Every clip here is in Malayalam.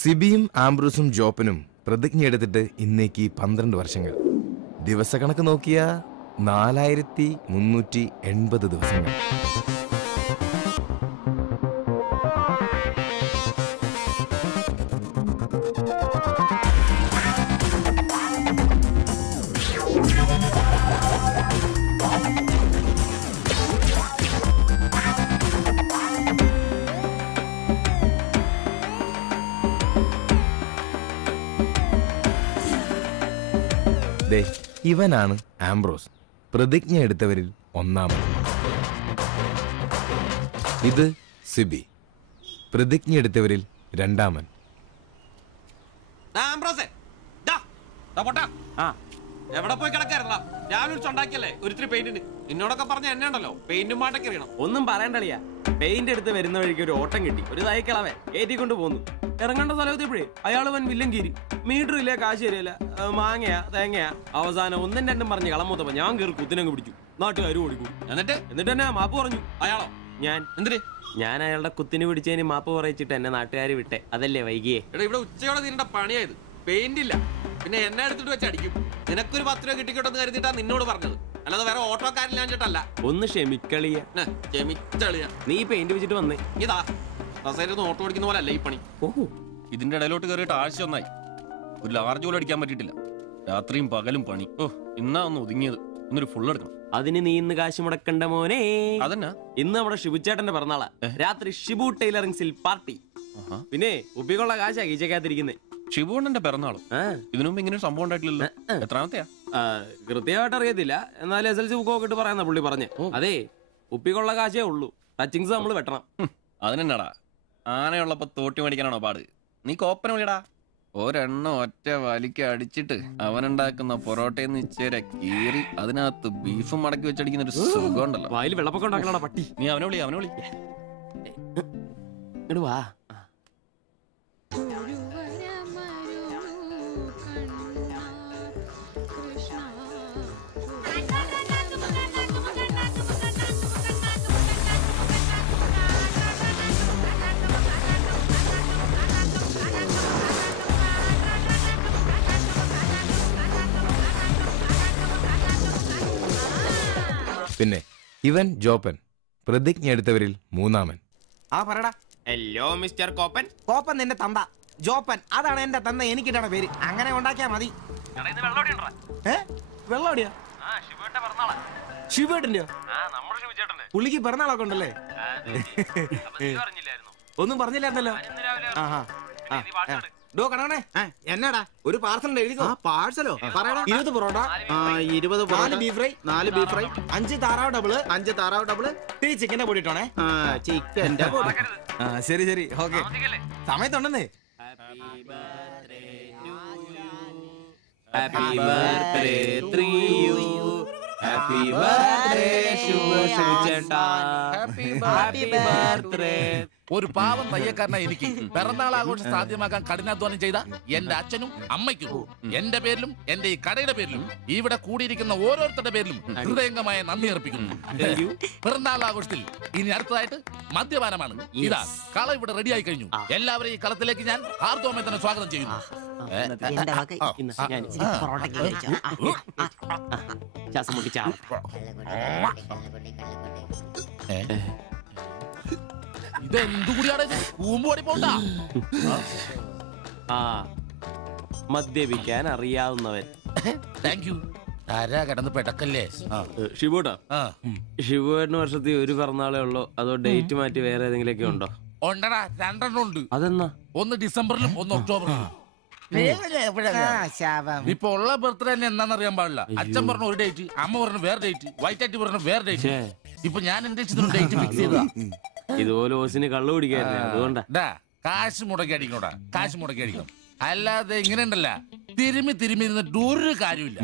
സിബിയും ആംബ്രൂസും ജോപ്പനും പ്രതിജ്ഞ എടുത്തിട്ട് ഇന്നേക്ക് 12 വർഷങ്ങൾ. ദിവസക്കണക്ക് നോക്കിയ 4380 ദിവസങ്ങൾ. ഇവനാണ് ആംബ്രോസ്, പ്രതിജ്ഞ എടുത്തവരിൽ ഒന്നാമൻ. ഇത് സിബി, പ്രതിജ്ഞ എടുത്തവരിൽ രണ്ടാമൻ. എവിടെ പോയി കിടക്കായിരുന്നാ? രാവിലെ ഉണ്ടാക്കിയല്ലേ ഒരിത്തിരി പെയിന്റിന്. എന്നോടൊക്കെ പറഞ്ഞ എന്നെ ഉണ്ടല്ലോ പെയിന്റും പാട്ടൊക്കെ അറിയണം. ഒന്നും പറയണ്ടളിയാ, പെയിന്റ് എടുത്ത് വരുന്ന വഴിക്ക് ഒരു ഓട്ടം കിട്ടി. ഒരു തൈക്കളവൻ ഏറ്റിക്കൊണ്ട് പോന്നു. ഇറങ്ങേണ്ട സ്ഥലത്തെപ്പോഴേ അയാൾ വൻ വില്ലൻ കീരി. മീറ്റർ ഇല്ല, കാശ് തരില്ല, മാങ്ങയാ തേങ്ങയാ. അവസാനം ഒന്നും രണ്ടും പറഞ്ഞ് കളമൂത്തപ്പോ ഞാൻ കയറി കുത്തിനങ്ങ് പിടിച്ചു. നാട്ടുകാർ ഓടിക്കൂടി. എന്നിട്ട് എന്നെ മാപ്പ് പറഞ്ഞു. അയാളോ? ഞാൻ. എന്തിന്? ഞാൻ അയാളുടെ കുത്തിന് പിടിച്ചതിന് മാപ്പ് പറയിച്ചിട്ട് എന്നെ നാട്ടുകാർ വിട്ടെ. അതല്ലേ വൈകിയേ? എടാ, ഇവിടെ ഉച്ചയോടെ നിന്റെ പണിയായത്. പെയിന്റ് ഇല്ല, പിന്നെ എന്നെ എടുത്തിട്ട് വെച്ച് അടിക്കും. നിനക്കൊരു 10 രൂപ കിട്ടിക്കോട്ടെന്ന് കരുതിട്ടാ നിന്നോട് പറഞ്ഞത്, അല്ലാതെ വേറെ ഓട്ടോക്കാരില്ലാഞ്ഞിട്ടല്ല. ഒന്ന് ക്ഷമിക്കളിയ. നീ പെയിന്റ് വെച്ചിട്ട് വന്നേ. ഇതാ കസേരന്ന് ഓട്ടോ അടിക്കുന്ന പോലെ അല്ല ഈ പണി. ഓഹോ, ഇതിന്റെ ഇടയിലോട്ട് കയറിയിട്ട് ആഴ്ച ഒന്നായി. ഒരു ലാർജ് പോലും അടിക്കാൻ പറ്റിയിട്ടില്ല. രാത്രിയും പകലും പണി. ഓ, ഇന്നാ ഒന്ന് ഒതുങ്ങിയത്. ഇന്നൊരു ഫുൾ എടുക്കണം. അതിന് നീ ഇന്ന് കാശ് മുടക്കണ്ട മോനെ. അതെന്നാ? ഇന്ന് നമ്മുടെ ഷിബുച്ചേട്ടന്റെ പിറന്നാളാ. രാത്രി ഷിബു ടൈലറിംഗ്സിൽ പാർട്ടി. പിന്നെ ഉപ്പിക്കുള്ള കാശാ കീച്ചക്കാത്തിരിക്കുന്നേ. ഷിബുണ്ണന്റെ പിറന്നാളും ഇതിനു മുമ്പ് ഇങ്ങനെ സംഭവം ഉണ്ടായിട്ടില്ലല്ലോ. എത്രാമത്തെയാ? കൃത്യമായിട്ട് അറിയത്തില്ല, എന്നാൽ SLC ബുക്കൊക്കെ ഇട്ട് പറയാന്ന പുള്ളി പറഞ്ഞേ. അതെ, ഉപ്പിക്കുള്ള കാശേ ഉള്ളൂ, ടച്ചിങ്സ് നമ്മൾ വെട്ടണം. അതിനെന്നാടാ, ആനയുള്ളപ്പോ തോട്ടി മേടിക്കാനാണോ പാട്? നീ കോപ്പന വിളിയടാ. ഒരെണ്ണം ഒറ്റ വലിക്ക് അടിച്ചിട്ട് അവനുണ്ടാക്കുന്ന പൊറോട്ടയെന്ന് ഇച്ചേരെ കീറി അതിനകത്ത് ബീഫും മടക്കി വെച്ചടിക്കുന്ന ഒരു സുഖം ഉണ്ടല്ലോ. വായിൽ വെള്ളപ്പൊക്കം ഉണ്ടാക്കണ പട്ടി. നീ അവനെ വിളി. ഇങ്ങട് വാ. പിന്നെ ഇവൻ ജോപ്പൻ, പ്രതിജ്ഞ എടുത്തവരിൽ മൂന്നാമൻ. പറടാ. Hello mister കോപ്പൻ. കോപ്പൻ നിന്റെ തന്ത. ജോപ്പൻ അതാണ് എന്റെ തന്ത. എനിക്കിട്ടാണ് പേര്. അങ്ങനെ ഉണ്ടാക്കിയാ മതി. വെള്ളോടിയാ? ശിവേട്ടന്റെയോ? പുള്ളിക്ക് പിറന്നാളൊക്കെ ഉണ്ടല്ലേ? ഒന്നും പറഞ്ഞില്ലായിരുന്നല്ലോ. ഡോ കണേ, എന്നാടാ ഒരു പാർസൽ എഴുതിക്കോ. പാഴ്സലോ? 20 parotta, 4 beef fry, 4 beef fry, 5 താറാവ് ഡബിള്, 5 താറാവ് ഡബിള്, ഇത്തിരി ചിക്കന്റെ പൊടി ഇട്ടോണേ. ചിക്കന്റെ പൊടി. ശരി ശരി, ഓക്കെ. സമയത്തുണ്ടെന്നേ. Happy birthday to you. Happy birthday ശുഭചേട്ടാ. Happy birthday. ഒരു പാവം തയ്യക്കാരനായി എനിക്ക് പിറന്നാൾ ആഘോഷം സാധ്യമാക്കാൻ കഠിനാധ്വാനം ചെയ്ത എന്റെ അച്ഛനും അമ്മയ്ക്കും എന്റെ പേരിലും എന്റെ ഈ കടയുടെ പേരിലും ഇവിടെ കൂടിയിരിക്കുന്ന ഓരോരുത്തരുടെ പേരിലും ഹൃദയംഗമായ നന്ദി അർപ്പിക്കുന്നു. പിറന്നാൾ ആഘോഷത്തിൽ ഇനി അടുത്തതായിട്ട് മദ്യപാനമാണ്. ഇതാ കള ഇവിടെ റെഡിയായി കഴിഞ്ഞു. എല്ലാവരെയും ഈ കളത്തിലേക്ക് ഞാൻ ഹാർദവമായി തന്നെ സ്വാഗതം ചെയ്യുന്നു. മദ്യപിക്കാൻ അറിയാവുന്നവൻ. കിടന്ന് പെടക്കല്ലേ ഷിബുട്ടാ. ഷിബുവേട്ടന് വർഷത്തിൽ ഒരു പിറന്നാളേ ഉള്ളൂ, അതോ ഡേറ്റ് മാറ്റി വേറെ ഏതെങ്കിലുമൊക്കെ ഉണ്ടോ? ഉണ്ടടാ, 2 ഉണ്ട്. അതെന്നാ? ഒന്ന് ഡിസംബറിലും ഒന്ന് ഒക്ടോബറിലും. ഇപ്പൊ ഉള്ള ബർത്ത്ഡേ തന്നെ എന്താണെന്നറിയാൻ പാടില്ല. അച്ഛൻ പറഞ്ഞ ഒരു ഡേറ്റ്, അമ്മ പറഞ്ഞ വേറെ ഡേറ്റ്, വൈറ്റാറ്റി പറഞ്ഞ വേറെ ഡേറ്റ്. ഇപ്പൊ ഞാൻ എന്റെ ഡേറ്റ് ഫിക്സ് ചെയ്തതാ. ഇതുപോലെ ഓസിന് കള്ളു കുടിക്കായിരുന്നു, അതുകൊണ്ടാ. കാശ് മുടക്കി അടിക്കണോടാ, കാശ് മുടക്കി അടിക്കണം. അല്ലാതെ ഇങ്ങനെ ഉണ്ടല്ല തിരുമ്മി ഇരുന്നിട്ട് ഒരു കാര്യമില്ല.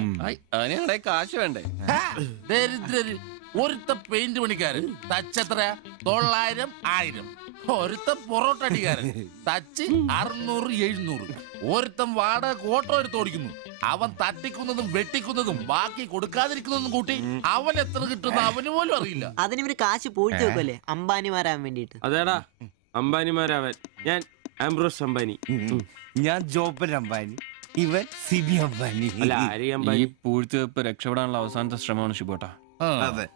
അതിനെ കാശ് വേണ്ടേ? ദരിദ്രര്. ഒരുത്ത പെയിന്റ് പണിക്കാരൻ തച്ചെത്ര 900 1000. ഒരുത്ത പൊറോട്ട അടിക്കാരൻ തച്ച് 600 700. ഒരുത്തം വാടക ഓട്ടോ എടുത്ത് ഓടിക്കുന്നു. അവൻ തട്ടിക്കുന്നതും വെട്ടിക്കുന്നതും ബാക്കി കൊടുക്കാതിരിക്കുന്നതും കൂട്ടി അവൻ എത്ര കിട്ടുന്ന അവന് പോലും അറിയില്ല. അതിന് കാശ് പൂഴ്ത്തി വെക്കല്ലേ അംബാനിമാരാൻ വേണ്ടിട്ട്. അതേടാ, അംബാനിമാരാവൻ. ഞാൻ ആംബ്രോസ് അംബാനി. ഞാൻ ജോപ്പൻ അംബാനി, ഇവൻ സിബി അംബാനി. അല്ല ആര്യ ഈ അംബാനി. പൂഴ്ത്തിവെപ്പ് രക്ഷപ്പെടാനുള്ള അവസാനത്തെ ശ്രമമാണ് ശിവട്ടാ. അതെ,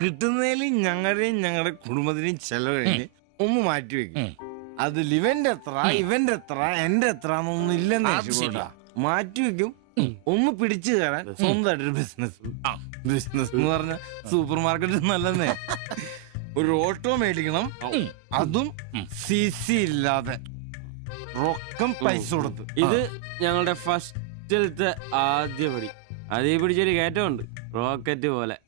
കിട്ടുന്നതിൽ ഞങ്ങളുടെയും ഞങ്ങളുടെ കുടുംബത്തിനെയും ചെലവ് കഴിഞ്ഞ് ഒന്ന് മാറ്റി വെക്കും. അതിൽ ഇവന്റെ എത്ര ഇവന്റെ എത്ര എന്റെ എത്ര എന്നൊന്നും ഇല്ലെന്ന് ശിവട്ടാ. മാറ്റി വെക്കും, ഒന്ന് പിടിച്ചു കയറാൻ സ്വന്തമായിട്ടൊരു ബിസിനസ്. ബിസിനസ് എന്ന് പറഞ്ഞ സൂപ്പർ മാർക്കറ്റ് നല്ലതേ. ഒരു ഓട്ടോ മേടിക്കണം, അതും CC ഇല്ലാതെ, റൊക്കം പൈസ കൊടുത്ത്. ഇത് ഞങ്ങളുടെ ഫസ്റ്റിലത്തെ ആദ്യ പടി. അതേ പിടിച്ചൊരു കയറ്റമുണ്ട്, റോക്കറ്റ് പോലെ.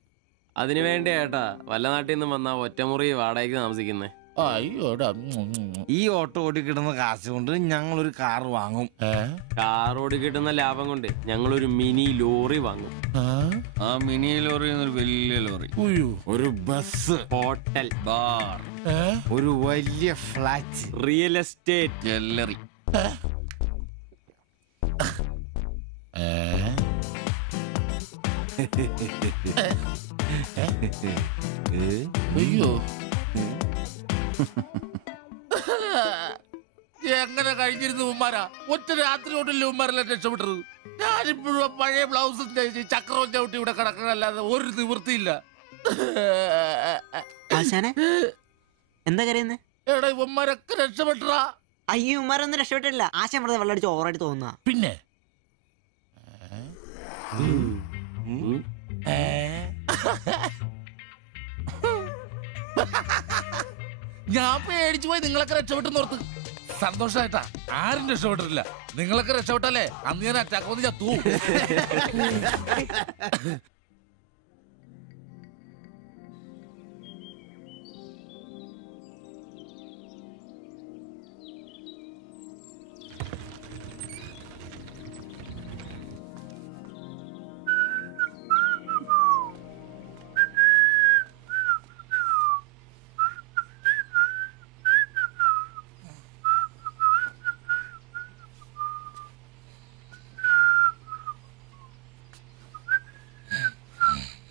അതിനു വേണ്ടി ഏട്ടാ വല്ല നാട്ടിൽ നിന്നും വന്നാ ഒറ്റമുറി വാടകയ്ക്ക് താമസിക്കുന്നേ. അയ്യോടാ. ഈ ഓട്ടോ ഓടി കിട്ടുന്ന കാശ് കൊണ്ട് ഞങ്ങളൊരു കാർ വാങ്ങും. കാറോട് കിട്ടുന്ന ലാഭം കൊണ്ട് ഞങ്ങളൊരു മിനി ലോറി വാങ്ങും. ആ മിനി ലോറി എന്നൊരു വലിയ ലോറി, ഒരു ബസ്, ഹോട്ടൽ, ബാർ, ഒരു വലിയ ഫ്ലാറ്റ്, റിയൽ എസ്റ്റേറ്റ്, ജ്വല്ലറി. അയ്യോ, എങ്ങനെ കഴിഞ്ഞിരുന്നു ഉമ്മാരാ? ഒറ്റ രാത്രി കൊണ്ടല്ലേ ഉമ്മാരെല്ലാം രക്ഷപ്പെട്ടത്. ഞാനിപ്പോഴും പഴയ ബ്ലൗസും ചക്രവും ചവിട്ടി ഇവിടെ കിടക്കണല്ലാതെ ഒരു നിവൃത്തിയില്ല. എന്താ കരയുന്നേ? എടാ ഉമ്മാരൊക്കെ രക്ഷപ്പെട്ടടാ. അയ്യോ ഉമ്മാരൊന്നും രക്ഷപ്പെട്ടില്ല. ആശാൻ വെറുതെ വെള്ളടിച്ച് ഓവറായിട്ട് തോന്നുക. പിന്നെ ഞാൻ പേടിച്ചു പോയി. നിങ്ങളൊക്കെ രക്ഷപ്പെട്ടെന്ന് ഓർത്ത് സന്തോഷായിട്ടാ. ആരും രക്ഷപ്പെട്ടിട്ടില്ല. നിങ്ങളൊക്കെ രക്ഷപ്പെട്ടല്ലേ അന്ന് ഞാൻ അറ്റാക്ക് വന്ന് ചത്തു.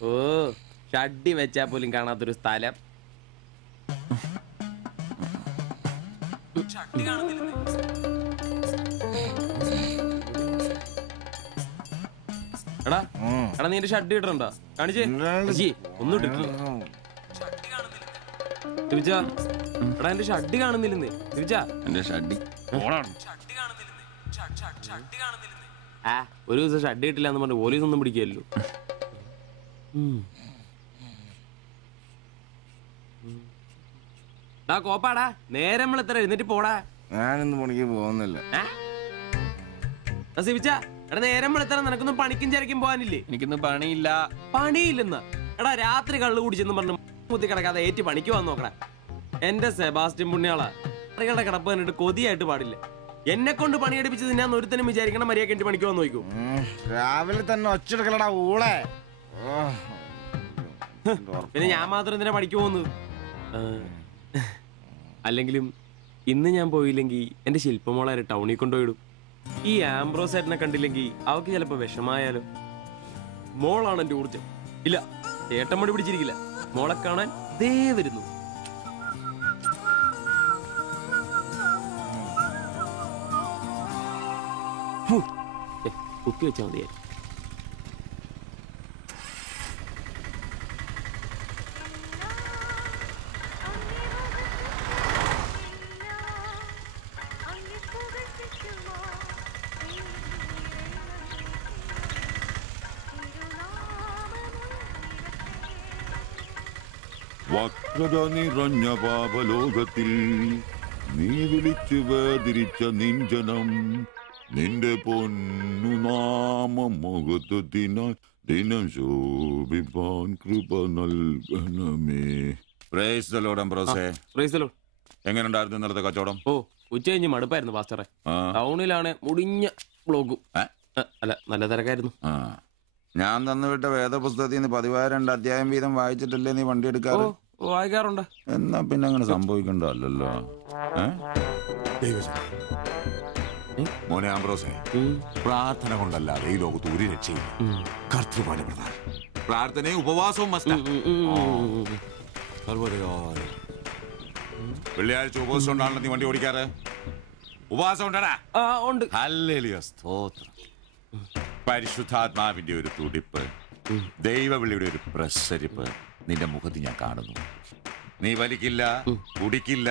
ഓ ഷഡ്ഡി വെച്ചാ പോലും കാണാത്തൊരു സ്ഥലം. എടാ എടാ നീ ഷഡ്ഡി ഇടണ്ടോ? കാണിച്ചേ ഒന്നും ഇട്ടിട്ടില്ല. എടാ എന്റെ ഷഡ്ഡി കാണുന്നില്ലെന്ന്. എന്റെ ഷഡ്ഡി ആ ഒരു ദിവസം ഷഡ്ഡി ഇട്ടില്ല എന്ന് പറഞ്ഞ് പോലീസ് ഒന്നും പിടിക്കല്ലോ. കോപ്പാടാ നേരം നമ്മൾ എത്ര എഴുന്നേറ്റ് പോടാ. ഞാനിന്ന് പണിക്ക് പോകുന്നില്ല. എടാ നേരം വെളുത്തറ നിനക്കൊന്നും പണിക്കും ചരക്കും പോകാനില്ലേ? എനിക്കിന്ന് പണിയില്ല. പണിയില്ലെന്ന് എടാ രാത്രി കള്ളു കുടിച്ചെന്ന് പറഞ്ഞു കുത്തി കിടക്കാതെ ഏറ്റ് പണിക്ക് വന്ന് നോക്കടാ. എന്റെ സെബാസ്റ്റ്യൻ പുണ്യാളാ, സ്ത്രീകളുടെ കിടപ്പ് കണ്ടിട്ട് കൊതിയായിട്ട് പാടില്ല. എന്നെ കൊണ്ട് പണിയെടുപ്പിച്ചത് ഞാൻ ഒരുത്തനും വിചാരിക്കണം മര്യാദ എന്റെ പണിക്ക് വന്ന് നോക്കൂ. രാവിലെ തന്നെ ഒച്ചെടുക്കലടാ ഊളെ. പിന്നെ ഞാൻ മാത്രം എന്തിനാ പണിക്ക് പോകുന്നത്? അല്ലെങ്കിലും ഇന്ന് ഞാൻ പോയില്ലെങ്കിൽ എന്റെ ശില്പമോളാരെ ടൗണിൽ കൊണ്ടുപോയിടും. ഈ ആംബ്രോസ് ഏട്ടനെ കണ്ടില്ലെങ്കിൽ അവക്ക് ചിലപ്പോ വിഷമായാലോ. മോളാണ് എന്റെ ഊർജം. ഇല്ല ചേട്ടൻ മടി പിടിച്ചിരിക്കില്ല. മോളെ കാണാൻ ദേ വരുന്നു. കുത്തി വെച്ചാൽ മതിയായി. വക്രത നിറഞ്ഞ പാപലോകത്തിൽ നീ വിളിച്ചു വേദിരിച്ച നിഞ്ജനം നിന്റെ പൊന്നു നാമം മുഖത്തിനായി ദിനം ശോഭിപ്പാൻ കൃപ നൽകണമേ. എങ്ങനെയുണ്ടായിരുന്നു ഇന്നലത്തെ കച്ചവടം? ഓ ഉച്ച കഴിഞ്ഞ് മടുപ്പായിരുന്നു പാസ്റ്ററെ. ടൗണിലാണ് മുടിഞ്ഞ ബ്ലോഗും. അല്ല നല്ല തിരക്കായിരുന്നു. ഞാൻ തന്നുവിട്ട വേദപുസ്തകത്തിൽ നിന്ന് 12 അധ്യായം വീതം വായിച്ചിട്ടല്ലേ നീ വണ്ടി എടുക്കാറ്? വായിക്കാറുണ്ട്. എന്നാ പിന്നെ അങ്ങനെ സംഭവിക്കണ്ടല്ലോ. മോനെ ആംബ്രോസേ, പ്രാർത്ഥന കൊണ്ടല്ലാതെ ഈ ലോകത്ത് ഒരു രക്ഷയില്ല. കർത്തൃപാട് പ്രധാനം. പ്രാർത്ഥനയും ഉപവാസവും വെള്ളിയാഴ്ച ഉപവാസം കൊണ്ടാണല്ലോ നീ വണ്ടി ഓടിക്കാറ്. ഉപവാസം ഉണ്ടടാ? ഉണ്ട്. ഹല്ലേലൂയ, സ്തോത്രം. പരിശുദ്ധാത്മാവിന്റെ ഒരു തുടിപ്പ്, ദൈവവിളിയുടെ ഒരു പ്രസരിപ്പ് നിന്റെ മുഖത്ത് ഞാൻ കാണുന്നു. നീ വലിക്കില്ല, കുടിക്കില്ല,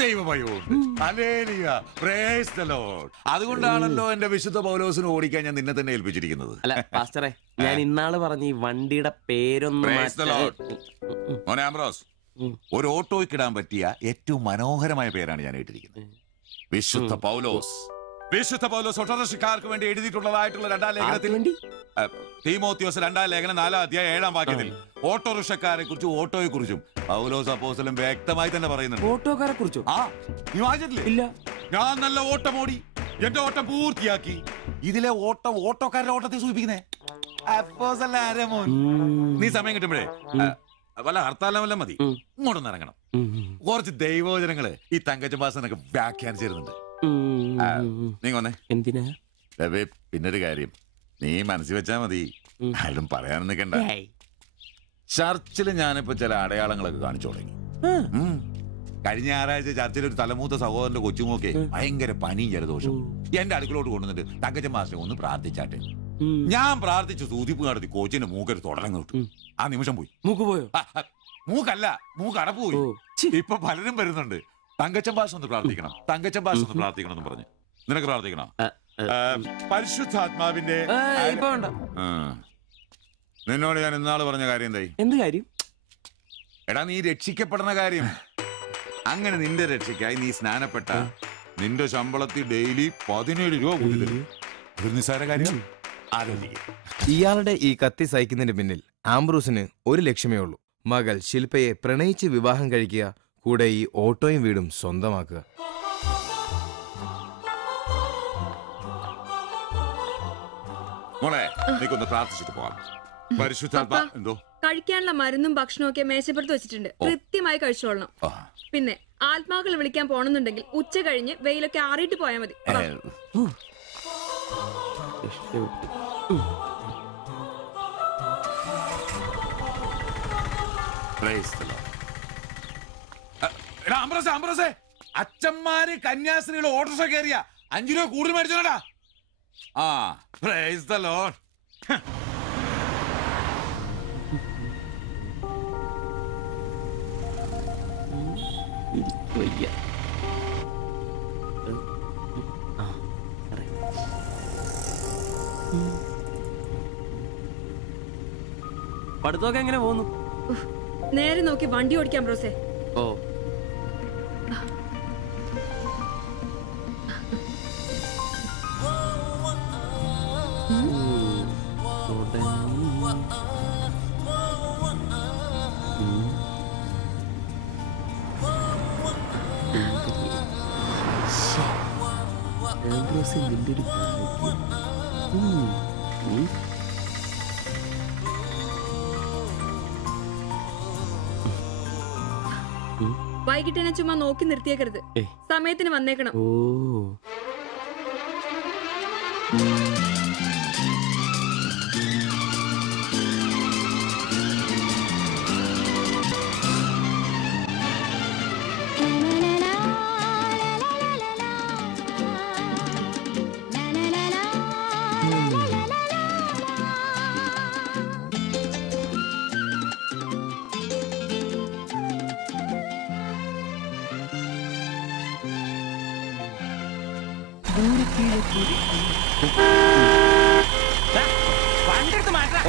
ദൈവഭയമുണ്ട്. Hallelujah, praise the Lord. അതുകൊണ്ടാണല്ലോ എന്റെ വിശുദ്ധ പൗലോസിനെ ഓടിക്കാൻ ഞാൻ നിന്നെ തന്നെ ഏൽപ്പിച്ചിരിക്കുന്നത്. അല്ല പാസ്റ്ററെ, ഞാൻ ഇന്നാള് പറഞ്ഞ ഈ വണ്ടിയുടെ പേരൊന്നും പ്രൈസ് ദി ലോർഡ്. മോനെ ആംബ്രോസ്, ഒരു ഓട്ടോയ്ക്കിടാൻ പറ്റിയ ഏറ്റവും മനോഹരമായ പേരാണ് ഞാൻ ഇട്ടിരിക്കുന്നത്. വിശുദ്ധ പൗലോസ്. വിശുദ്ധ പൗലോസ് ഓട്ടോറിക്ഷക്കാർക്ക് വേണ്ടി എഴുതിയിട്ടുള്ളതായിട്ടുള്ള 2-ാം ലേഖനത്തിൽ, തീമോത്തിയോസ് 2-ാം ലേഖനം 4-ാം അധ്യായം 7-ാം വാക്യത്തിൽ ഓട്ടോറിക്ഷക്കാരെ കുറിച്ചും ഓട്ടോയെ കുറിച്ചും പൗലോസ് അപ്പോസ്തലൻ വ്യക്തമായി തന്നെ പറയുന്നുണ്ട്. ഓട്ടോക്കാരെ കുറിച്ചോ? നീ വായിച്ചിട്ടില്ലേ? ഇല്ല. ഞാൻ നല്ല ഓട്ടം ഓടി, എന്റെ ഓട്ടം പൂർത്തിയാക്കി. ഇതിലെ ഓട്ടം ഓട്ടോക്കാരുടെ ഓട്ടത്തെ സൂചിപ്പിക്കുന്നേ. നീ സമയം കിട്ടുമ്പോഴേ വല്ല ഹർത്താലും വല്ല മതി, ഇങ്ങോട്ടൊന്ന് ഇറങ്ങണം. കുറച്ച് ദൈവവചനങ്ങള് ഈ തങ്കച്ചമ്പാസനൊക്കെ വ്യാഖ്യാനിച്ചിരുന്നുണ്ട്. നീ വന്നേ. എന്തിനാ? പിന്നൊരു കാര്യം നീ മനസ്സിൽ വെച്ചാ മതി, ആരും പറയാനും നിൽക്കണ്ട. ചർച്ചിൽ ഞാനിപ്പോ ചില അടയാളങ്ങളൊക്കെ കാണിച്ചു തുടങ്ങി. കഴിഞ്ഞ ഞായറാഴ്ച ചർച്ചിൽ ഒരു തലമൂത്ത സഹോദരന്റെ കൊച്ചുമോക്കെ ഭയങ്കര പനിയും ജലദോഷവും എന്റെ അടുക്കളോട്ട് കൊണ്ടുവന്നിട്ട് തങ്കച്ചൻ മാസ്റ്റർ ഒന്ന് പ്രാർത്ഥിച്ചാട്ടെ. ഞാൻ പ്രാർത്ഥിച്ചു, സൂതിപ്പ് നടത്തി കോച്ചിന്റെ മൂക്കൊരു തുടരങ്ങ് കിട്ടും. ആ നിമിഷം പോയി. മൂക്ക് പോയോ? മൂക്കല്ല, മൂക്ക് അടപ്പ് പോയി. ഇപ്പൊ പലരും വരുന്നുണ്ട്, തങ്കച്ചൻ ഭാഷ ഒന്ന് പ്രാർത്ഥിക്കണം, തങ്കച്ചൻ ഭാഷ ഒന്ന് പ്രാർത്ഥിക്കണം എന്ന് പറഞ്ഞു. നിനക്ക് പ്രാർത്ഥിക്കണം? പരിശുദ്ധാത്മാവിന്റെ നിന്നോട് ഞാൻ ഇന്നാള് പറഞ്ഞ കാര്യം എന്തായി? എന്ത് കാര്യം? എടാ, നീ രക്ഷിക്കപ്പെടുന്ന കാര്യം. അങ്ങനെ നിന്റെ രക്ഷയ്ക്കായി നീ സ്നാനപ്പെട്ട നിന്റെ ശമ്പളത്തിൽ ഡെയിലി 17 രൂപ കൂടി തരും. ഒരു നിസ്സാര കാര്യം ആലോചിക്കുക. ഇയാളുടെ ഈ കത്തി സഹിക്കുന്നതിന് പിന്നിൽ ആംബ്രൂസിന് ഒരു ലക്ഷ്യമേ ഉള്ളൂ: മകൾ ശില്പയെ പ്രണയിച്ച് വിവാഹം കഴിക്കുക, കൂടെ ഈ ഓട്ടോയും വീടും സ്വന്തമാക്കുക. മോളെ, നീക്കൊന്ന് പ്രാർത്ഥിച്ചിട്ട് പോവാം. പരിശുദ്ധാത്മാ. എന്തോ? കഴിക്കാനുള്ള മരുന്നും ഭക്ഷണവും ഒക്കെ മേശപ്പുറത്ത് വെച്ചിട്ടുണ്ട്, കൃത്യമായി കഴിച്ചോളണം. പിന്നെ ആത്മാക്കൾ വിളിക്കാൻ പോണെന്നുണ്ടെങ്കിൽ ഉച്ച കഴിഞ്ഞ് വെയിലൊക്കെ ആറിയിട്ട് പോയാൽ മതി. അച്ഛന്മാര് കന്യാസ്ത്രീകൾ ഓട്ടോറിക്ഷ കയറിയ 5 രൂപ കൂടുതൽ മേടിച്ചോടാ. ആ, പ്രൈസ് ദി ലോർഡ്. പഠിത്തമൊക്കെ എങ്ങനെ പോകുന്നു? നേരെ നോക്കി വണ്ടി ഓടിക്കാം ബ്രോസേ. ഓ, വൈകിട്ട് എന്നെ ചുമ്മാ നോക്കി നിർത്തിയേക്കരുത്, സമയത്തിന് വന്നേക്കണം. ഓ, വണ്ടിയെടുത്ത് മാറ്റാ.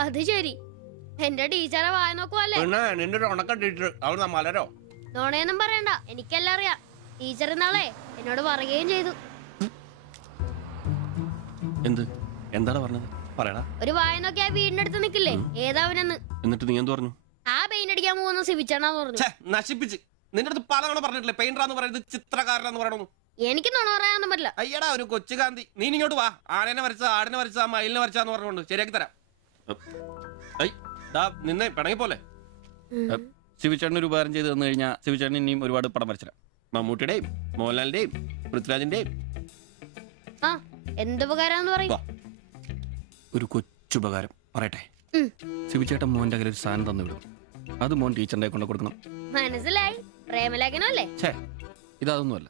അത് ശരി, എന്റെ ടീച്ചറെ വായ നോക്കുവല്ലേ? നിന്റെ ഒരു ഉണക്കം ടീച്ചർ അവിടെ മലരോ? നോണയൊന്നും പറയണ്ട, എനിക്കെല്ലാം അറിയാം. ടീച്ചർ ഇന്നാളെ എന്നോട് പറയുകയും ചെയ്തു. എന്ത്? എന്താണ് പറഞ്ഞത്? പറയടാ. ഒരു വായ നോക്കി ആ വീടിനടുത്ത് നിക്കില്ലേ, ഏതാവനെന്ന്. എന്നിട്ട് നീ എന്ത് പറഞ്ഞു? ആ പെയിന്റ് അടിക്കാൻ പോകുന്ന സിവിച്ചാണെന്ന് പറഞ്ഞു. നശിപ്പിച്ച് നിന്റെ അടുത്ത് പലതവണ പറഞ്ഞിട്ടില്ലേ പെയിന്ററാന്ന് പറയുന്നത് ചിത്രകാരനാന്ന് പറയണു. എനിക്ക് നുണ പറയാനൊന്നും പറ്റില്ല. അയ്യടാ ഒരു കൊച്ചു കാന്തി, നീ ഇങ്ങോട്ട് വാ. ആടിനെ വരച്ച മയിലിനെ വരച്ചാന്ന് പറഞ്ഞുകൊണ്ട് ശരിയാക്കി തരാം. നിന്നെ പിണങ്ങി പോലെ ശിവചേട്ടന് ഒരു ഉപകാരം ചെയ്ത് തന്നു കഴിഞ്ഞാൽ ശിവചേട്ടൻ ഇനിയും ഒരുപാട് പടം വരച്ചിടാം. മമ്മൂട്ടിയുടെയും മോഹൻലാലിന്റെയും പൃഥ്വിരാജിന്റെയും. എന്തുപകാരാന്ന് പറയും? ഒരു കൊച്ചുപകാരം പറയട്ടെ. ശിവചേട്ടൻ മോന്റെ കയ്യിൽ ഒരു സാധനം തന്നു വിടും. അത് മോൻ ടീച്ചറിന്റെ കൊണ്ട് കൊടുക്കണം. മനസ്സിലായി. പ്രേമലേഖനല്ലേ? ഇതൊന്നുമല്ല,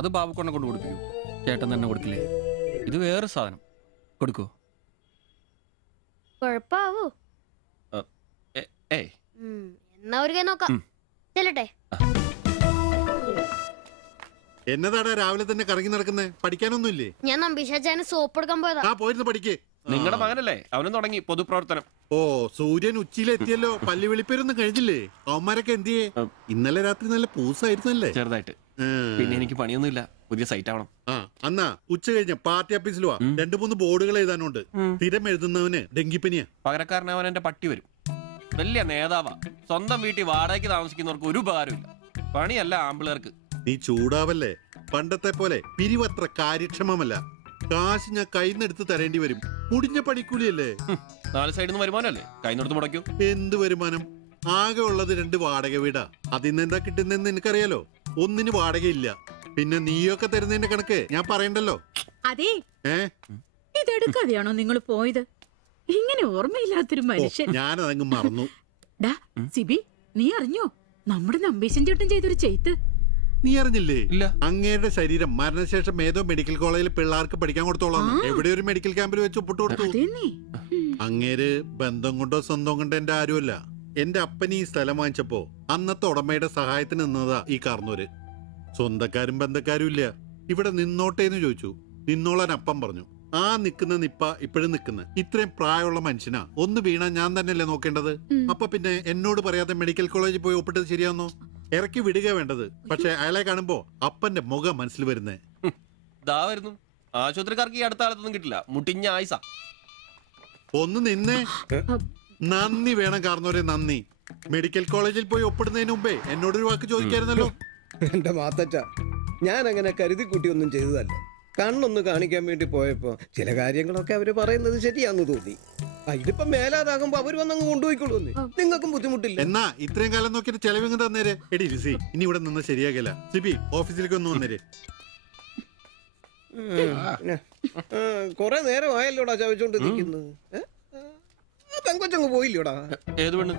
അത് ബാബുക്കൊണ്ടെ കൊണ്ട് കൊടുപ്പിക്കൂ. ചേട്ടൻ തന്നെ കൊടുക്കില്ലേ? ഇത് വേറെ സാധനം. കൊടുക്കൂ. കൊഴപ്പാവൂ? എന്നാ ഒരു കൈ നോക്കാം. ചെല്ലട്ടെ. എന്നതാടാ രാവിലെ തന്നെ കറങ്ങി നടക്കുന്നേ? പഠിക്കാനൊന്നുമില്ലേ? ഞാൻ നമ്പീശാച്ചാന് സോപ്പ് എടുക്കാൻ പോയതാ. പോയിരുന്നു പഠിക്കേ. നിങ്ങളുടെ മകനല്ലേ, അവനും തുടങ്ങി പൊതുപ്രവർത്തനം. ഓ, സൂര്യൻ ഉച്ചയിലെത്തിയല്ലോ. പല്ലി വിളിപ്പേരൊന്നും കഴിഞ്ഞില്ലേ? അവന്മാരൊക്കെ എന്തിയേ? ഇന്നലെ രാത്രി നല്ല പൂസായിരുന്നല്ലേ? ചെറുതായിട്ട്. പിന്നെ എനിക്ക് പണിയൊന്നുമില്ല, പുതിയ സൈറ്റ് ആവണം. അന്നാ ഉച്ച കഴിഞ്ഞ പാർട്ടി ഓഫീസിൽ വാ. 2-3 ബോർഡുകൾ എഴുതാനുണ്ട്. സ്ഥിരം എഴുതുന്നവന് ഡെങ്കിപ്പനിയാ. പകരക്കാരനവൻ എന്റെ പട്ടി വരും. വലിയ നേതാവാ. സ്വന്തം വീട്ടിൽ വാടകയ്ക്ക് താമസിക്കുന്നവർക്ക് ഒരു ഉപകാരമില്ല. പണിയല്ല ആമ്പിളേർക്ക്. നീ ചൂടാവല്ലേ? പണ്ടത്തെ പോലെ പിരിവത്ര കാര്യക്ഷമമല്ല. കാശ് ഞാൻ കൈന്നെടുത്ത് തരേണ്ടി വരും. മുടിഞ്ഞ പണിക്കൂലിയല്ലേ? 4 സൈഡിൽ നിന്ന് വരുമാനല്ലേ? കൈന്നെടുത്ത് മുടക്കൂ. എന്ത് വരുമാനം? ആകെ ഉള്ളത് 2 വാടക വീടാ. അതിന്ന് എന്താ കിട്ടുന്നെന്ന് എനിക്കറിയാലോ. ഒന്നിന് വാടകയില്ല. പിന്നെ നീയൊക്കെ തരുന്നതിന്റെ കണക്ക് ഞാൻ പറയണ്ടല്ലോ. അതെ, ഇതെടുക്കാതെയാണോ നിങ്ങൾ പോയത്? ഇങ്ങനെ ഓർമ്മയില്ലാത്തൊരു മനുഷ്യൻ. ഞാനതങ്ങ് മറന്നു. സിബി, നീ അറിഞ്ഞോ നമ്മുടെ നമ്പീശൻ ചേട്ടൻ ചെയ്തൊരു ചെയ്ത്ത്? നീ അറിഞ്ഞില്ലേ? അങ്ങേരുടെ ശരീരം മരണശേഷം ഏതോ മെഡിക്കൽ കോളേജിൽ പിള്ളേർക്ക് പഠിക്കാൻ കൊടുത്തോളാം. എവിടെ ഒരു മെഡിക്കൽ ക്യാമ്പിൽ വെച്ച് ഒപ്പിട്ട് കൊടുത്തു. അങ്ങേര് ബന്ധം കൊണ്ടോ സ്വന്തം കൊണ്ടോ എന്റെ ആരുമല്ല. എന്റെ അപ്പൻ ഈ സ്ഥലം വാങ്ങിച്ചപ്പോ അന്നത്തെ ഉടമയുടെ സഹായത്തിന് നിന്നതാ ഈ കാർന്നൂര്. സ്വന്തക്കാരും ബന്ധക്കാരും ഇല്ല. ഇവിടെ നിന്നോട്ടേന്ന് ചോദിച്ചു. നിന്നോളാൻ അപ്പം പറഞ്ഞു. ആ നിക്കുന്ന നിപ്പ ഇപ്പോഴും നിക്കുന്ന ഇത്രയും പ്രായമുള്ള മനുഷ്യനാ. ഒന്ന് വീണാ ഞാൻ തന്നെയല്ലേ നോക്കേണ്ടത്? അപ്പൊ പിന്നെ എന്നോട് പറയാതെ മെഡിക്കൽ കോളേജിൽ പോയി ഒപ്പിട്ടത് ശരിയാന്നോ? ഇറക്കി വിടുക വേണ്ടത്. പക്ഷെ അയാളെ കാണുമ്പോ അപ്പന്റെ മുഖം മനസ്സിൽ വരുന്നേ. ആശുപത്രിക്കാർക്ക് ഈ അടുത്ത കാലത്തൊന്നും കിട്ടില്ല. മുട്ടിഞ്ഞ ആയിസ. ഒന്ന് നിന്നേ. നന്ദി വേണം കാർന്നോരെ, നന്ദി. മെഡിക്കൽ കോളേജിൽ പോയി ഒപ്പിടുന്നതിന് മുമ്പേ എന്നോടൊരു വാക്ക് ചോദിക്കായിരുന്നല്ലോ. എന്റെ മാത്തച്ച, ഞാൻ അങ്ങനെ കരുതി കൂട്ടിയൊന്നും ചെയ്തതല്ല. കണ്ണൊന്ന് കാണിക്കാൻ വേണ്ടി പോയപ്പോ ചില കാര്യങ്ങളൊക്കെ അവര് പറയുന്നത് ശരിയാന്ന് തോന്നി. ഇതിപ്പോ മേലാതാകുമ്പോ അവര് വന്നങ്ങ് കൊണ്ടുപോയിക്കോളൂ. നിങ്ങൾക്കും ബുദ്ധിമുട്ടില്ല. എന്നാ ഇത്രയും കാലം നോക്കിയിട്ട് ചെലവിങ് തന്നേരെ. എടി ലിസി, ഇനി ഇവിടെ നിന്ന് ശരിയാകില്ല. സിബി, ഓഫീസിലേക്ക് ഒന്ന് വന്നേരെ. കൊറേ നേരമായല്ലോടാ ചവച്ചോണ്ട് നിൽക്കുന്നത്. പെങ്കൊച്ചങ്ങ് പോയില്ലോടാ. ഏത് പെണ്ണ്?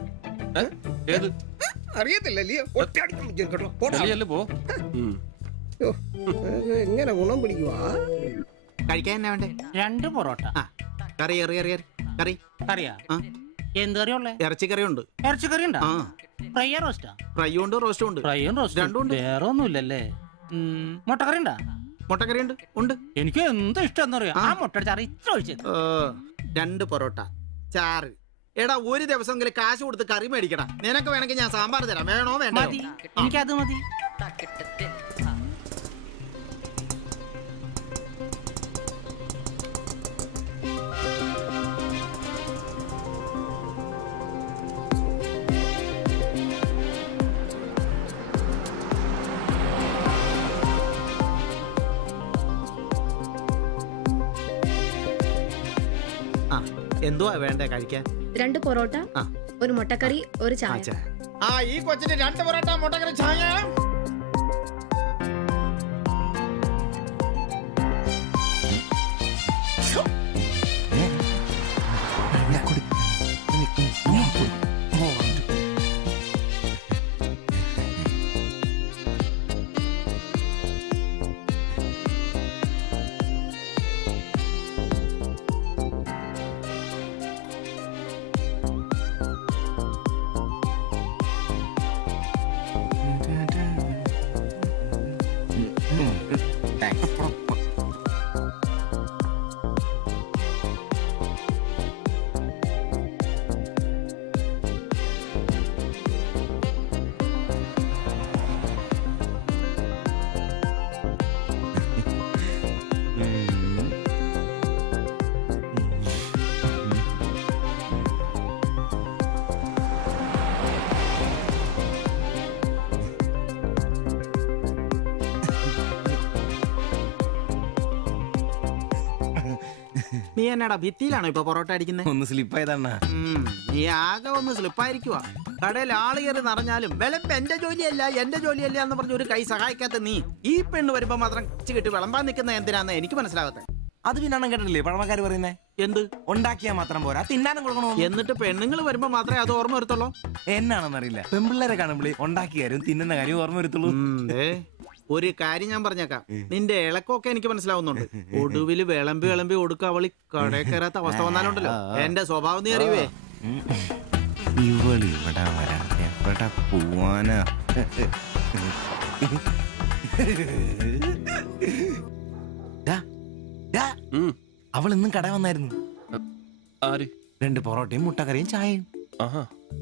ഏത് അറിയത്തില്ലല്ലേ? എങ്ങനെ ഗുണം പിടിക്കുവാ? കഴിക്കാൻ എന്നാ വേണ്ടേ? 2 പൊറോട്ട. കറി കറി കറിയാ? എന്ത് കറിയുള്ളേ? ഇറച്ചിക്കറി ഉണ്ട്. ഇറച്ചിക്കറി ഉണ്ടാ? ഫ്രൈ റോസ്റ്റാ? ഫ്രൈ ഉണ്ട്, റോസ്റ്റും ഉണ്ട്. ഫ്രൈയും റോസ്റ്റും രണ്ടും ഉണ്ട്. വേറെ ഒന്നുമില്ലല്ലേ? മുട്ടക്കറി ഉണ്ടാ? മുട്ടക്കറി ഉണ്ട്. ഉണ്ട്. എനിക്ക് എന്ത് ഇഷ്ടം എന്നറിയാം. ആ മുട്ടയുടെ ചാറ് ഇത്ര ഒഴിച്ചത്. 2 പൊറോട്ട, ചാറ്. എടാ, ഒരു ദിവസമെങ്കിലും കാശ് കൊടുത്ത് കറി മേടിക്കടാ. നിനക്ക് വേണമെങ്കിൽ ഞാൻ സാമ്പാർ തരാം. വേണോ? വേണ്ട. എനിക്കത് മതി. എന്തുവാ വേണ്ടേ കഴിക്കാൻ? 2 പൊറോട്ട, ഒരു മുട്ടക്കറി, ഒരു ചായ. ഈ കൊച്ചിന് 2 പൊറോട്ട, മുട്ടക്കറി, ചായ. നീ എന്നാടാ ഭിത്തിയിലാണോ ഇപ്പൊ പൊറോട്ട അടിക്കുന്നത്? ഒന്ന് സ്ലിപ്പായതാണ്. നീ ആകെ ഒന്ന് സ്ലിപ്പായിരിക്കുവാ. കടയിൽ ആള് കയറി നിറഞ്ഞാലും വിളമ്പ് എന്റെ ജോലിയല്ല എന്ന് പറഞ്ഞ ഒരു കൈ സഹായിക്കാത്ത നീ ഈ പെണ്ണ് വരുമ്പോ മാത്രം കിട്ടി വിളമ്പാൻ നിൽക്കുന്ന എന്തിനാന്ന് എനിക്ക് മനസ്സിലാകത്തെ. അത് പിന്നെ കേട്ടില്ലേ പഴമക്കാര് പറയുന്നേ? എന്ത് ഉണ്ടാക്കിയാ മാത്രം പോരാ, തിന്നാനും കൊടുക്കണോ? എന്നിട്ട് പെണ്ണുങ്ങൾ വരുമ്പോ മാത്രമേ അത് ഓർമ്മ വരുത്തുള്ളൂ. എന്നാണെന്നറിയില്ല, പെൺപിള്ളേരെ കാണുമ്പോൾ ഉണ്ടാക്കിയ കാര്യം തിന്നുന്ന കാര്യം ഓർമ്മ വരുത്തുള്ളൂ. ഒരു കാര്യം ഞാൻ പറഞ്ഞേക്കാം, നിന്റെ ഇളക്കൊക്കെ എനിക്ക് മനസ്സിലാവുന്നുണ്ട്. ഒടുവില് വിളമ്പി കൊടുക്ക അവളി കടയിൽ കയറാത്ത അവസ്ഥ വന്നാലുണ്ടല്ലോ എന്റെ സ്വഭാവം നീ അറിയുവേ. ഇവള് ഇവിടെ വരാൻ എവിടെ പോവാനാ? അവൾ ഇന്നും കട വന്നായിരുന്നു. ആര്? 2 പൊറോട്ടയും മുട്ടക്കറിയും ചായയും.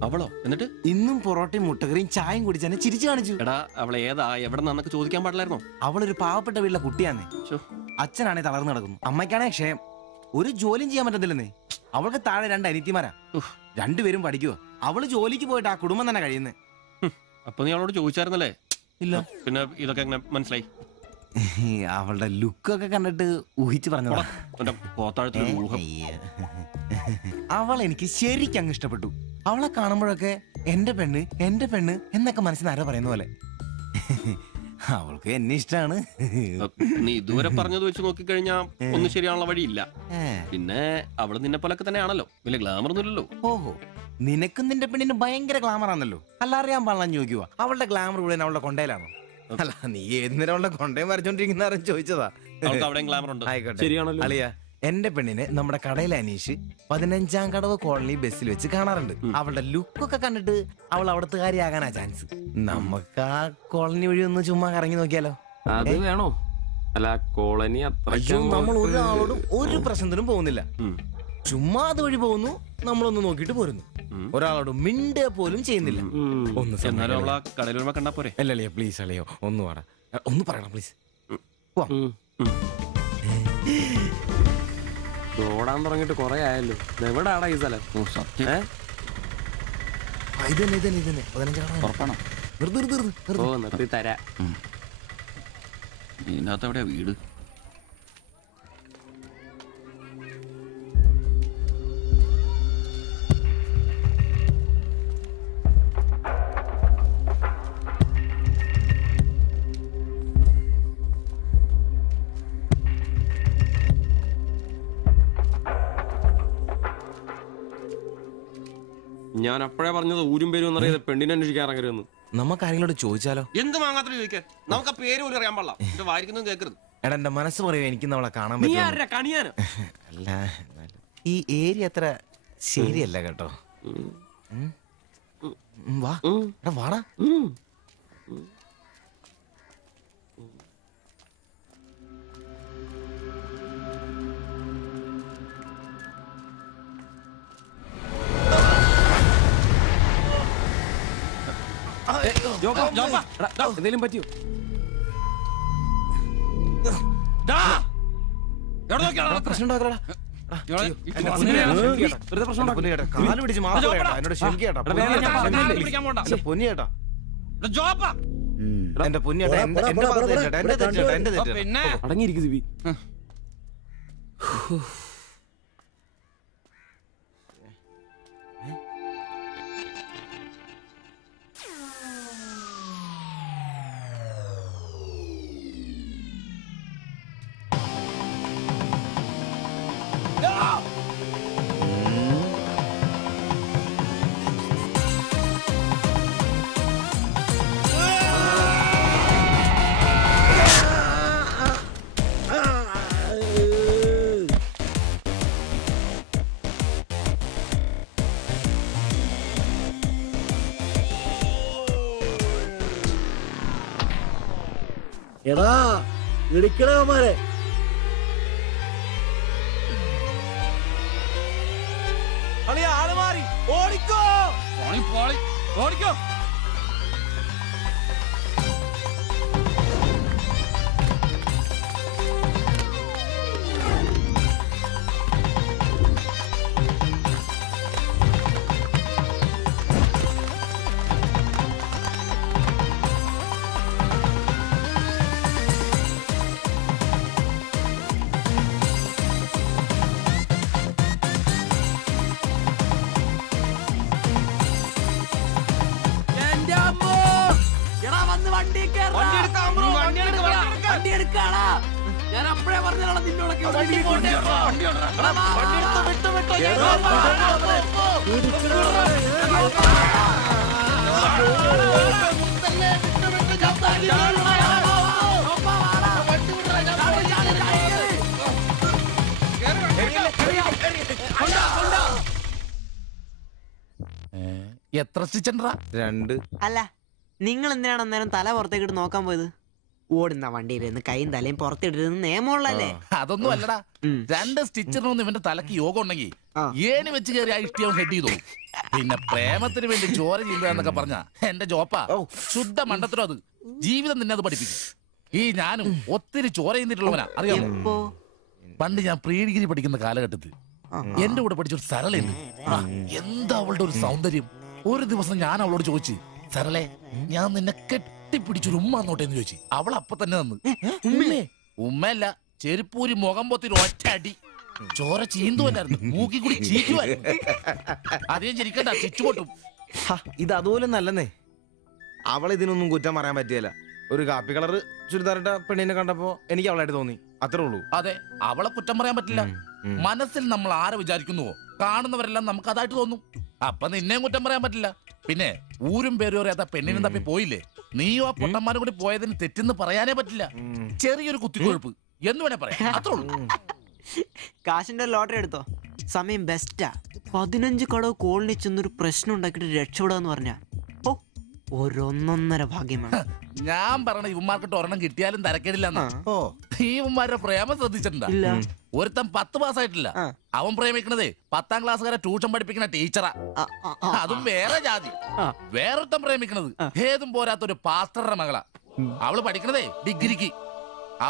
അവളോ? എന്നിട്ട് ഇന്നും പൊറോട്ടയും മുട്ടക്കറിയും ചായയും കുടിച്ച് തന്നെ ചിരിച്ചു കാണിച്ചു. എടാ അവളെ ഏതാ എവിടെ നിന്നൊക്കെ ചോദിക്കാൻ പാടില്ലായിരുന്നോ? അവളൊരു പാവപ്പെട്ട വീട്ടിലെ കുട്ടിയാന്നേ. അച്ഛനാണെ തളർന്നു നടക്കുന്നു, അമ്മയ്ക്കാണെ ക്ഷയം. ഒരു ജോലിയും ചെയ്യാൻ പറ്റത്തില്ലെന്നേ. അവൾക്ക് താഴെ 2 അനിയത്തിമാരാ, 2 പേരും പഠിക്കുവോ. അവള് ജോലിക്ക് പോയിട്ട് ആ കുടുംബം തന്നെ കഴിയുന്നേ. അപ്പൊ നീ അവളോട് ചോദിച്ചായിരുന്നല്ലേ? ഇല്ല. പിന്നെ ഇതൊക്കെ എങ്ങനെ മനസ്സിലായി? അവളുടെ ലുക്കൊക്കെ കണ്ടിട്ട് ഊഹിച്ചു പറഞ്ഞതാ. അവൾ എനിക്ക് ശരിക്കും അങ്ങ് ഇഷ്ടപ്പെട്ടു. അവളെ കാണുമ്പോഴൊക്കെ എന്റെ പെണ്ണ് എന്നൊക്കെ മനസ്സിൽ ആരോ പറയുന്ന പോലെ. അവൾക്ക് എന്നെ ഇഷ്ടമാണ്. നീ ഇതുവരെ പറഞ്ഞത് വെച്ച് നോക്കിക്കഴിഞ്ഞാ ഒന്നും ശരിയാണുള്ള വഴിയില്ല. പിന്നെ അവള് നിന്നെ പോലൊക്കെ തന്നെയാണല്ലോ, വലിയ ഗ്ലാമർ ഒന്നുമില്ലല്ലോ. ഓഹോ, നിനക്കും നിന്റെ പെണ്ണിന് ഭയങ്കര ഗ്ലാമർ ആണല്ലോ. അല്ല അറിയാൻ പാടില്ല ചോദിക്കുക, അവളുടെ ഗ്ലാമർ കൂടെ അവളുടെ കൊണ്ടയിലാണോ? അല്ല, നീ ഏത് നേരം അവളുടെ കൊണ്ടയും വരച്ചോണ്ടിരിക്കുന്ന ചോദിച്ചതാ. ശരിയാണല്ലോ അളിയ, എന്റെ പെണ്ണിനെ നമ്മുടെ കടയിലെ അനീഷ് 15-ാം കടവ് കോളനി ബസ്സിൽ വെച്ച് കാണാറുണ്ട്. അവളുടെ ലുക്കൊക്കെ കണ്ടിട്ട് അവൾ അവിടുത്തെ കാര്യമാകാനാ ചാൻസ്. നമുക്ക് ആ കോളനി വഴി ഒന്ന് ചുമ്മാ കറങ്ങി നോക്കിയാലോ? അത് വേണോ? അല്ല, കോളനി നമ്മൾ ഒരാളോടും ഒരു പ്രശ്നത്തിനും പോകുന്നില്ല. ചുമ്മാ അതുവഴി പോകുന്നു, നമ്മളൊന്ന് നോക്കിട്ട് പോരുന്നു. ഒരാളോട് മിണ്ട പോലും ചെയ്യുന്നില്ല. അല്ലല്ലേ പ്ലീസ് അല്ലയോ, ഒന്ന് പറയണം പ്ലീസ്. ഓടാൻ തുടങ്ങിട്ട് കൊറേ ആയല്ലോ. എവിടാടാ ഈ സ്ഥലം? നിർത്തി തരാ. ഇതിനകത്ത് എവിടെയാ വീട്? ഞാൻ അപ്പോഴേ പറഞ്ഞത് ഊരും പേരും എന്നറിയാതെ പെണ്ണിനെ അന്വേഷിക്കാൻ ഇറങ്ങരുതെന്ന്. നമുക്ക് ആരെങ്കിലും ചോദിച്ചാലോ? എന്ത് വാങ്ങാത്ത ചോദിക്കാൻ? നമുക്ക് പേര് പോലും അറിയാൻ പാടില്ല. എന്റെ വായിരിക്കുന്നു കേൾക്കരുത്. എടാ, എന്റെ മനസ്സ് പറയൂ, എനിക്ക് നമ്മളെ കാണാൻ കണിയാനോ? അല്ല, ഈ ഏരിയ അത്ര ശരിയല്ല കേട്ടോ. വാടാ. എന്തേലും പറ്റിയോ? കാല് പിടിച്ച് മാത്രം എന്നോട് ക്ഷമിക്കേട്ടാ. പൊന്നിയേട്ടാ, എന്റെ പൊന്നിയേട്ടാ, എന്റെ തെറ്റാ. അടങ്ങിയിരിക്കും സിബി. എടാ, ഇടിക്കണമാരെ ആള് മാറി. ഓടിക്കോ ഓടിക്കോ. നിക്കാടാ. ഞാൻ അപ്പഴേ പറഞ്ഞാണ് നിന്നോടൊക്കെ വണ്ടി പോണ്ടേ. എത്ര സ്റ്റിച്ചൻഡ്രാ? 2. അല്ല നിങ്ങൾ എന്തിനാണ് അന്നേരം തല പുറത്തേക്കിട്ട് നോക്കാൻ പോയത്? ഓടുന്ന വണ്ടിയിലിരുന്ന് കൈയും തലയും പുറത്തിട്ടിരുന്ന് നിയമമുള്ളല്ലേ? അതൊന്നും അല്ലടാ. 2 സ്റ്റിച്ചറിനൊന്നും ഇവന്റെ തലക്ക് യോഗം ഉണ്ടെങ്കിൽ ഏണി വെച്ച് കയറി ആ ഇഷ്ടിയവൻ ഹെഡ് ചെയ്തു. പിന്നെ പ്രേമത്തിന് വേണ്ടി ചോര ചെയ്യുന്നതൊക്കെ പറഞ്ഞ എന്റെ ജോപ്പാ ശുദ്ധ മണ്ടത്തരം. അത് ജീവിതം നിന്നെ അത് പഠിപ്പിക്കും. ഈ ഞാനും ഒത്തിരി ചോര ചെയ്യുന്നിട്ടുള്ളവനാ, അറിയാമോ? പണ്ട് ഞാൻ പ്രീ ഡിഗ്രി പഠിക്കുന്ന കാലഘട്ടത്തിൽ എന്റെ കൂടെ പഠിച്ചൊരു സരളയുണ്ട്. എന്താ അവളുടെ ഒരു സൗന്ദര്യം! ഒരു ദിവസം ഞാൻ അവളോട് ചോദിച്ചു, സരളെ ഞാൻ നിന്നെ കെട്ടിപ്പിടിച്ചൊരു ഉമ്മ നോട്ടെ എന്ന് ചോദിച്ചു. അവൾ അപ്പൊ തന്നെ തന്നു. ഉമ്മയല്ല, ചെരുപ്പൂരി മുഖം പൊത്തിരി ഒറ്റ അടി. ചോര ചീന്തുവല്ലായിരുന്നു, മൂക്കി കൂടി ചീറ്റുമായിരുന്നു. അതേ ചിരിക്കണ്ട, ചുറ്റുപൊട്ടും. ഇത് അതുപോലെ നല്ലെന്നേ. അവളെ ഇതിനൊന്നും കുറ്റം പറയാൻ പറ്റിയല്ല. ഒരു കാപ്പി കളറ് ചുരിദാറിട്ട പെണ്ണിനെ കണ്ടപ്പോ എനിക്ക് അവളായിട്ട് തോന്നി, അത്രേ ഉള്ളൂ. അതെ, അവളെ കുറ്റം പറയാൻ പറ്റില്ല. മനസ്സിൽ നമ്മൾ ആരെ വിചാരിക്കുന്നുവോ കാണുന്നവരെല്ലാം നമുക്ക് അതായിട്ട് തോന്നും. അപ്പൊ നിന്നെയും കുറ്റം പറയാൻ പറ്റില്ല. പിന്നെ ഊരും പേരും അറിയാത്ത പെണ്ണിനും തപ്പി പോയില്ലേ? നീയും ആ പൊട്ടന്മാരും കൂടി പോയതിന് തെറ്റെന്ന് പറയാനേ പറ്റില്ല. ചെറിയൊരു കുത്തിക്കൊഴുപ്പ് എന്ന് വേണേ പറയാം, അത്രേ ഉള്ളൂ. കാശിന്റെ ലോട്ടറി എടുത്തോ, സമയം ബെസ്റ്റാ. 15 കടവ് കോളനി ചെന്നൊരു പ്രശ്നം ഉണ്ടാക്കിട്ട് രക്ഷപ്പെടാന്ന് പറഞ്ഞ ഒരൊന്നൊന്നര ഭാഗ്യമാണ്. ഞാൻ പറഞ്ഞ ഇവന്മാർക്കിട്ട് ഒരെണ്ണം കിട്ടിയാലും തരക്കേടില്ലെന്നാ. ഈ ഇവന്മാരുടെ പ്രേമം ശ്രദ്ധിച്ചിട്ടുണ്ടാ? ഒരുത്തൻ 10 പാസ്സായിട്ടില്ല. അവൻ പ്രേമിക്കണതേ 10ാം ക്ലാസ്സുകാരെ ട്യൂഷൻ പഠിപ്പിക്കുന്ന ടീച്ചറാ. അതും വേറെ ജാതി. വേറൊരുത്തൻ പ്രേമിക്കണത് ഏതും പോരാത്തൊരു പാസ്റ്ററുടെ മകളാ. അവള് പഠിക്കണതേ ഡിഗ്രിക്ക്.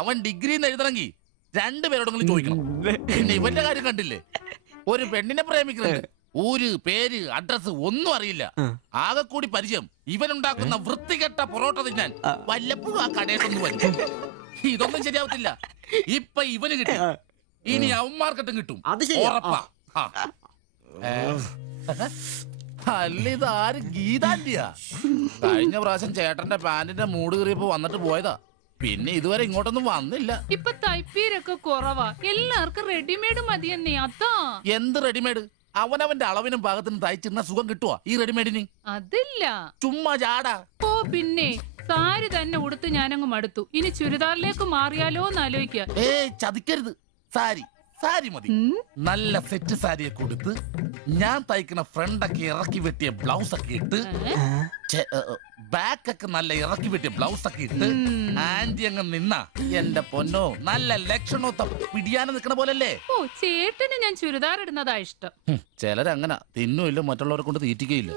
അവൻ ഡിഗ്രി എഴുതണമെങ്കിൽ 2 പേരോടെങ്കിലും ചോദിക്കണം. പിന്നെ ഇവന്റെ കാര്യം കണ്ടില്ലേ? ഒരു പെണ്ണിനെ പ്രേമിക്കുന്നുണ്ട്, ഊര് പേര് അഡ്രസ് ഒന്നും അറിയില്ല. ആകെ കൂടി പരിചയം ഇവനുണ്ടാക്കുന്ന വൃത്തികെട്ട പൊറോട്ട തിന്നാൻ വല്ലപ്പോഴും ആ കടയിലൊന്നും വരും. ഇതൊന്നും ശരിയാവത്തില്ല. ഇപ്പൊ ഇവന് കിട്ടി, ഇനി അവന്മാർക്കിട്ടും കിട്ടും, ഉറപ്പാ. അല്ല, ഇതാര് ഗീതാന്റിയാ? കഴിഞ്ഞ പ്രാവശ്യം ചേട്ടന്റെ പാന്റിന്റെ മൂട് കയറിയപ്പോ വന്നിട്ട് പോയതാ. പിന്നെ ഇതുവരെ ഇങ്ങോട്ടൊന്നും വന്നില്ല. ഇപ്പൊ തയ്പ്പീരൊക്കെ കുറവാ, എല്ലാവർക്കും റെഡിമെയ്ഡ് മതിയെന്നേ. അതാ. എന്ത് റെഡിമെയ്ഡ്? അവനവന്റെ അളവിനും പാകത്തിനും തയ്ച്ചിരുന്ന സുഖം കിട്ടുവാ ഈ റെഡിമെയ്ഡിന്? അതില്ല, ചുമ്മാ ചാടാ. ഓ പിന്നെ സാരി തന്നെ ഉടുത്ത് ഞാനങ്ങ് മടുത്തു. ഇനി ചുരിദാറിലേക്ക് മാറിയാലോ എന്ന് ആലോചിക്കുക. ചതിക്കരുത്. സാരി സാരി മതി. നല്ല സെറ്റ് സാരിയൊക്കെ കൊടുത്ത് ഞാൻ തയ്ക്കുന്ന ഫ്രണ്ടൊക്കെ ഇറക്കി വെട്ടിയ ബ്ലൗസ് ഒക്കെ ഇട്ട്, ബാക്കൊക്കെ നല്ല ഇറക്കി വെട്ടിയ ബ്ലൗസ് ഒക്കെ ഇട്ട് ആന്റി അങ്ങ് നിന്ന എന്റെ പൊന്നോ നല്ല ലക്ഷണോ പിടിയാനും നിക്കണ പോലല്ലേ. ഓ, ചേട്ടന് ഞാൻ ചുരിദാർ ഇടുന്നതാ ഇഷ്ടം. ചിലരങ്ങനെ തിന്നുമില്ല, മറ്റുള്ളവരെ കൊണ്ട് തീറ്റിക്കയില്ല.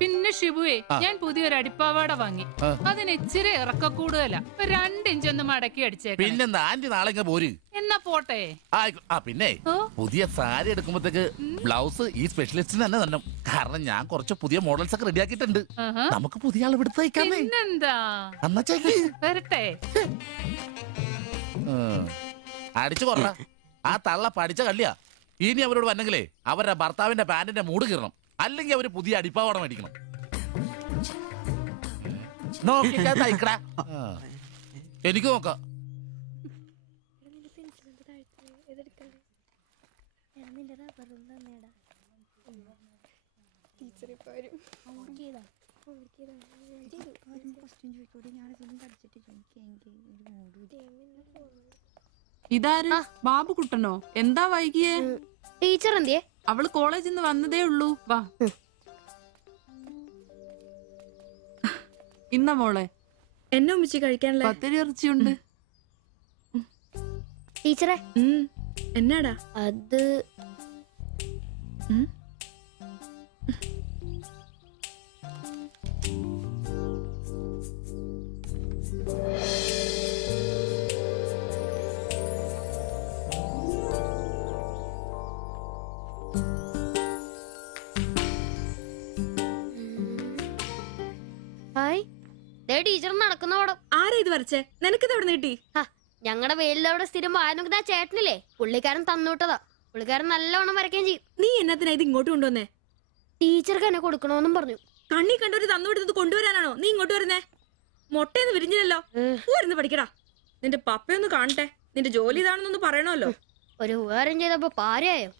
പിന്നെ ഷിബുവേ, ഞാൻ പുതിയൊരു അടിപ്പാവാട വാങ്ങി. അതിന് ഇച്ചിരി ഇറക്ക കൂടുതലാ. 2 ഇഞ്ച് ഒന്ന് മടക്കി അടിച്ചേക്കാം. പിന്നെന്താ, ആന്റി നാളെ പോര്. എന്നാ പോട്ടെ. പിന്നെ പുതിയ സാരി എടുക്കുമ്പോഴത്തേക്ക് ബ്ലൗസ് ഈ സ്പെഷ്യലിസ്റ്റിന് തന്നെ തന്നെ. കാരണം ഞാൻ കുറച്ച് പുതിയ മോഡൽസ് ഒക്കെ റെഡിയാക്കിയിട്ടുണ്ട്. നമുക്ക് പുതിയ ആൾ എടുത്ത് തയ്ക്കാമേ. പിന്നെന്താ, വരട്ടെ. അടിച്ചു കൊറ. ആ തള്ള പഠിച്ച കള്ളിയാ. ഇനി അവരോട് വന്നെങ്കിലേ അവരുടെ ഭർത്താവിന്റെ പാന്റിന്റെ മൂട് കീറണം, അല്ലെങ്കിൽ അവര് പുതിയ അടിപ്പാവാട മേടിക്കണം. നോക്കിക്കാ തയ്ക്കടാ. എനിക്ക് നോക്കാം. ഇതാര്? ബാബുക്കുട്ടനോ? എന്താ വൈകിയേ? ടീച്ചർ എന്തിയെ? അവള് കോളേജിൽ നിന്ന് വന്നതേ ഉള്ളൂ. വാ. ഇന്ന മോളെ എന്നെ ഉമ്മിച്ചി കഴിക്കാനുള്ള പത്തിരി ഇറച്ചിയുണ്ട്. ടീച്ചറെ എന്നാടാ അത്? ടീച്ചർ നടക്കുന്ന പടം. ആരാ ഇത് വരച്ചേ? നിനക്കിത് എവിടെ കിട്ടി? ഞങ്ങളുടെ വീട്ടിലവിടെ സ്ഥിരം വായനോക്കുന്ന ചേട്ടനില്ലേ, പുള്ളിക്കാരൻ തന്നുവിട്ടതാ. പുള്ളിക്കാരൻ നല്ലോണം വരയ്ക്കുകയും ചെയ്യും. നീ എന്നത്തിനാ ഇത് ഇങ്ങോട്ട് കൊണ്ടുവന്നേ? ടീച്ചർക്ക് എന്നെ കൊടുക്കണോന്നും പറഞ്ഞു. കണ്ണി കണ്ടൊരു തന്നുവിടുന്നത് കൊണ്ടുവരാനാണോ നീ ഇങ്ങോട്ട് വരുന്നേ? മുട്ടയെന്ന് വിരിഞ്ഞില്ലല്ലോ. പോരുന്ന് പഠിക്കടാ. നിന്റെ പപ്പയൊന്ന് കാണട്ടെ. നിന്റെ ജോലി ഇതാണെന്നൊന്ന് പറയണമല്ലോ. ഒരു ഉപകാരം ചെയ്തപ്പോ പാരയായോ?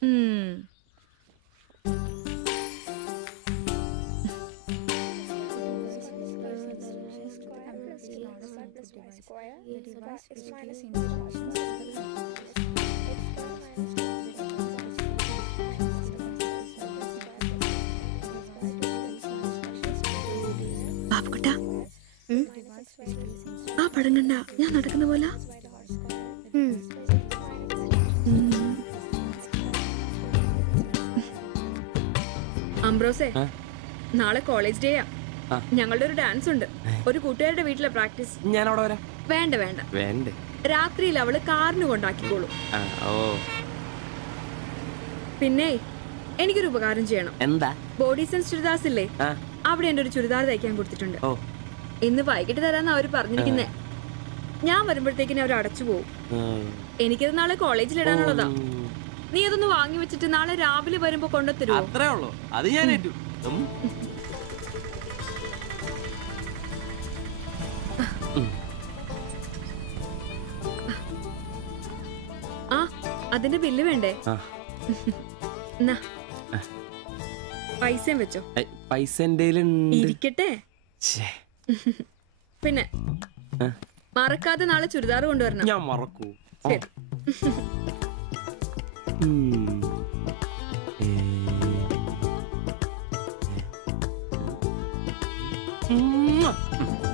ബാബുക്കുട്ട, ആ പടം കണ്ട ഞാൻ നടക്കുന്ന പോലെ. അംബ്രോസേ, നാളെ കോളേജ് ഡേയാ. ഞങ്ങളുടെ ഒരു ഡാൻസ് ഉണ്ട്. ഒരു കൂട്ടുകാരുടെ വീട്ടിലെ പ്രാക്ടീസ്. ഞാൻ അവിടെ വരാം. വേണ്ട വേണ്ട വേണ്ടേ? രാത്രിയിൽ അവള് കാറിന് കൊണ്ടാക്കിക്കോളും. പിന്നെ എനിക്കൊരു ഉപകാരം ചെയ്യണം. എന്താ? ബോഡി സെൻസ് ചുരിദാർസ് ഇല്ലേ, അവിടെ എന്റെ ഒരു ചുരിദാർ തയ്ക്കാൻ കൊടുത്തിട്ടുണ്ട്. ഇന്ന് വൈകിട്ട് തരാന്ന് അവര് പറഞ്ഞിരിക്കുന്നേ. ഞാൻ വരുമ്പോഴത്തേക്കിന് അവർ അടച്ചു പോകും. എനിക്കത് നാളെ കോളേജിൽ ഇടാനുള്ളതാ. നീ അതൊന്ന് വാങ്ങി വെച്ചിട്ട് നാളെ രാവിലെ വരുമ്പോ കൊണ്ടുത്തരുമോ? അത്രേ ഉള്ളൂ. അത് ഞാൻ ഏറ്റു. ആ, അതിന്റെ ബില്ല് വേണ്ടേ? പൈസയും വെച്ചോ. പൈസ ഇരിക്കട്ടെ. പിന്നെ മറക്കാതെ നാളെ ചുരിദാർ കൊണ്ടുവരണം. ഞാൻ മറക്കൂ. ശരി.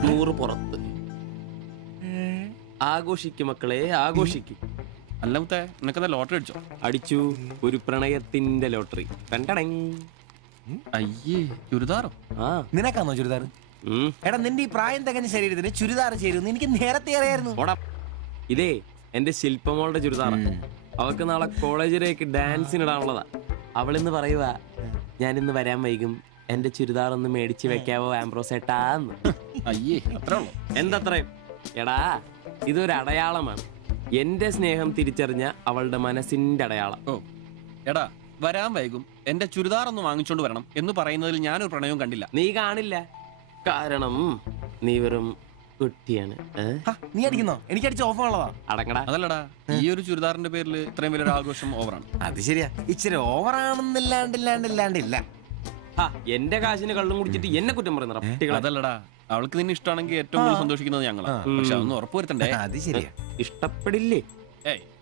നൂറ് പുറത്ത്. ആഘോഷിക്കും മക്കളെ, ആഘോഷിക്കും. അല്ല മുത്തേ, നിനക്കെന്താ ലോട്ടറി അടിച്ചോ? അടിച്ചു. ഒരു പ്രണയത്തിന്റെ ലോട്ടറി. അയ്യേ, ചുരിദാറോ? നിനക്കാന്നോ ചുരിദാർ? എടാ, നിന്റെ ഈ പ്രായം തികഞ്ഞ ശരീരത്തിന് ചുരിദാർ ചേരുന്നു എനിക്ക് നേരത്തെ അറിയായിരുന്നു. ഇതേ എന്റെ ശില്പമോളുടെ ചുരിദാറാണ്. അവൾക്ക് നാളെ കോളേജിലേക്ക് ഡാൻസിനിടാനുള്ളതാ. അവളിന്ന് പറയുക, ഞാനിന്ന് വരാൻ വൈകും, എന്റെ ചുരിദാർ ഒന്ന് മേടിച്ച് വെക്കാവോ ആംബ്രോസേട്ടാന്ന്. അയ്യേ, അത്രേ ഉള്ളൂ. എന്തത്രയും? എടാ, ഇതൊരു അടയാളമാണ്. എന്റെ സ്നേഹം തിരിച്ചറിഞ്ഞ അവളുടെ മനസ്സിന്റെ അടയാളം. ഓ എടാ, വരാൻ വൈകും, എന്റെ ചുരിദാർ ഒന്ന് വാങ്ങിച്ചോണ്ട് വരണം എന്ന് പറയുന്നതിൽ ഞാനൊരു പ്രണയവും കണ്ടില്ല. നീ കാണില്ല, കാരണം നീ വെറും കുട്ടിയാണ്. നീ അടിക്കുന്നോ? എനിക്ക് അടിച്ച ഓഫ് ഉള്ളതാ. അടങ്ങടാ. അതല്ലടാ, ഈ ഒരു ചുരിദാറിന്റെ പേരിൽ ഇത്രയും വലിയൊരു ആഘോഷം ഓവറാണ്. അത് ശരിയാ, ഇച്ചിരി ഓവറാണെന്നില്ലാണ്ടില്ല. എന്റെ കാശിന് കള്ളും കുടിച്ചിട്ട് എന്നെ കുറ്റം പറയുന്ന. അതല്ലടാ, അവൾക്ക് നിന്നെ ഇഷ്ടമാണെങ്കിൽ ഏറ്റവും കൂടുതൽ സന്തോഷിക്കുന്നത് ഞങ്ങളാ. പക്ഷെ അതൊന്നും ഉറപ്പുവരുത്തണ്ടേ. അത് ശരിയാ. ഇഷ്ടപ്പെടില്ലേ?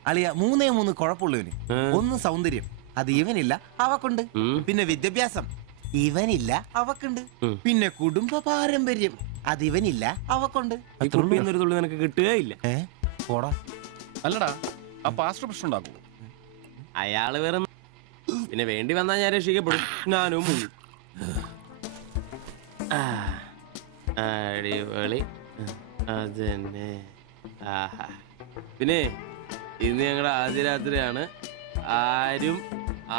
അളിയ, 3 കുഴപ്പമുള്ളവന്. ഒന്ന് സൗന്ദര്യം, അത് ഇവനില്ല, അവക്കുണ്ട്. പിന്നെ വിദ്യാഭ്യാസം, ഇവനില്ല, അവക്കുണ്ട്. പിന്നെ കുടുംബ പാരമ്പര്യം, അത് ഇവനില്ല, അവക്കുണ്ട്. നിനക്ക് കിട്ടുകയില്ല. അല്ലടാ, ആ പാസ്റ്റർ പ്രശ്നം ഉണ്ടാക്കും. അയാള് വേറെ. പിന്നെ വേണ്ടി വന്നാ ഞാൻ രക്ഷിക്കപ്പെടും. ഞാനും അടിപൊളി. അതന്നെ. പിന്നെ ഇന്ന് ഞങ്ങളുടെ ആദ്യ രാത്രിയാണ്.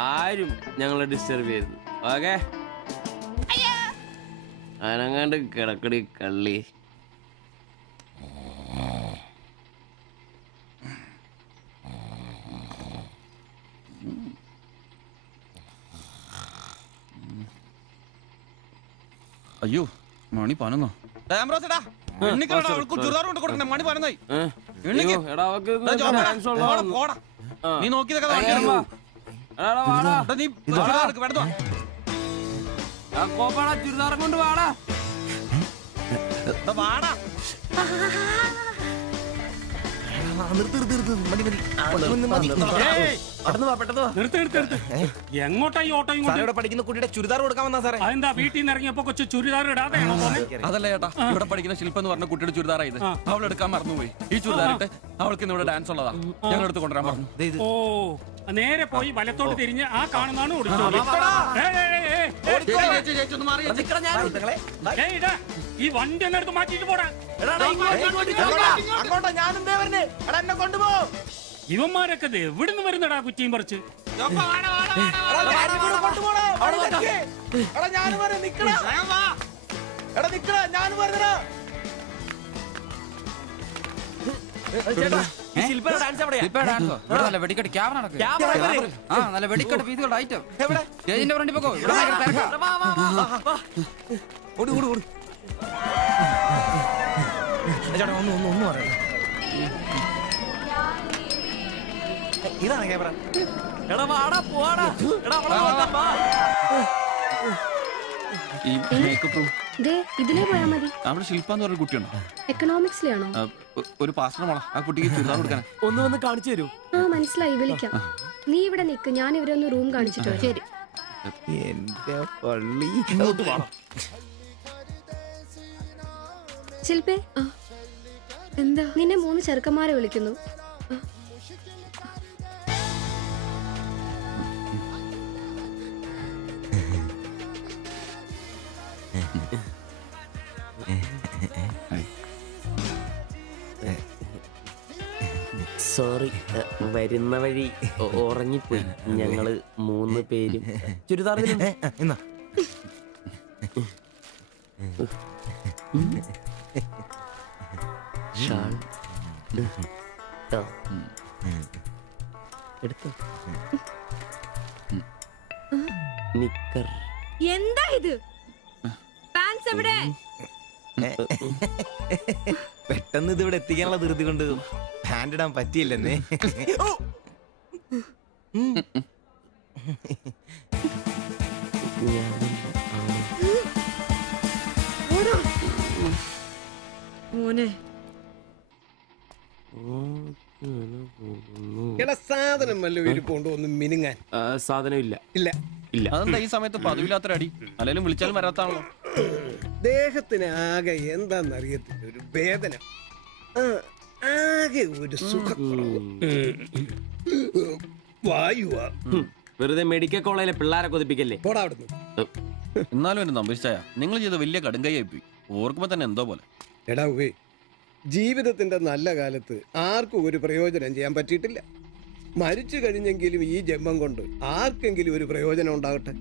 ആരും ഞങ്ങളെ ഡിസ്റ്റർബ് ചെയ്തു. ഓക്കെ, അനങ്ങാണ്ട് കിടക്കടി കള്ളി. അയ്യോ, മണി 11. നീ നോക്കിയതൊക്കെ ചുരിദാർ കൊണ്ട് വാടാ. എങ്ങോട്ടാ ഈ ഓട്ടോ? പഠിക്കുന്ന കുട്ടിയുടെ ചുരിദാർ കൊടുക്കാൻ വന്നാ സാറേ. അതെന്താ വീട്ടിൽ നിന്ന് ഇറങ്ങിയപ്പോ കൊച്ചു ചുരിദാർ ഇടാതെയാണോ? അതല്ല ചേട്ടാ, ഇവിടെ പഠിക്കുന്ന ശില്പം എന്ന് പറഞ്ഞ കുട്ടിയുടെ ചുരിദാറായത്. അവൾ എടുക്കാൻ മറന്നുപോയി. ഈ ചുരിദാറിട്ട് അവൾക്ക് ഇന്ന് ഇവിടെ ഡാൻസ് ഉള്ളതാ. ഞങ്ങൾ എടുത്ത് കൊണ്ടുവരാൻ പറഞ്ഞു. ഓ, നേരെ പോയി വലത്തോട്ട് തിരിഞ്ഞ് ആ കാണുന്നതാണ് ഈ വണ്ടി എന്നെടുത്ത് മാറ്റിട്ട് പോടാ. ഇവന്മാരൊക്കെ എവിടുന്ന് വരുന്നടാ കുറ്റിയും പറിച്ച്? ഇതാണ് ക്യാമറ. എടാ വാടാ പോവാടാ. എടാ അവളെ നോക്കാം, വാ. ഈ മേക്കപ്പ് റൂം ദേ ഇതിലേ പോയാ മതി. അവിടെ ശില്പ എന്ന് പറഞ്ഞ കുട്ടിയുണ്ടോ? എക്കണോമിക്സിലാണോ? ഒരു പാസ്റ്റർ മോളാ ആ കുട്ടിക്ക് ചുരിദാർ കൊടുക്കാൻ. ഒന്ന് വന്ന് കാണിച്ചു തരൂ. ആ മനസ്സിലായി, വിളിക്കാം. നീ ഇവിടെ നിക്ക്, ഞാൻ ഇവരെ ഒന്ന് റൂം കാണിച്ചിട്ട് വരാം. ശരി. എന്റെ പള്ളി. ശില്പേ, എന്താ? നിന്നെ 3 ചെറുക്കന്മാരെ വിളിക്കുന്നു. സോറി, വരുന്ന വഴി ഉറങ്ങിപ്പോയി. ഞങ്ങള് 3 പേരും ചുരിദാർ എന്നാ ഷാൾ എടുത്തോ. നിക്കർ. എന്താ ഇത്? പാൻസ് എവിടെ? പെട്ടെന്ന് ഇതിവിടെ എത്തിക്കാനുള്ള ധൃതി കൊണ്ട് ഹാൻഡ് ഇടാൻ പറ്റിയില്ലെന്നേ. മോനെ എടാ സാധനം വല്ല ഇരിപ്പുണ്ടോ ഒന്ന് മിനുങ്ങാൻ? സാധനം ഇല്ല. ഇല്ല ഇല്ല. അതെന്താ ഈ സമയത്ത് പതിവില്ലാത്തൊരു അടി? അല്ലെങ്കിലും വിളിച്ചാലും വരാത്താണല്ലോ. ദേഹത്തിന് ആകെ എന്താന്നറിയത്തില്ല, ഒരു വേദന, ആകെ ഒരു സുഖക്കുറവ്. വായുവാ. വെറുതെ മെഡിക്കൽ കോളേജിലെ പിള്ളേരെ കൊതിപ്പിക്കല്ലേ. പോടാ അവിടുന്ന്. എന്നാലും എന്നെ നമ്പിച്ചായ നിങ്ങൾ ചെയ്ത വലിയ കടുങ്കയായി പോയി. ഓർക്കുമ്പോ തന്നെ എന്തോ പോലെ. എടാ ഉവേ, ജീവിതത്തിന്റെ നല്ല കാലത്ത് ആർക്കും ഒരു പ്രയോജനം ചെയ്യാൻ പറ്റിയിട്ടില്ല. മരിച്ചു കഴിഞ്ഞെങ്കിലും ഈ ജന്മം കൊണ്ട് ആർക്കെങ്കിലും ഒരു പ്രയോജനം ഉണ്ടാകട്ടെ.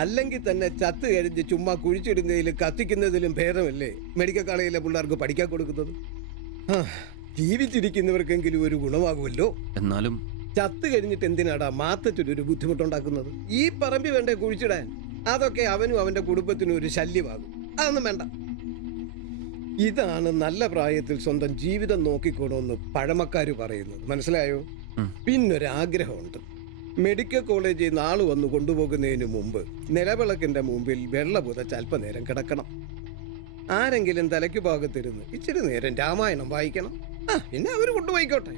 അല്ലെങ്കിൽ തന്നെ ചത്ത് കഴിഞ്ഞ് ചുമ്മാ കുഴിച്ചിടുന്നതിലും കത്തിക്കുന്നതിലും ഭേദമല്ലേ മെഡിക്കൽ കോളേജിലെ പിള്ളേർക്ക് പഠിക്കാൻ കൊടുക്കുന്നത്? ജീവിച്ചിരിക്കുന്നവർക്കെങ്കിലും ഒരു ഗുണമാകുമല്ലോ. എന്നാലും ചത്ത് കഴിഞ്ഞിട്ട് എന്തിനാടാ മാത്തച്ചൊരു ബുദ്ധിമുട്ടുണ്ടാക്കുന്നത്? ഈ പറമ്പി വേണ്ടേ കുഴിച്ചിടാൻ? അതൊക്കെ അവനും അവന്റെ കുടുംബത്തിനും ഒരു ശല്യമാകും. അതൊന്നും വേണ്ട. ഇതാണ് നല്ല പ്രായത്തിൽ സ്വന്തം ജീവിതം നോക്കിക്കോണമെന്ന് പഴമക്കാര് പറയുന്നത്, മനസ്സിലായോ? പിന്നൊരാഗ്രഹമുണ്ട്. മെഡിക്കൽ കോളേജിൽ നാള് വന്ന് കൊണ്ടുപോകുന്നതിന് മുമ്പ് നിലവിളക്കിന്റെ മുമ്പിൽ വെള്ള പുതച്ച് അല്പനേരം കിടക്കണം. ആരെങ്കിലും തലയ്ക്ക് ഭാഗത്തിരുന്ന് ഇച്ചിരി നേരം രാമായണം വായിക്കണം. പിന്നെ അവര് കൊണ്ടുപോയിക്കോട്ടെ.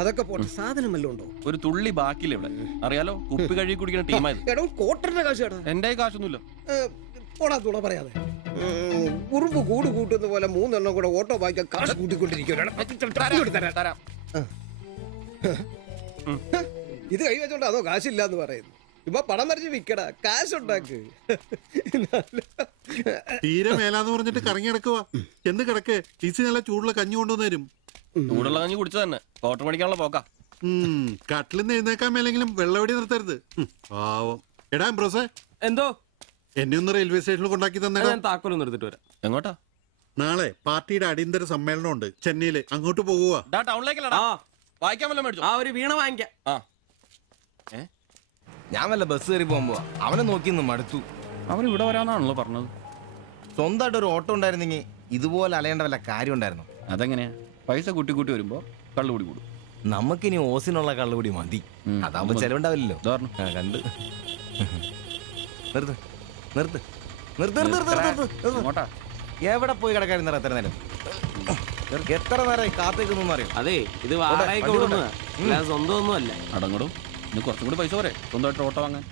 അതൊക്കെ പോട്ടെ, സാധനം വല്ലതും ഉണ്ടോ? ഒരു തുള്ളി ബാക്കിയില്ല ഇവിടെ. അറിയാലോ, കുപ്പി കഴുകി കുടിക്കുന്ന ടീമായത്. എടോ കോട്ടറിന്റെ കാശ് കേട്ടോ. എന്റെ കാശൊന്നുമില്ല. ഓടാ തുണ പറയാതെ. ഉറുമ്പ് കൂട് കൂട്ടുന്ന പോലെ 3 എണ്ണം കൂടെ ഓട്ടോ വായിക്കാൻ കാശ് കൂട്ടിക്കൊണ്ടിരിക്കും. ഇത് കൈവച്ചോണ്ട് അതോ കാശില്ലാന്ന് പറയുന്നു. ഇപ്പൊ പണം വരച്ച് വിക്കടാ, കാശുണ്ടാക്ക്. തീരെ മേലാന്ന് പറഞ്ഞിട്ട് കറങ്ങി കിടക്കുക. എന്ന് കിടക്ക്, ടീസി നല്ല ചൂടുള്ള കഞ്ഞി കൊണ്ടുവന്ന് തരും. ചൂടുള്ള കഞ്ഞി കുടിച്ചു തന്നെ കോട്ടർ പഠിക്കാനുള്ള പോക്കാ. കട്ടിലിന്ന് എഴുന്നേക്കാൻ മേലെങ്കിലും വെള്ളവടി നിർത്തരുത്. പാവം. എടാ എംബ്രോസേ, എന്തോ എന്നെ ഒന്ന് റെയിൽവേ സ്റ്റേഷനിൽ കൊണ്ടാക്കി തന്നെ. താക്കോലൊന്നും എടുത്തിട്ട് വരാം. എങ്ങോട്ടാ? നാളെ പാർട്ടിയുടെ അടിയന്തര സമ്മേളനം ഉണ്ട് ചെന്നൈയില്. അങ്ങോട്ട് പോകുക. ടൗണിലേക്കല്ലടാ, വായിക്കാൻ വല്ല മേടിച്ചു. ആ ഒരു വീണ വാങ്ങിക്കാം. ഞാൻ വല്ല ബസ് കയറി പോകുമ്പോ അവനെ നോക്കി മടുത്തു. അവൻ ഇവിടെ വരാന്നാണല്ലോ പറഞ്ഞത്. സ്വന്തമായിട്ട് ഒരു ഓട്ടോ ഉണ്ടായിരുന്നെങ്കിൽ ഇതുപോലെ അലയേണ്ട വല്ല കാര്യം ഉണ്ടായിരുന്നു. അതെങ്ങനെയാ? പൈസ കൂട്ടി കൂട്ടി വരുമ്പോ കള്ളുകൂടി കൂടും. നമുക്കിനി ഓസിനുള്ള കള്ളുകൂടി മതി. അതാവുമ്പോ ചെലവുണ്ടാവില്ലല്ലോ. കണ്ട് നിർത്ത് നിർത്ത് നിർത്ത് നിർത്ത്. എവിടെ പോയി കിടക്കാരുന്ന എത്ര നേരം? എത്ര നേരം കാത്തേക്കൊന്നും അറിയാം. അതെ, ഇത് വാടകയ്ക്ക് കൊടുക്കുന്നതാ, സ്വന്തം ഒന്നും അല്ല. അടങ്ങടും. ഇനി കുറച്ചും കൂടി പൈസ പോരെ സ്വന്തമായിട്ട് ഓട്ടോ വാങ്ങാൻ.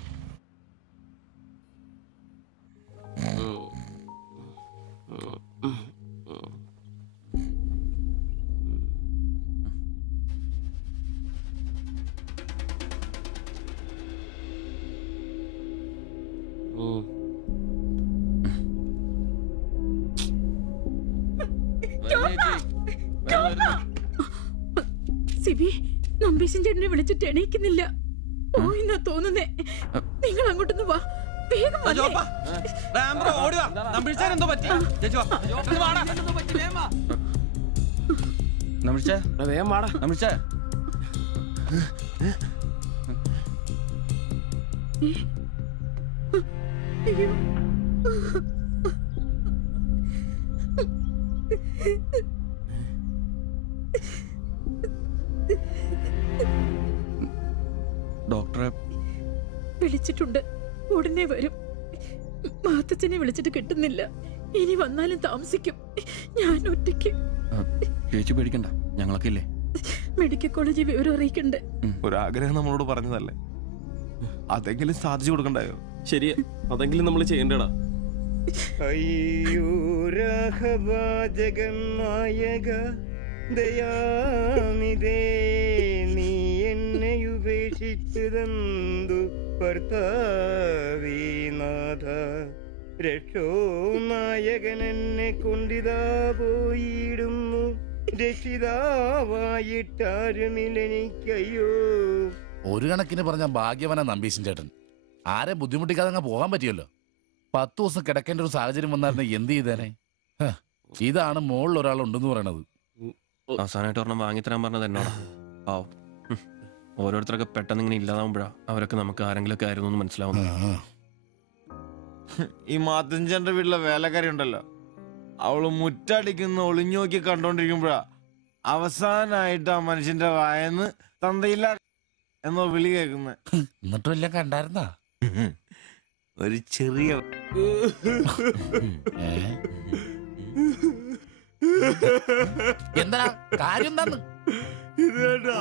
സിബി, നമ്പീശൻ ചേട്ടനെ വിളിച്ചിട്ട് എണീക്കുന്നില്ല. പോയിന്നാ തോന്നുന്നേ. നിങ്ങൾ അങ്ങോട്ടൊന്ന് വാ, വേഗം വന്നേ. ഡോക്ടറെ വിളിച്ചിട്ടുണ്ട്, ഉടനെ വരും. മാത്തച്ഛനെ വിളിച്ചിട്ട് കിട്ടുന്നില്ല. ഇനി വന്നാലും താമസിക്കും. ഞാൻ ഒറ്റയ്ക്ക്. ചേച്ചി പേടിക്കണ്ട, ഞങ്ങളൊക്കെ ഇല്ലേ. മെഡിക്കൽ കോളേജിൽ വിവരം അറിയിക്കണ്ടേ? ഒരാഗ്രഹം നമ്മളോട് പറഞ്ഞതല്ലേ, അതെങ്കിലും സാധിച്ചു കൊടുക്കണ്ടായോ? ശരിയാ, അതെങ്കിലും നമ്മൾ ചെയ്യണ്ടടാ. അയ്യോ രാഘവാജകനായക ദയാനിധേ, നീ എന്നെ ഉപേക്ഷിച്ചതെന്തു ഭർത്താവീനാഥ. രക്ഷോ നായകൻ എന്നെ കൊണ്ടിതാ പോയിടുന്നു, രക്ഷിതാവായിട്ടാരുമില്ലെനിക്കയ്യോ. ഒരു കണക്കിന് പറഞ്ഞ ഭാഗ്യവന നമ്പീശൻ ചേട്ടൻ. ആരെ ബുദ്ധിമുട്ടിക്കാതെ അങ്ങ് പോകാൻ പറ്റിയല്ലോ. 10 ദിവസം കിടക്കേണ്ട ഒരു സാഹചര്യം വന്നായിരുന്നു എന്ത് ചെയ്തേനെ? ഇതാണ് മോളിൽ ഒരാൾ ഉണ്ടെന്ന് പറയണത്. അവസാനമായിട്ട് ഒരെണ്ണം വാങ്ങിത്തരാൻ പറഞ്ഞത് എന്നോടാ. പാവം, ഓരോരുത്തരൊക്കെ പെട്ടെന്ന് ഇങ്ങനെ ഇല്ലാതാവുമ്പോഴാ അവരൊക്കെ നമുക്ക് ആരെങ്കിലൊക്കെ ആയിരുന്നു എന്ന് മനസ്സിലാവുന്നു. ഈ മാത്തഞ്ചന്റെ വീട്ടിലെ വേലക്കാരി ഉണ്ടല്ലോ, അവള് മുറ്റടിക്കുന്ന ഒളിഞ്ഞു നോക്കി കണ്ടോണ്ടിരിക്കുമ്പോഴാ അവസാനായിട്ട് ആ മനുഷ്യന്റെ വായന്ന് തന്തയില്ല എന്നോ വിളി കേൾക്കുന്നത്. എന്നിട്ടും എല്ലാം കണ്ടായിരുന്നാ? ഒരു ചെറിയ എന്താ കാര്യം? എന്താന്ന് ഇതേട്ടാ,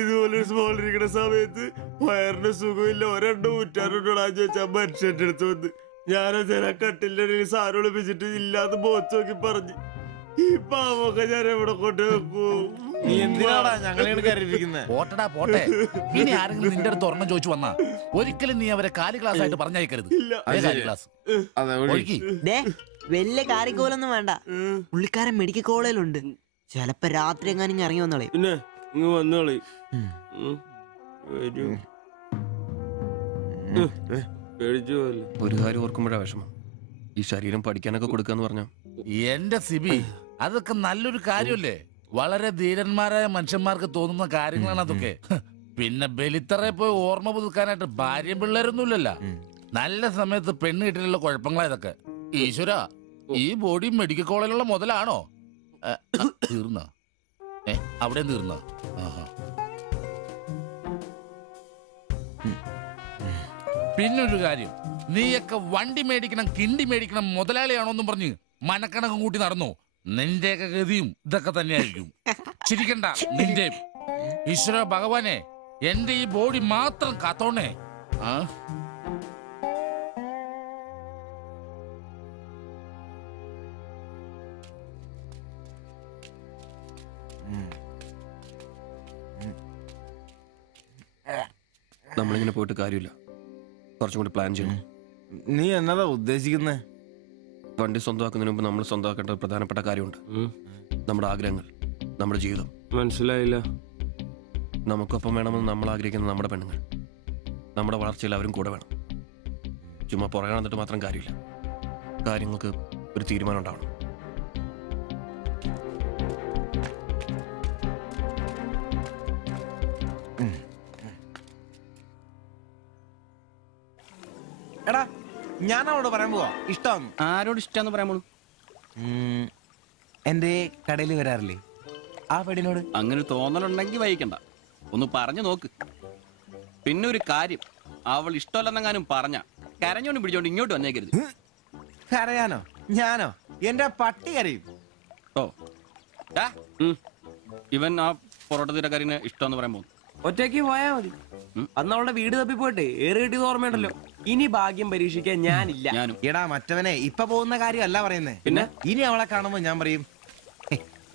ഇതുപോലെ സ്മോൾ ഇരിക്കുന്ന സമയത്ത് വയറിന് സുഖമില്ല, ഒരെണ്ണം ഊറ്റാറുണ്ടോടാന്ന് ചോദിച്ചാ മനുഷ്യന്റെ അടുത്ത് വന്ന് ഞാനതേ കട്ടിലിന്റെ ഇടയിൽ സാറ് ഒളിപ്പിച്ചിട്ട് ഇല്ലാന്ന് ബോച്ച് നോക്കി പറഞ്ഞു. ഈ പാവൊക്കെ ഞാൻ എവിടെ കൊണ്ട് വെക്കും? നീ എന്തിനാടാ ഞങ്ങളെ കരയിപ്പിക്കുന്നത്? പോട്ടടാ പോട്ടെ. ഇനി ആരെങ്കിലും നിന്റെ അടുത്ത് ഒരെണ്ണം ചോദിച്ചു വന്നാ ഒരിക്കലും നീ അവരെ കാലി ക്ലാസ് ആയിട്ട് പറഞ്ഞയക്കരുത്. വലിയ കാര്യക്കോലൊന്നും വേണ്ട. പുള്ളിക്കാരൻ മെഡിക്കൽ കോളേജിലുണ്ട്. ചിലപ്പോ രാത്രി എങ്ങാനും ഇറങ്ങി വന്നോളെ. പിന്നെ ഇങ്ങ് വന്നോളെ. ഒരു കാര്യം ഓർക്കുമ്പോഴാ വിഷമം. ഈ ശരീരം പഠിക്കാനൊക്കെ കൊടുക്കാന്ന് പറഞ്ഞ എന്റെ സിബി, അതൊക്കെ നല്ലൊരു കാര്യമല്ലേ? വളരെ ധീരന്മാരായ മനുഷ്യന്മാർക്ക് തോന്നുന്ന കാര്യങ്ങളാണ് അതൊക്കെ. പിന്നെ ബലിത്തറെ പോയി ഓർമ്മ പുതുക്കാനായിട്ട് ഭാര്യയും പിള്ളേരൊന്നുമില്ലല്ല. നല്ല സമയത്ത് പെണ്ണ് കിട്ടിയുള്ള കുഴപ്പങ്ങളാ ഇതൊക്കെ. ഈശ്വര, ഈ ബോഡി മെഡിക്കൽ കോളേജിലുള്ള മുതലാണോ? തീർന്ന അവിടെ തീർന്ന. പിന്നൊരു കാര്യം, നീയൊക്കെ വണ്ടി മേടിക്കണം, കിണ്ടി മേടിക്കണം, മുതലാളിയാണോന്നും പറഞ്ഞ് മനക്കണക്കും കൂട്ടി നടന്നു. നിന്റെയൊക്കെ ഗതിയും ഇതൊക്കെ തന്നെയായിരിക്കും. ചിരിക്കണ്ട നിന്റെ. ഈശ്വര ഭഗവാനെ, എന്റെ ഈ ബോഡി മാത്രം കാത്തോണേ. നമ്മളിങ്ങനെ പോയിട്ട് കാര്യമില്ല, കുറച്ചും കൂടി പ്ലാൻ ചെയ്യണം. നീ എന്നതാ ഉദ്ദേശിക്കുന്നേ? വണ്ടി സ്വന്തമാക്കുന്നതിന് മുമ്പ് നമ്മൾ സ്വന്തമാക്കേണ്ട ഒരു പ്രധാനപ്പെട്ട കാര്യമുണ്ട്. നമ്മുടെ ആഗ്രഹങ്ങൾ, നമ്മുടെ ജീവിതം. മനസ്സിലായില്ല. നമുക്കൊപ്പം വേണമെന്ന് നമ്മൾ ആഗ്രഹിക്കുന്ന നമ്മുടെ പെണ്ണുങ്ങൾ. നമ്മുടെ വളർച്ചയിൽ അവരും കൂടെ വേണം. ചുമ്മാ പുറകെ നടന്നിട്ട് മാത്രം കാര്യമില്ല. കാര്യങ്ങൾക്ക് ഒരു തീരുമാനം ഉണ്ടാവണം. എടാ, ഞാൻ അവളോട് പറയാൻ പോവാ ഇഷ്ടം. ആരോട് ഇഷ്ടമെന്ന് പറയാൻ പോണു? എന്റെ കടയിൽ വരാറില്ലേ ആ പെടിനോട്? അങ്ങനെ തോന്നലുണ്ടെങ്കിൽ വൈകണ്ട, ഒന്ന് പറഞ്ഞു നോക്ക്. പിന്നെ ഒരു കാര്യം, അവൾ ഇഷ്ടമല്ലെന്നെങ്ങാനും പറഞ്ഞ കരഞ്ഞോണ്ട് പിടിച്ചോണ്ട് ഇങ്ങോട്ട് വന്നേക്കരുത്. കരയാനോ? ഞാനോ? എന്റെ പട്ടി കരയും. ഓ, ഇവൻ ആ പൊറോട്ട തീരക്കാരിനെ ഇഷ്ടമെന്ന് പറയാൻ പോകുന്നു. ഒറ്റയ്ക്ക് പോയാ മതി. അന്ന് അവളുടെ വീട് തപ്പി പോയിട്ട് ഏറെ കിട്ടിയത് ഓർമ്മയുണ്ടല്ലോ. ഇനി ഭാഗ്യം പരീക്ഷിക്കാൻ ഞാനില്ല. എടാ മറ്റവനെ, ഇപ്പൊ പോകുന്ന കാര്യമല്ല പറയുന്നേ. പിന്നെ ഇനി അവളെ കാണുമ്പോ ഞാൻ പറയും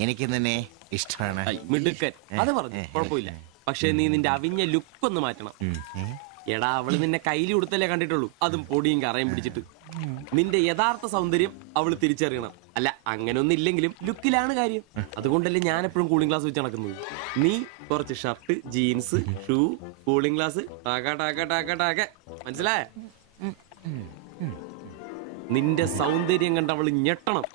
എനിക്ക് നിന്നെ ഇഷ്ടമാണ്. മിടുക്കൻ, അത് പറഞ്ഞു കുഴപ്പമില്ല. പക്ഷെ നീ നിന്റെ അവിഞ്ഞ ലുക്ക് ഒന്ന് മാറ്റണം. എടാ, അവള് നിന്നെ കയ്യിൽ കൊടുത്തല്ലേ കണ്ടിട്ടുള്ളൂ, അതും പൊടിയും കറയും പിടിച്ചിട്ട്. നിന്റെ യഥാർത്ഥ സൗന്ദര്യം അവള് തിരിച്ചറിയണം. അല്ല, അങ്ങനെയൊന്നും ഇല്ലെങ്കിലും ലുക്കിലാണ് കാര്യം. അതുകൊണ്ടല്ലേ ഞാൻ എപ്പോഴും കൂളിംഗ് ഗ്ലാസ് വെച്ച് നടക്കുന്നത്. നീ കുറച്ച് shirt, jeans, shoe, cooling glass, മനസ്സിലായ? നിന്റെ സൗന്ദര്യം കണ്ട് അവള് ഞെട്ടണം.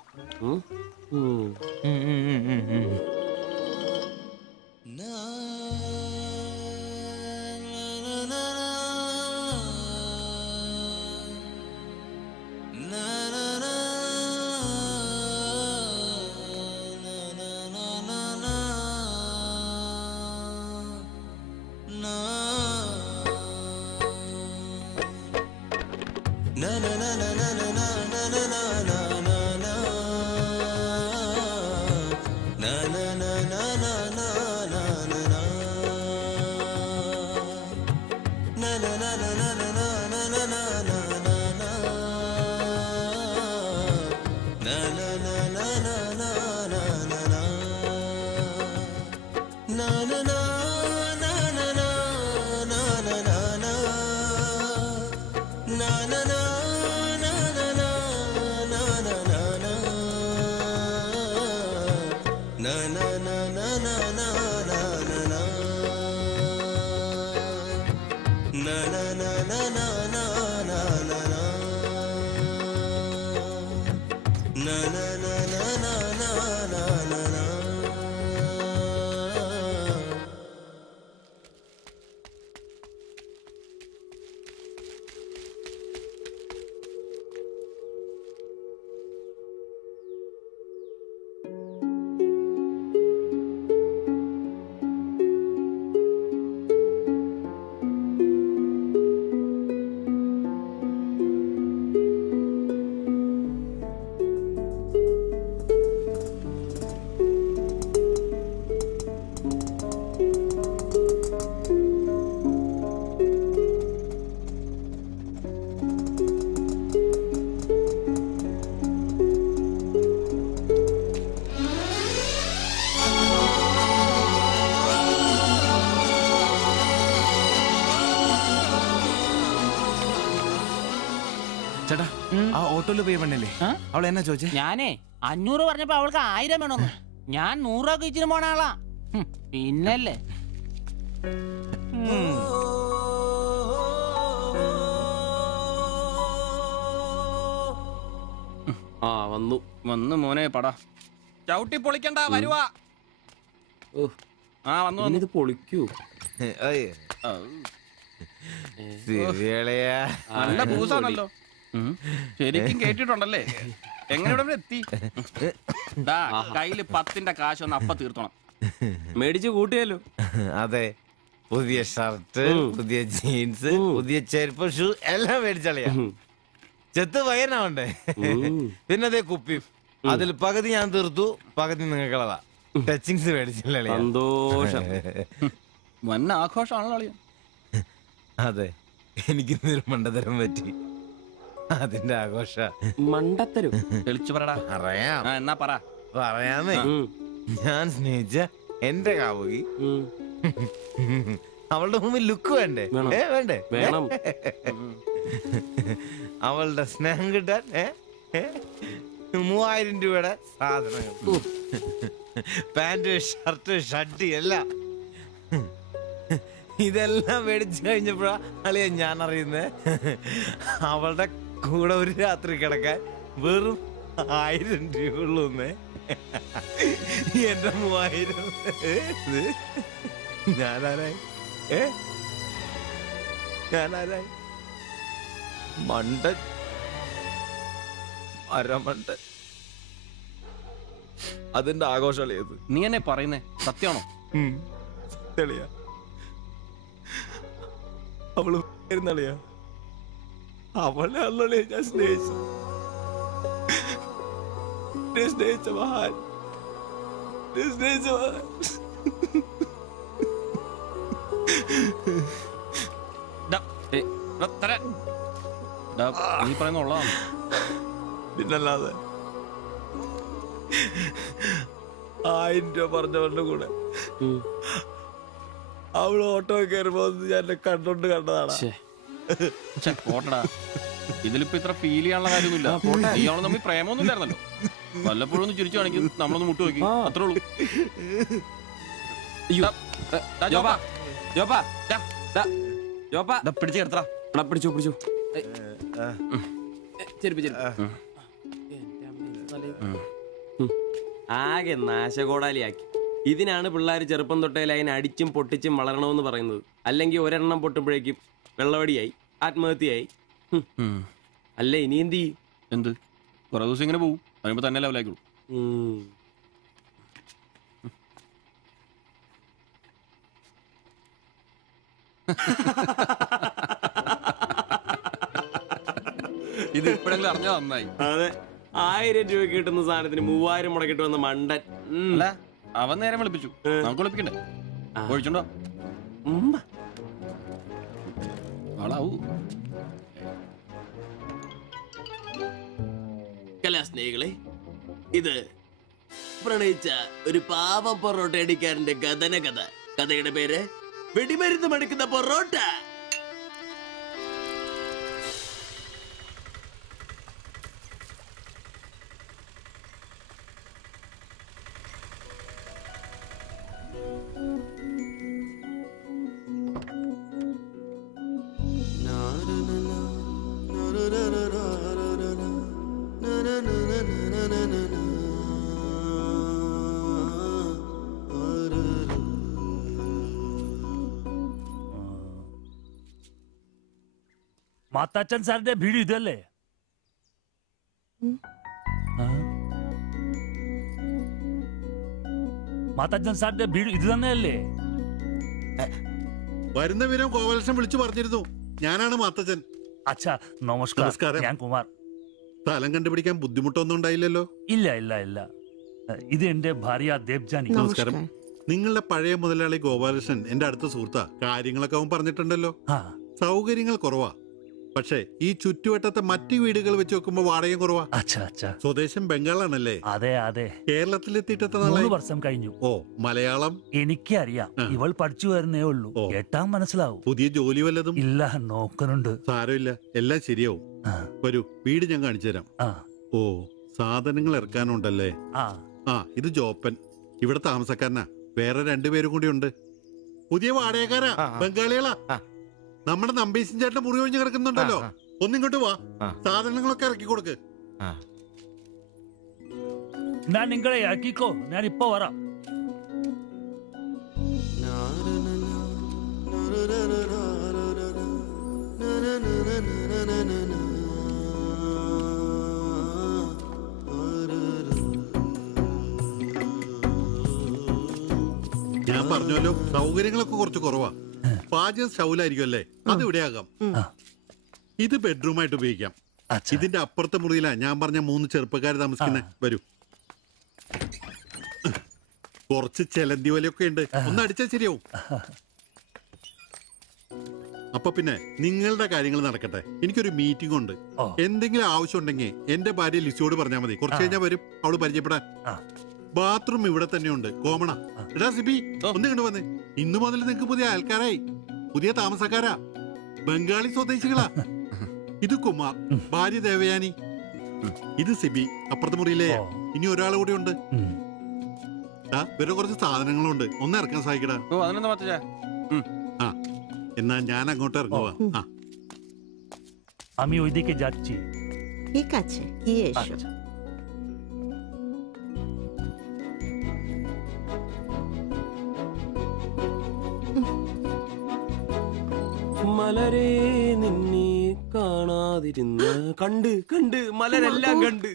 ചേട്ടാ ആ ഓട്ടോയില് പോയി പെണ്ണല്ലേ അവൾ എന്നാ ചോദിച്ചേ? ഞാനേ 500 പറഞ്ഞപ്പോ അവൾക്ക് 1000 വേണമെന്ന്. ഞാൻ 100 രൂപ ഇച്ചിരി പോണ ആളാ. പിന്നല്ലേ ആ വന്നു വന്നു മോനെ പടാ ചവിട്ടി പൊളിക്കണ്ട വരുവാ. ആ വന്നു ഇത് പൊളിക്കൂ. നല്ല പൂസാണല്ലോ. ശരിക്കും കേട്ടിട്ടുണ്ടല്ലേ? എങ്ങനെ ഇവിടെ എത്തി? കയ്യില് 10ന്റെ കാശ് ഒന്ന് അപ്പ തീർത്തോണം. മേടിച്ച് കൂട്ടിയല്ലോ. അതെ, പുതിയ ഷർട്ട്, പുതിയ ജീൻസ്, പുതിയ ചെരുപ്പ്, ഷൂ എല്ലാം മേടിച്ചളിയാ. ചെത്ത് പയ്യനാവണ്ടേ? പിന്നെ അതേ കുപ്പി, അതിൽ പകുതി ഞാൻ തീർത്തു, പകുതി നിങ്ങൾക്കുള്ളതാ. ടച്ചിങ്സ് മേടിച്ചില്ലേ? സന്തോഷം. വന്ന ആഘോഷമാണല്ലോ അളിയാ. അതെ, എനിക്ക് മണ്ടത്തരം പറ്റി, അതിന്റെ ആഘോഷ. മണ്ടത്തരം തെളിച്ചു പറടാ. അറിയാം. എന്നാ പറ. പറയാമേ. ഞാൻ സ്നേഹിച്ച എന്റെ കാമുകി അവളുടെ മുമ്പിൽ ലുക്ക് വേണ്ടേ? വേണ്ടേ? വേണം. അവളുടെ സ്നേഹം കിട്ടാൻ 3000 രൂപയുടെ സാധനങ്ങൾ, പാന്റ്, ഷർട്ട്, ഷഡ്ഡി എല്ലാം, ഇതെല്ലാം മേടിച്ചു കഴിഞ്ഞപ്പോഴാ അളിയ ഞാൻ അറിയുന്നേ അവളുടെ കൂടെ ഒരു രാത്രി കിടക്കാൻ വെറും 1000 രൂപ ഉള്ളൂന്നേ. എന്റെ 3000 ഞാനാരായി? ഞാനാരായി? മണ്ടൻ, അരമണ്ടൻ. അതിന്റെ ആഘോഷളിയത്. നീ എന്നെ പറയുന്നേ സത്യമാണോ? തെളിയ അവള് ളിയാ, അവളെ അല്ലേ ഞാൻ സ്നേഹിച്ചു. സ്നേഹിച്ച മഹാൻ, സ്നേഹിച്ച മഹാൻ. നീ പറയുന്ന ഉള്ളതാണ്. പിന്നല്ലാതെ 1000 രൂപ പറഞ്ഞവരുടെ കൂടെ അവള് ഓട്ടോ കയറുമ്പോ ഞാൻ കണ്ടോണ്ട് കണ്ടതാണ്. പോട്ടടാ, ഇതിലിപ്പോ ഇത്ര ഫീൽ ചെയ്യാനുള്ള കാര്യമൊന്നുമില്ല. ഇയാള് തമ്മിൽ പ്രേമൊന്നും ഇല്ലായിരുന്നല്ലോ. വല്ലപ്പോഴും ഒന്ന് ചിരിച്ചു കാണിക്കും, നമ്മളൊന്ന് മുട്ടു നോക്കി, അത്രേ ഉള്ളൂ. പിടിച്ചു കിടത്തടാ. പിടിച്ചു പിടിച്ചു. ആകെ നാശകോടാലിയാക്കി. ഇതിനാണ് പിള്ളേർ ചെറുപ്പം തൊട്ടേ ലൈൻ അടിച്ചും പൊട്ടിച്ചും വളരണമെന്ന് പറയുന്നത്. അല്ലെങ്കിൽ ഒരെണ്ണം പൊട്ടുമ്പോഴേക്കും വെള്ളവടിയായി, ആത്മഹത്യയായി. അല്ല ഇനി എന്ത് ചെയ്യും? എന്ത് കുറെ ദിവസം ഇങ്ങനെ പോകും, കഴിയുമ്പോ തന്നെ ലെവലായിക്കോളൂ. ഇത് ഇപ്പോഴെങ്കിലും അറിഞ്ഞാ നന്നായി. അതെ, 1000 രൂപ കിട്ടുന്ന സാധനത്തിന് 3000 മുടക്കിട്ട് വന്ന മണ്ടൻ. അല്ല, അവൻ നേരം വിളിപ്പിച്ചു, നമുക്ക് വിളിപ്പിക്കണ്ടേ? ഒഴിച്ചുണ്ടോ? ആളാവൂ. കലാസ്നേഹികളെ, ഇത് പ്രണയിച്ച ഒരു പാവം പൊറോട്ടയടിക്കാരന്റെ ഗതന കഥ. കഥയുടെ പേര് വെടിമരുന്ന് മടുക്കുന്ന പൊറോട്ട. മാത്താച്ചൻ സാറിന്റെ വീട് ഇതല്ലേ? മാത്താച്ചൻ സാറിന്റെ വീട് ഇത് തന്നെയല്ലേ? വരുന്ന വിവരം ഗോപാലകൃഷ്ണൻ വിളിച്ചു പറഞ്ഞിരുന്നു. ഞാനാണ് മാത്തച്ഛൻ. അച്ഛാ നമസ്കാരം. ഞാൻ കുമാർ. സ്ഥലം കണ്ടുപിടിക്കാൻ ബുദ്ധിമുട്ടൊന്നും ഉണ്ടായില്ലല്ലോ? ഇല്ല ഇല്ല ഇല്ല. ഇത് എന്റെ ഭാര്യ ദേവ്ജാനി. നമസ്കാരം. നിങ്ങളുടെ പഴയ മുതലാളി ഗോപാലകൃഷ്ണൻ എന്റെ അടുത്ത സുഹൃത്താ. കാര്യങ്ങളൊക്കെ അവൻ പറഞ്ഞിട്ടുണ്ടല്ലോ. സൗകര്യങ്ങൾ കുറവാ, പക്ഷേ ഈ ചുറ്റുവട്ടത്തെ മറ്റു വീടുകൾ വെച്ച് നോക്കുമ്പോ വാടകയും കുറവാ. സ്വദേശം ബംഗാളാണല്ലേ? അതെ അതെ. കേരളത്തിലെത്തിയിട്ട് 3 വർഷം കഴിഞ്ഞു. ഓ, മലയാളം എനിക്കറിയാം. ഇവൾ പഠിച്ചു വരുന്നേ ഉള്ളൂ. കേട്ടാൻ മനസ്സിലാവും. പുതിയ ജോലി വല്ലതും? ഇല്ല, നോക്കുന്നുണ്ട്. സാരമില്ല, എല്ലാം ശരിയാവും. വരൂ, വീട് ഞാൻ കാണിച്ചു തരാം. ഓ, സാധനങ്ങൾ ഇറക്കാനുണ്ടല്ലേ? ഇത് ജോപ്പൻ, ഇവിടെ താമസക്കാരനാ. വേറെ 2 പേരും കൂടി ഉണ്ട്. പുതിയ വാടകക്കാരാ, ബംഗാളികളാ. നമ്മുടെ നമ്പീശൻ ചേട്ടൻ മുറി ഒഴിഞ്ഞ് കിടക്കുന്നുണ്ടല്ലോ. ഒന്നിങ്ങോട്ട് വാ, സാധനങ്ങളൊക്കെ ഇറക്കി കൊടുക്ക്. ഞാൻ നിങ്ങളെ ഇറക്കിക്കോ, ഞാൻ ഇപ്പൊ വരാം. ഞാൻ പറഞ്ഞല്ലോ, സൗകര്യങ്ങളൊക്കെ കുറച്ച് കുറവാ. പാചകം സ്റ്റൗലായിരിക്കും അല്ലേ? അത് ഇവിടെ ആകാം. ഇത് ബെഡ്റൂമായിട്ട് ഉപയോഗിക്കാം. ഇതിന്റെ അപ്പുറത്തെ മുറിയിലാ ഞാൻ പറഞ്ഞ 3 ചെറുപ്പക്കാർ താമസിക്കുന്നേ. വരൂ. കുറച്ച് ചെലന്തി വലയൊക്കെ ഉണ്ട്, ഒന്ന് അടിച്ചാൽ ശരിയാവും. അപ്പൊ പിന്നെ നിങ്ങളുടെ കാര്യങ്ങൾ നടക്കട്ടെ. എനിക്കൊരു മീറ്റിംഗ് ഉണ്ട്. എന്തെങ്കിലും ആവശ്യം ഉണ്ടെങ്കിൽ എന്റെ ഭാര്യ ലിസിയോട് പറഞ്ഞാൽ മതി. കുറച്ച് കഴിഞ്ഞാൽ വരും, അവള് പരിചയപ്പെടാൻ. ബാത്റൂം ഇവിടെ തന്നെയുണ്ട്, കോമണ. എടാ സിബി, ഒന്ന് കണ്ടു വന്നേ. ഇന്നു മുതൽ നിങ്ങക്ക് പുതിയ ആൾക്കാരായി, പുതിയ താമസക്കാരാ, ബംഗാളി സ്വദേശികളാ. ഇത് കുമാർ, ഭാര്യ ദേവയാനി. ഇത് സിബി, അപ്പുറത്തെ മുറിയിലെ. ഇനി ഒരാൾ കൂടി ഉണ്ട്. വേറെ കുറച്ച് സാധനങ്ങളുണ്ട്, ഒന്ന് ഇറക്കാൻ സഹായിക്കടാ. എന്നാ ഞാൻ അങ്ങോട്ട് ഇറങ്ങുവാ. আমি ওইদিকে যাচ্ছি। ঠিক আছে, গিয়ে এসো। മലരെ നിന്നെ കാണാതിരുന്ന കണ്ട് കണ്ട് മലരെല്ലാം കണ്ട്.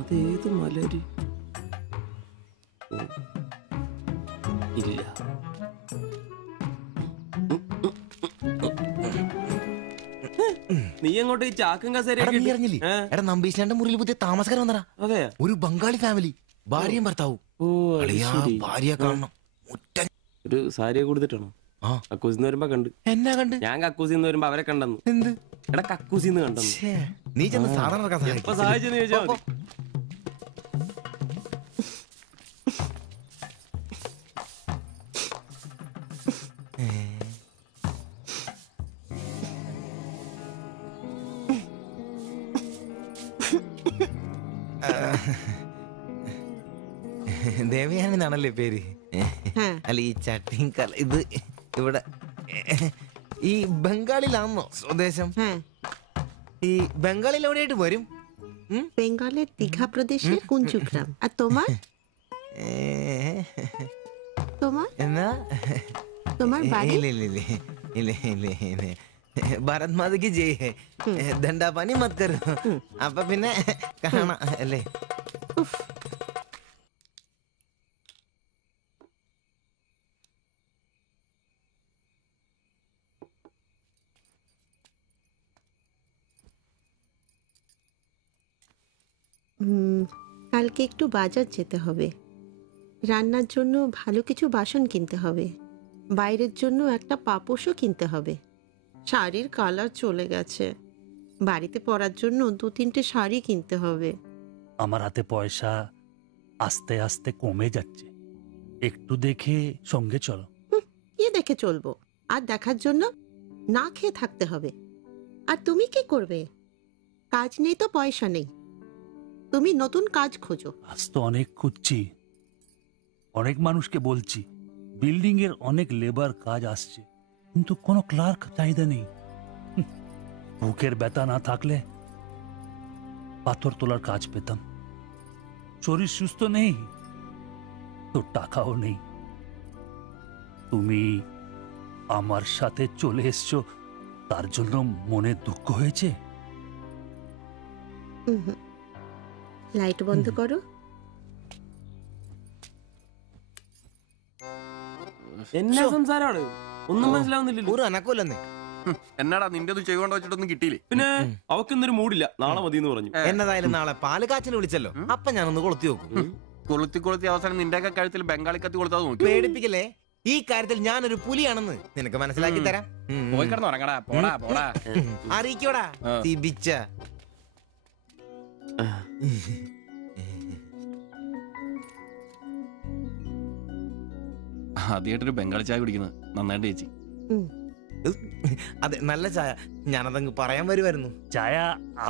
അതേത് മലര്? ഇല്ല. നീ അങ്ങോട്ട് ഈ ചാക്കും കസേരയും നമ്പീശന്റെ മുറിയിൽ പുതിയ താമസക്കാരൻ വന്നടാ. അതെ, ഒരു ബംഗാളി ഫാമിലി, ഭാര്യയും ഭർത്താവും. ഭാര്യ കാണണം. ഒരു സാരിയെ കൊടുത്തിട്ടാണോ? കക്കൂസിന്ന് വരുമ്പോ കണ്ട്. എന്നാ കണ്ട്? ഞാൻ കക്കൂസിന്ന് വരുമ്പോ അവരെ കണ്ടെന്ന്. എന്ത്? എടാ കക്കൂസിന്ന് കണ്ടെന്ന്. നീ ചെന്ന് സാധനം എപ്പോ സഹായിച്ചെന്ന് ചോദിച്ചാ മതി. ദേവയാനി എന്നാണല്ലേ പേര്? അല്ല, ഈ ചട്ടിയും ഇത് ഇവിടെ ഈ ബംഗാളിലാണോ സ്വദേശം? ഈ ബംഗാളിൽ എവിടെയായിട്ട് വരും? বেঙ্গলের দীঘা প্রদেশের কুঞ্জুগ্রাম। আর তোমার? তোমার എന്നാ তোমার বাড়ি? ഭാരത് മാതയ്ക്ക് ജയ്. ദണ്ഡാപാനി മത് കരോ. അപ്പൊ പിന്നെ കാണാം അല്ലേ? কালকে একটু বাজার যেতে হবে। রান্নার জন্য ভালো কিছু বাসন কিনতে হবে। বাইরের জন্য একটা পাপোশও কিনতে হবে। শাড়ির কালার চলে গেছে, বাড়িতে পরার জন্য 2-3টে শাড়ি কিনতে হবে। আমার হাতে পয়সা আস্তে আস্তে কমে যাচ্ছে, একটু দেখে সঙ্গে চলো। কি দেখে চলবো? আর দেখার জন্য না খেয়ে থাকতে হবে। আর তুমি কি করবে? কাজ নেই তো পয়সা নেই, তুমি নতুন কাজ খোঁজো। আজ তো অনেক খুঁজছি, অনেক মানুষকে বলছি, বিল্ডিং এর অনেক লেবার কাজ আসছে, কিন্তু কোনো ক্লার্ক চাহিদা নেই। বুকের ব্যথা না থাকলে পাথর তোলার কাজ পেতাম। শরীর সুস্থ নেই তো টাকাও নেই। তুমি আমার সাথে চলে এসছো, তার জন্য মনে দুঃখ হয়েছে? ലൈറ്റ് বন্ধ করো। എന്നാ സംസാരമാണ്? ഒന്നും മനസ്സിലാവുന്നില്ലല്ലോ. ഒരു അനക്കമില്ലെന്നേ. എന്നാടാ നിന്റെ ചെയ്തുകൊണ്ട് വെച്ചിട്ടൊന്നും കിട്ടിയില്ലേ? പിന്നെ അവക്കൊന്നൊരു മൂടില്ല, നാളെ മതി എന്ന് പറഞ്ഞു. എന്നതായാലും നാളെ പാല് കാച്ചിന് വിളിച്ചല്ലോ, അപ്പൊ ഞാനൊന്ന് കൊളുത്തി നോക്കും. കൊളുത്തി അവസാനം നിന്റെയൊക്കെ കഴുത്തിൽ ബംഗാളി കത്തി കൊടുത്താൽ നോക്കി. പേടിപ്പിക്കല്ലേ, ഈ കാര്യത്തിൽ ഞാനൊരു പുലിയാണെന്ന് നിനക്ക് മനസ്സിലാക്കി തരാം. പോയി കിടന്ന് ഉറങ്ങടാ, പോടാ പോടാ. അറിയിക്കോടാ തിബിച്ച. ആദ്യമായിട്ടൊരു ബംഗാളി ചായ കുടിക്കുന്നത് നന്നായിട്ട് ചേച്ചി. അതെ, നല്ല ചായ. ഞാനതങ്ങ് പറയാൻ വരുമായിരുന്നു. ചായ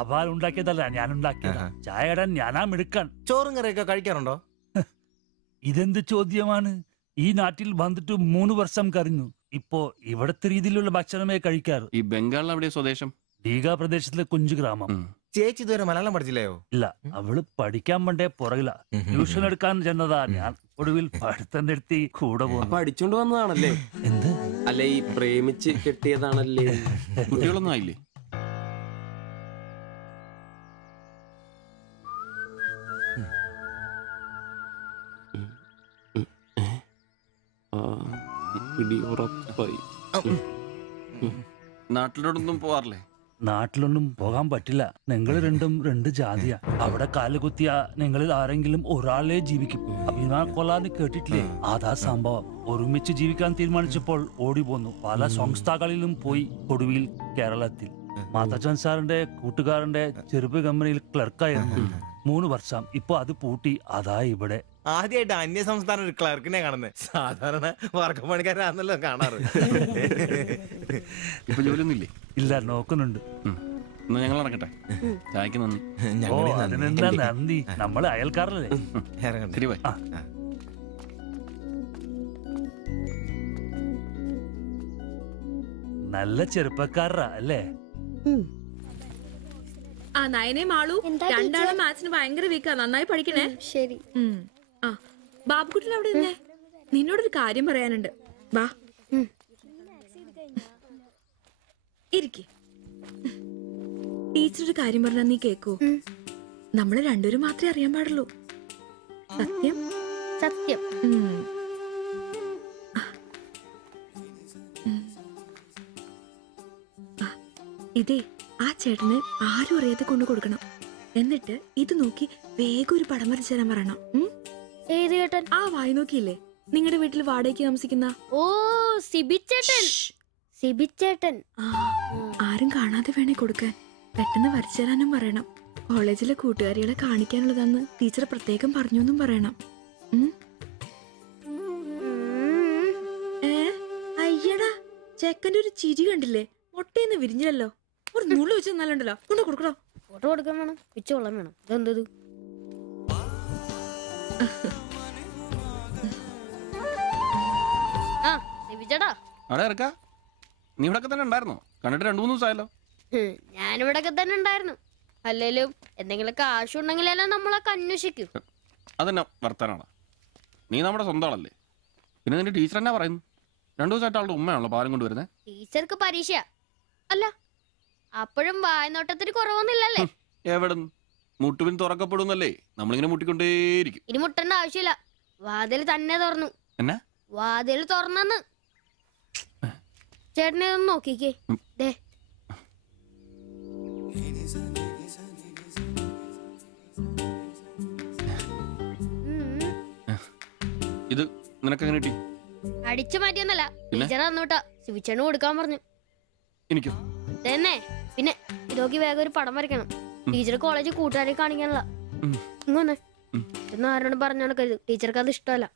അപാൽ ഉണ്ടാക്കിയതല്ല, ഞാൻ ഉണ്ടാക്കിയതാ. ചായ ഇടാൻ ഞാനാ മിടുക്കാൻ. ചോറും കറിയൊക്കെ കഴിക്കാറുണ്ടോ? ഇതെന്ത് ചോദ്യമാണ്? ഈ നാട്ടിൽ വന്നിട്ട് 3 വർഷം കഴിഞ്ഞു. ഇപ്പോ ഇവിടത്തെ രീതിയിലുള്ള ഭക്ഷണമേ കഴിക്കാറ്. ഈ ബംഗാളിൽ എവിടെയാ സ്വദേശം? ഡീഗ പ്രദേശത്തിലെ കുഞ്ചു ഗ്രാമം. ചേച്ചി ഇതുവരെ മലയാളം പഠിച്ചില്ലയോ? ഇല്ല, അവള് പഠിക്കാൻ വേണ്ടേ പുറകില. ട്യൂഷൻ എടുക്കാൻ ചെന്നതാ. ഞാൻ ഒടുവിൽ പഠിത്തം നിർത്തി കൂടെ പോകുന്നു. പഠിച്ചോണ്ട് വന്നതാണല്ലേ? എന്ത്? അല്ല, ഈ പ്രേമിച്ച് കെട്ടിയതാണല്ലേ? കുട്ടികളൊന്നും ആയില്ലേ? നാട്ടിലോട്ടൊന്നും പോവാറില്ലേ? നാട്ടിലൊന്നും പോകാൻ പറ്റില്ല. നിങ്ങൾ രണ്ടും 2 ജാതിയാ. അവിടെ കാലുകുത്തിയ നിങ്ങളിൽ ആരെങ്കിലും ഒരാളെ ജീവിക്കും. അഭിമാന കൊല്ലാന്ന് കേട്ടിട്ടില്ലേ? അതാ സംഭവം. ഒരുമിച്ച് ജീവിക്കാൻ തീരുമാനിച്ചപ്പോൾ ഓടി പോന്നു. പല സംസ്ഥകളിലും പോയി. ഒടുവിൽ കേരളത്തിൽ മാതച്ചൻ സാറിന്റെ കൂട്ടുകാരന്റെ ചെറുപ്പ് കമ്പനിയിൽ ക്ലർക്കായിരുന്നു 3 വർഷം. ഇപ്പൊ അത് പൂട്ടി. അതാ ഇവിടെ. ആദ്യമായിട്ട് അന്യ സംസ്ഥാന ഒരു ക്ലർക്കിനെ കാണുന്നത്. സാധാരണ വർക്കപ്പണിക്കാരാണല്ലോ കാണാറ്. ഇപ്പൊ ജോലിയൊന്നും ഇല്ലേ? ഇല്ല, നോക്കുന്നുണ്ട്. എന്നാ ഞങ്ങൾ ഇറങ്ങട്ടെ. ചായക്ക് നന്ദി. ഓ, അതിനെന്താ നന്ദി, നമ്മള് അയൽക്കാരല്ലേ. ശരി, ബൈ. നല്ല ചെറുപ്പക്കാരാ അല്ലേ? ആ നയനെ മാളു, രണ്ടാളും മാത്സിന് ഭയങ്കര വീക്കാ. നന്നായി പഠിക്കണേ. ശരി. ആ ബാബുക്കുട്ടിൽ അവിടെ നിന്നേ, നിന്നോടൊരു കാര്യം പറയാനുണ്ട്. വാ ഇരിക്ക്. ടീച്ചർ ഒരു കാര്യം പറഞ്ഞാ നീ കേക്കൂ. നമ്മള് രണ്ടുപേരും മാത്രമേ അറിയാൻ പാടുള്ളൂ. സത്യം സത്യം. ഇതേ ആ ചേട്ടന് ആരും അറിയാതെ കൊണ്ടു കൊടുക്കണം. എന്നിട്ട് ഇത് നോക്കി വേഗം ഒരു പടം വരച്ചു തരാൻ പറയണം. ഏത് ചേട്ടൻ? ആ വായി നോക്കിയില്ലേ, നിങ്ങളുടെ വീട്ടിൽ വാടകയ്ക്ക് താമസിക്കുന്ന? ഓ, സിബിച്ചേട്ടൻ. സിബിച്ചേട്ടൻ ആരും കാണാതെ വേണേ കൊടുക്കാൻ. പെട്ടെന്ന് വരച്ചു തരാനും പറയണം. കോളേജിലെ കൂട്ടുകാരികളെ കാണിക്കാനുള്ളതാന്ന് ടീച്ചർ പ്രത്യേകം പറഞ്ഞു എന്നും പറയണം. അയ്യടാ, ചെക്കന്റെ ഒരു ചിരി കണ്ടില്ലേ? മുട്ടയെന്ന് വിരിഞ്ഞല്ലോ. ഒരു നുള്ളു വെച്ച് നല്ലുണ്ടല്ലോ. കൊണ്ട് കൊടുക്കണോ? ഫോട്ടോ കൊടുക്കാൻ വേണം, പിച്ചോളം വേണം. ഇതെന്തത്? ആ സിബിച്ചേട്ടാ, അവിടെ ഇറക്കാ. നീ ഇവിടെ തന്നെ ഉണ്ടായിരുന്നോ? കണ്ടിട്ട് 2-3 ദിവസമായല്ലോ. ഞാനിവിടൊക്കെ തന്നെ ഉണ്ടായിരുന്നു. അല്ലേലും എന്തെങ്കിലും കാശുണ്ടെങ്കിലല്ലേ നമ്മളൊക്കെ അന്വേഷിക്കൂ. അതെന്നാ വർത്താനാണ്? നീ നമ്മുടെ സ്വന്തം ആളല്ലേ. പിന്നെ നിന്റെ ടീച്ചർ എന്നാ പറയുന്നു? 2 ദിവസമായിട്ട് അവളുടെ ഉമ്മയാണല്ലോ പാലും കൊണ്ടുവരുന്നത്. ടീച്ചർക്ക് പരീക്ഷ അല്ല, അപ്പോഴും വായനോട്ടത്തിന് കുറവൊന്നുമില്ലല്ലേ? എവിടെ മുട്ടുപിൻ തുറക്കപ്പെടുന്നല്ലേ, നമ്മളിങ്ങനെ മുട്ടിക്കൊണ്ടേയിരിക്കും. ഇനി മുട്ടേണ്ട ആവശ്യമില്ല, വാതിൽ തന്നെ തുറന്നു. എന്നാ വാതിൽ തുറന്നെന്ന്. ചേട്ടനെ ഒന്ന് നോക്കിക്കേ. ദേ ഇത് നിനക്കെങ്ങനെ കിട്ടി? അടിച്ചു മാറ്റിയൊന്നല്ല, ടീച്ചർ തന്നൂട്ടാ. സിവിച്ചേണ് കൊടുക്കാൻ പറഞ്ഞു. എനിക്കും തന്നെ പിന്നെ ഇതൊക്കെ വേഗം ഒരു പടം വരയ്ക്കണം. ടീച്ചർ കോളേജ് കൂട്ടുകാരെ കാണിക്കാനുള്ള ഇങ്ങനെ എന്ന് ആരോട് പറഞ്ഞു നടക്കരുത്. ടീച്ചർക്ക് അത് ഇഷ്ടമല്ല.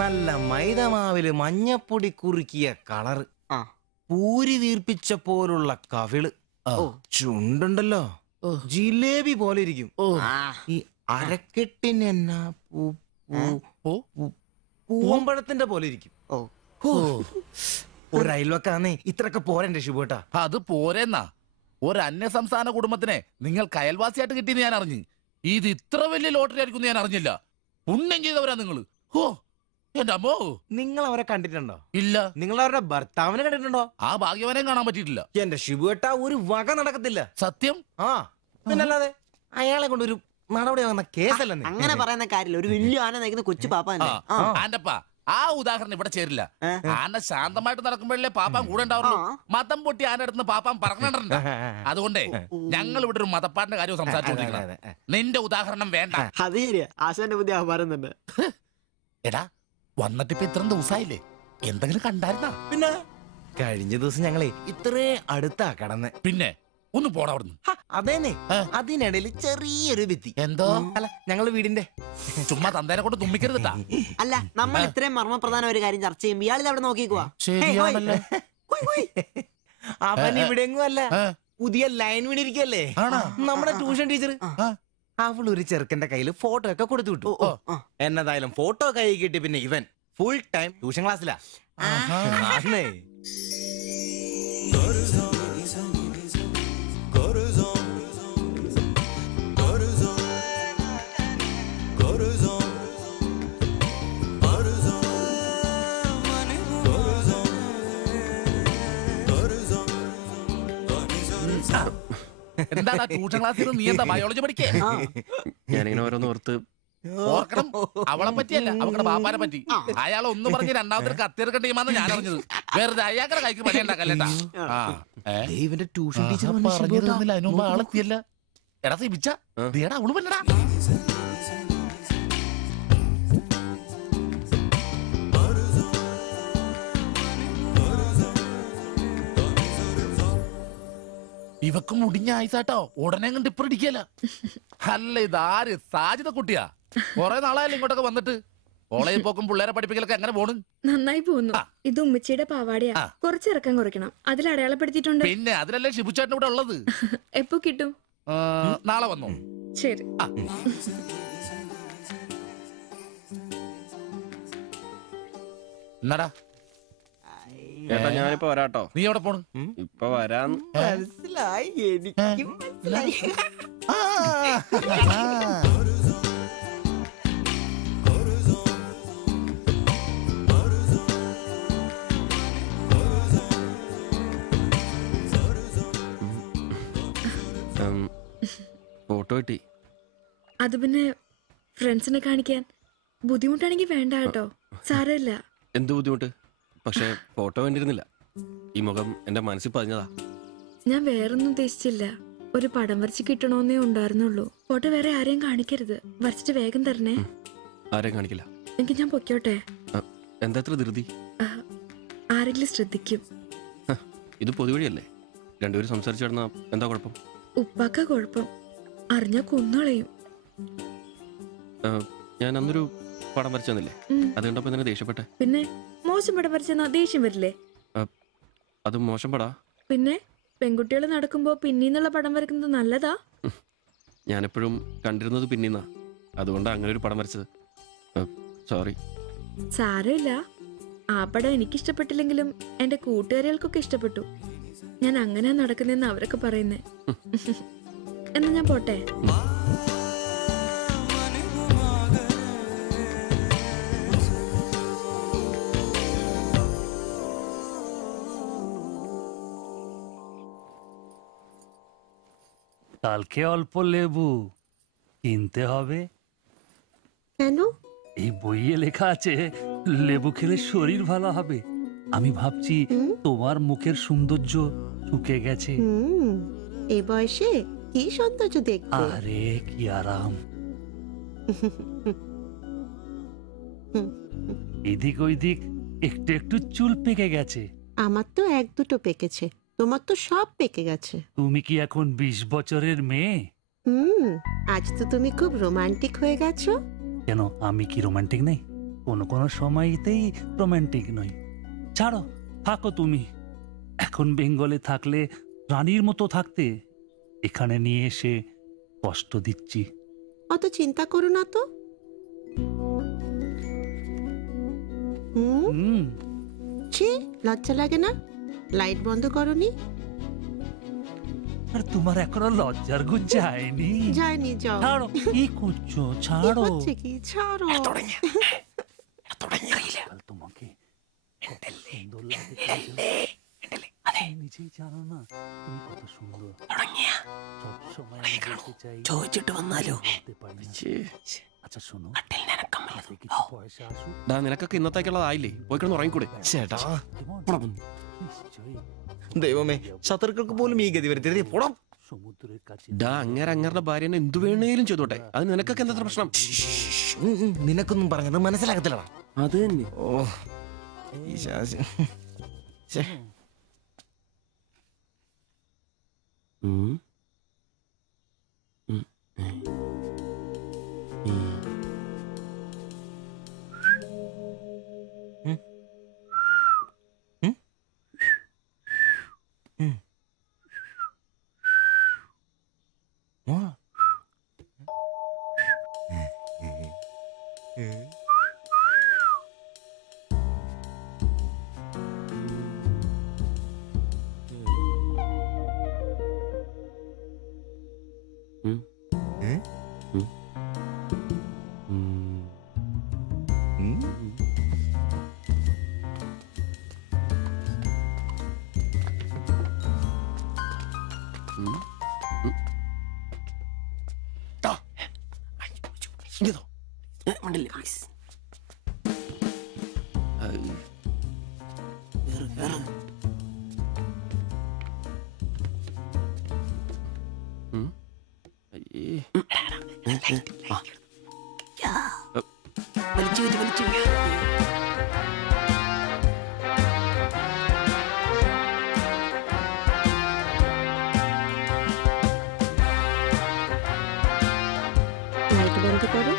നല്ല മൈദമാവില് മഞ്ഞപ്പൊടി കുറുക്കിയ കളറ്, പൂരി വീർപ്പിച്ച പോലുള്ള കവിള്, ചുണ്ടുണ്ടല്ലോ ജിലേബി പോലെ ഇരിക്കും. ഈ അരക്കെട്ടിന് എന്നാ പൂവമ്പഴത്തിന്റെ പോലെ ഇരിക്കും. ഒരു അയൽവക്കാന്നേ ഇത്രയൊക്കെ പോരണ്ടേ ശുഭേട്ടാ? അത് പോരെന്നാ. ഒരു അന്യ സംസ്ഥാന കുടുംബത്തിനെ നിങ്ങൾക്ക് അയൽവാസിയായിട്ട് കിട്ടിയെന്ന് ഞാൻ അറിഞ്ഞു. ഇത് ഇത്ര വലിയ ലോട്ടറി ആയിരിക്കും ഞാൻ അറിഞ്ഞില്ല. പുണ്യം ചെയ്തവരാ നിങ്ങള്. ഓ എന്റെ അമ്മോ. നിങ്ങൾ അവരെ കണ്ടിട്ടുണ്ടോ? ഇല്ല. നിങ്ങൾ അവരുടെ ഭർത്താവിനെ കണ്ടിട്ടുണ്ടോ? ആ ഭാഗ്യവനെയും കാണാൻ പറ്റിയിട്ടില്ല. എന്റെ ശിബുവേട്ടാ ഒരു വക നടക്കത്തില്ല. സത്യം. ആ പിന്നല്ലാതെ അയാളെ കൊണ്ട് ഒരു നടപടി വാങ്ങുന്ന കേസല്ല. അങ്ങനെ പറയുന്ന കാര്യമില്ല. ഒരു വലിയ ആന നയിക്കുന്ന കൊച്ചു പാപ്പ. ആന്റപ്പാ ആ ഉദാഹരണം ഇവിടെ ചേരില്ല. ആന ശാന്തമായിട്ട് നടക്കുമ്പോഴല്ലേ പാപ്പാൻ കൂടെ ഉണ്ടാവുള്ളൂ. മതം പൊട്ടി ആന അടുത്ത് പാപ്പാൻ പറഞ്ഞിട്ടുണ്ട്. അതുകൊണ്ടേ ഞങ്ങൾ ഇവിടെ ഒരു മതപ്പാടിന്റെ കാര്യം സംസാരിച്ചോണ്ടിരിക്കണം. നിന്റെ ഉദാഹരണം വേണ്ട. അത് ശരിയാ. ആശാന്റെ ബുദ്ധി പറയുന്നുണ്ട്. എടാ വന്നിട്ടിപ്പോ ഇത്രയും ദിവസമായില്ലേ, എന്തെങ്കിലും കണ്ടായിരുന്നാ? പിന്നെ കഴിഞ്ഞ ദിവസം ഞങ്ങളെ ഇത്രേ അടുത്താ കടന്ന്. പിന്നെ ഒന്ന് പോടാ അവിടുന്ന്. അതേനെ അതിനിടയിൽ ചെറിയൊരു ഭിത്തി. എന്തോ അല്ല ഞങ്ങള് വീടിന്റെ ചുമ്മാ തന്തേനെ കൊണ്ട് തുമ്മിക്കരുതാ. അല്ല നമ്മൾ ഇത്രയും മർമ്മപ്രധാന ഒരു കാര്യം ചർച്ച ചെയ്യുമ്പോൾ ഇയാളിത് അവിടെ നോക്കിക്കുവാ. അവൻ ഇവിടെയെങ്ങും അല്ല, പുതിയ ലൈൻ വീണിരിക്കല്ലേ നമ്മുടെ ട്യൂഷൻ ടീച്ചർ. അവൾ ഒരു ചെറുക്കന്റെ കയ്യിൽ ഫോട്ടോ ഒക്കെ കൊടുത്തു വിട്ടു. എന്നതായാലും ഫോട്ടോ കൈ കിട്ടി. പിന്നെ ഇവൻ ഫുൾ ടൈം ട്യൂഷൻ ക്ലാസ്സിലാ. എന്താ ട്യൂഷൻ ക്ലാസ്സിൽ നീ എന്താ ബയോളജി പഠിക്കേ? ഞാനിങ്ങനെ ഓരോന്ന് ഓർത്ത് ഓർക്കണം. അവളെ പറ്റിയല്ല, അവളുടെ പാപ്പാനെ പറ്റി. അയാളെ ഒന്ന് പറഞ്ഞ് രണ്ടാമത്തെ കത്തിയെടുക്കേണ്ട ടീമാന്ന് ഞാൻ അറിഞ്ഞത്. വെറുതെ അയാളുടെ കൈക്ക് പണി ഉണ്ടാക്കല്ലേട്ടാ. ഇവന്റെ ട്യൂഷൻ ടീച്ചർ പറഞ്ഞിരുന്നില്ല, അതിന് മുമ്പ് ആളെത്തിയല്ല. എടാ സിബിച്ച ദേടാ അവള് പല്ലടാ. ഇവക്ക് മുടിഞ്ഞ ആയിസാട്ടോ ഉടനെ കണ്ട് ഇപ്പടിക്കല. അല്ല ഇതാര് സാജിത കുട്ടിയാ? കൊറേ നാളായാലും ഇങ്ങോട്ടൊക്കെ വന്നിട്ട്. കോളേജിൽ പോക്കും പിള്ളേരെ പഠിപ്പിക്കലൊക്കെ എങ്ങനെ പോണ്? നന്നായി പോകുന്നു. ഇത് ഉമ്മച്ചിയുടെ പാവാടയാ. കുറച്ച് ഇറക്കം കുറയ്ക്കണം. അതിൽ അടയാളപ്പെടുത്തിയിട്ടുണ്ട്. പിന്നെ അതിലല്ലേ ഷിബുച്ചേട്ടൻ ഇവിടെ ഉള്ളത്. എപ്പോ കിട്ടും? നാളെ വന്നോ? ശരി. എന്നാടാ ചേട്ടാ ഞാനിപ്പോ വരാട്ടോ. നീ എവിടെ പോണ്? ഇപ്പൊ വരാന്ന്. മനസ്സിലായി, എനിക്കും മനസ്സിലായി. ഫോട്ടോ കിട്ടി. അത് പിന്നെ ഫ്രണ്ട്സിനെ കാണിക്കാൻ ബുദ്ധിമുട്ടാണെങ്കിൽ വേണ്ട കേട്ടോ. സാരമില്ല. എന്ത് ബുദ്ധിമുട്ട്? പക്ഷെ ഫോട്ടോ വേണ്ടിയിരുന്നില്ല. ഈ മുഖം എന്റെ മനസ്സിൽ പതിഞ്ഞതാ. ഞാൻ വേറൊന്നും ഉദ്ദേശിച്ചില്ല. ഒരു പടം വരച്ച് കിട്ടണമെന്നേ ഉണ്ടായിരുന്നുള്ളൂ. ഫോട്ടോ വേറെ ആരെയും കാണിക്കരുത്. വരച്ചിട്ട് വേഗം തരണേ. ആരെയും കാണിക്കില്ല. എനിക്ക് ഞാൻ പൊക്കോട്ടെ? എന്താ ഇത്ര ധൃതി? ആരെങ്കിലും ശ്രദ്ധിക്കും. ഇത് പൊതുവഴിയല്ലേ? രണ്ടുപേരും സംസാരിച്ചു കിടന്നാ എന്താ കുഴപ്പം? ഉപ്പാക്ക കുഴപ്പം. അറിഞ്ഞാ കൊന്നുകളയും. ഞാൻ അന്നൊരു പടം വരച്ചു തന്നില്ലേ? അത് കണ്ടപ്പോ എന്തിനാ ദേഷ്യപ്പെട്ടെ? പിന്നെ മോശം പടം വരച്ചെന്നാ ദേഷ്യം വരില്ലേ? അത് മോശം പടാ. പിന്നെ പെൺകുട്ടികൾ നടക്കുമ്പോ പിന്നീന്നുള്ള പടം വരക്കുന്നത് നല്ലതാ. ഞാനെപ്പോഴും കണ്ടിരുന്നത് പിന്നീന്നാ. അതുകൊണ്ടാ അങ്ങനെ ഒരു പടം വരച്ചത്. സോറി. സാരമില്ല. ആ പടം എനിക്കിഷ്ടപ്പെട്ടില്ലെങ്കിലും എന്റെ കൂട്ടുകാരികൾക്കൊക്കെ ഇഷ്ടപ്പെട്ടു. ഞാൻ അങ്ങനെ നടക്കുന്നെന്ന് അവരൊക്കെ പറയുന്നേ. എന്നാ ഞാൻ പോട്ടെ. কালকে অল্প লেবু কিনতে হবে। কেন? এই বইয়ে লেখা আছে লেবু খেলে শরীর ভালো হবে। আমি ভাবছি তোমার মুখের সৌন্দর্য শুকে গেছে। এই বয়সে কি সৌন্দর্য দেখবে? আরে কি আরাম। এদিক ওইদিক একটু একটু চুল পেকে গেছে। আমার তো এক দুটো পেকেছে, তোমার তো সব পেকে গেছে। তুমি কি এখন 20 বছরের মেয়ে? আজ তো তুমি খুব রোমান্টিক হয়ে গেছো। কেন, আমি কি রোমান্টিক নেই? কোনো কোনো সময়তেই রোমান্টিক নই। ছাড়ো, থাকো তুমি। এখন বেঙ্গলে থাকলে রানীর মতো থাকতে, এখানে নিয়ে এসে কষ্ট দিচ্ছি। অত চিন্তা করো না তো। ছি, লজ্জা লাগে না? লাইট বন্ধ করনি? আর তোমার এখনো লজ্জার গুণ যায়নি? যায়নি, যাও। ছাড়ো, কি করছো? ছাড়ো। হচ্ছে কি? ছাড়ো। তোমাকে সুন্দর লাগে, নিজেই জানো না তুমি কত সুন্দর। সবসময় আমি বলতে চাই, ചോദിച്ചിട്ട് വന്നാലോ? আচ্ছা শোনো, পয়সা আসুক। നിനക്കൊക്കെ ഇന്നത്തേക്കുള്ളതായില്ലേ? പോയി കിടന്ന് ഉറങ്ങിക്കൂടെ? ചേട്ടാ ദൈവമേ, ശത്രുക്കൾക്ക് പോലും ഈ ഗതി വരുത്തരുതേ. പോടാ. അങ്ങേരുടെ ഭാര്യനെ എന്തു വേണേലും ചെയ്തോട്ടെ, അത് നിനക്കൊക്കെ എന്താ പ്രശ്നം? നിനക്കൊന്നും പറഞ്ഞത് മനസ്സിലാകത്തില്ലടാ. അത് തന്നെ. ഓ ഈ ശാസി. লাইট বন্ধ করো।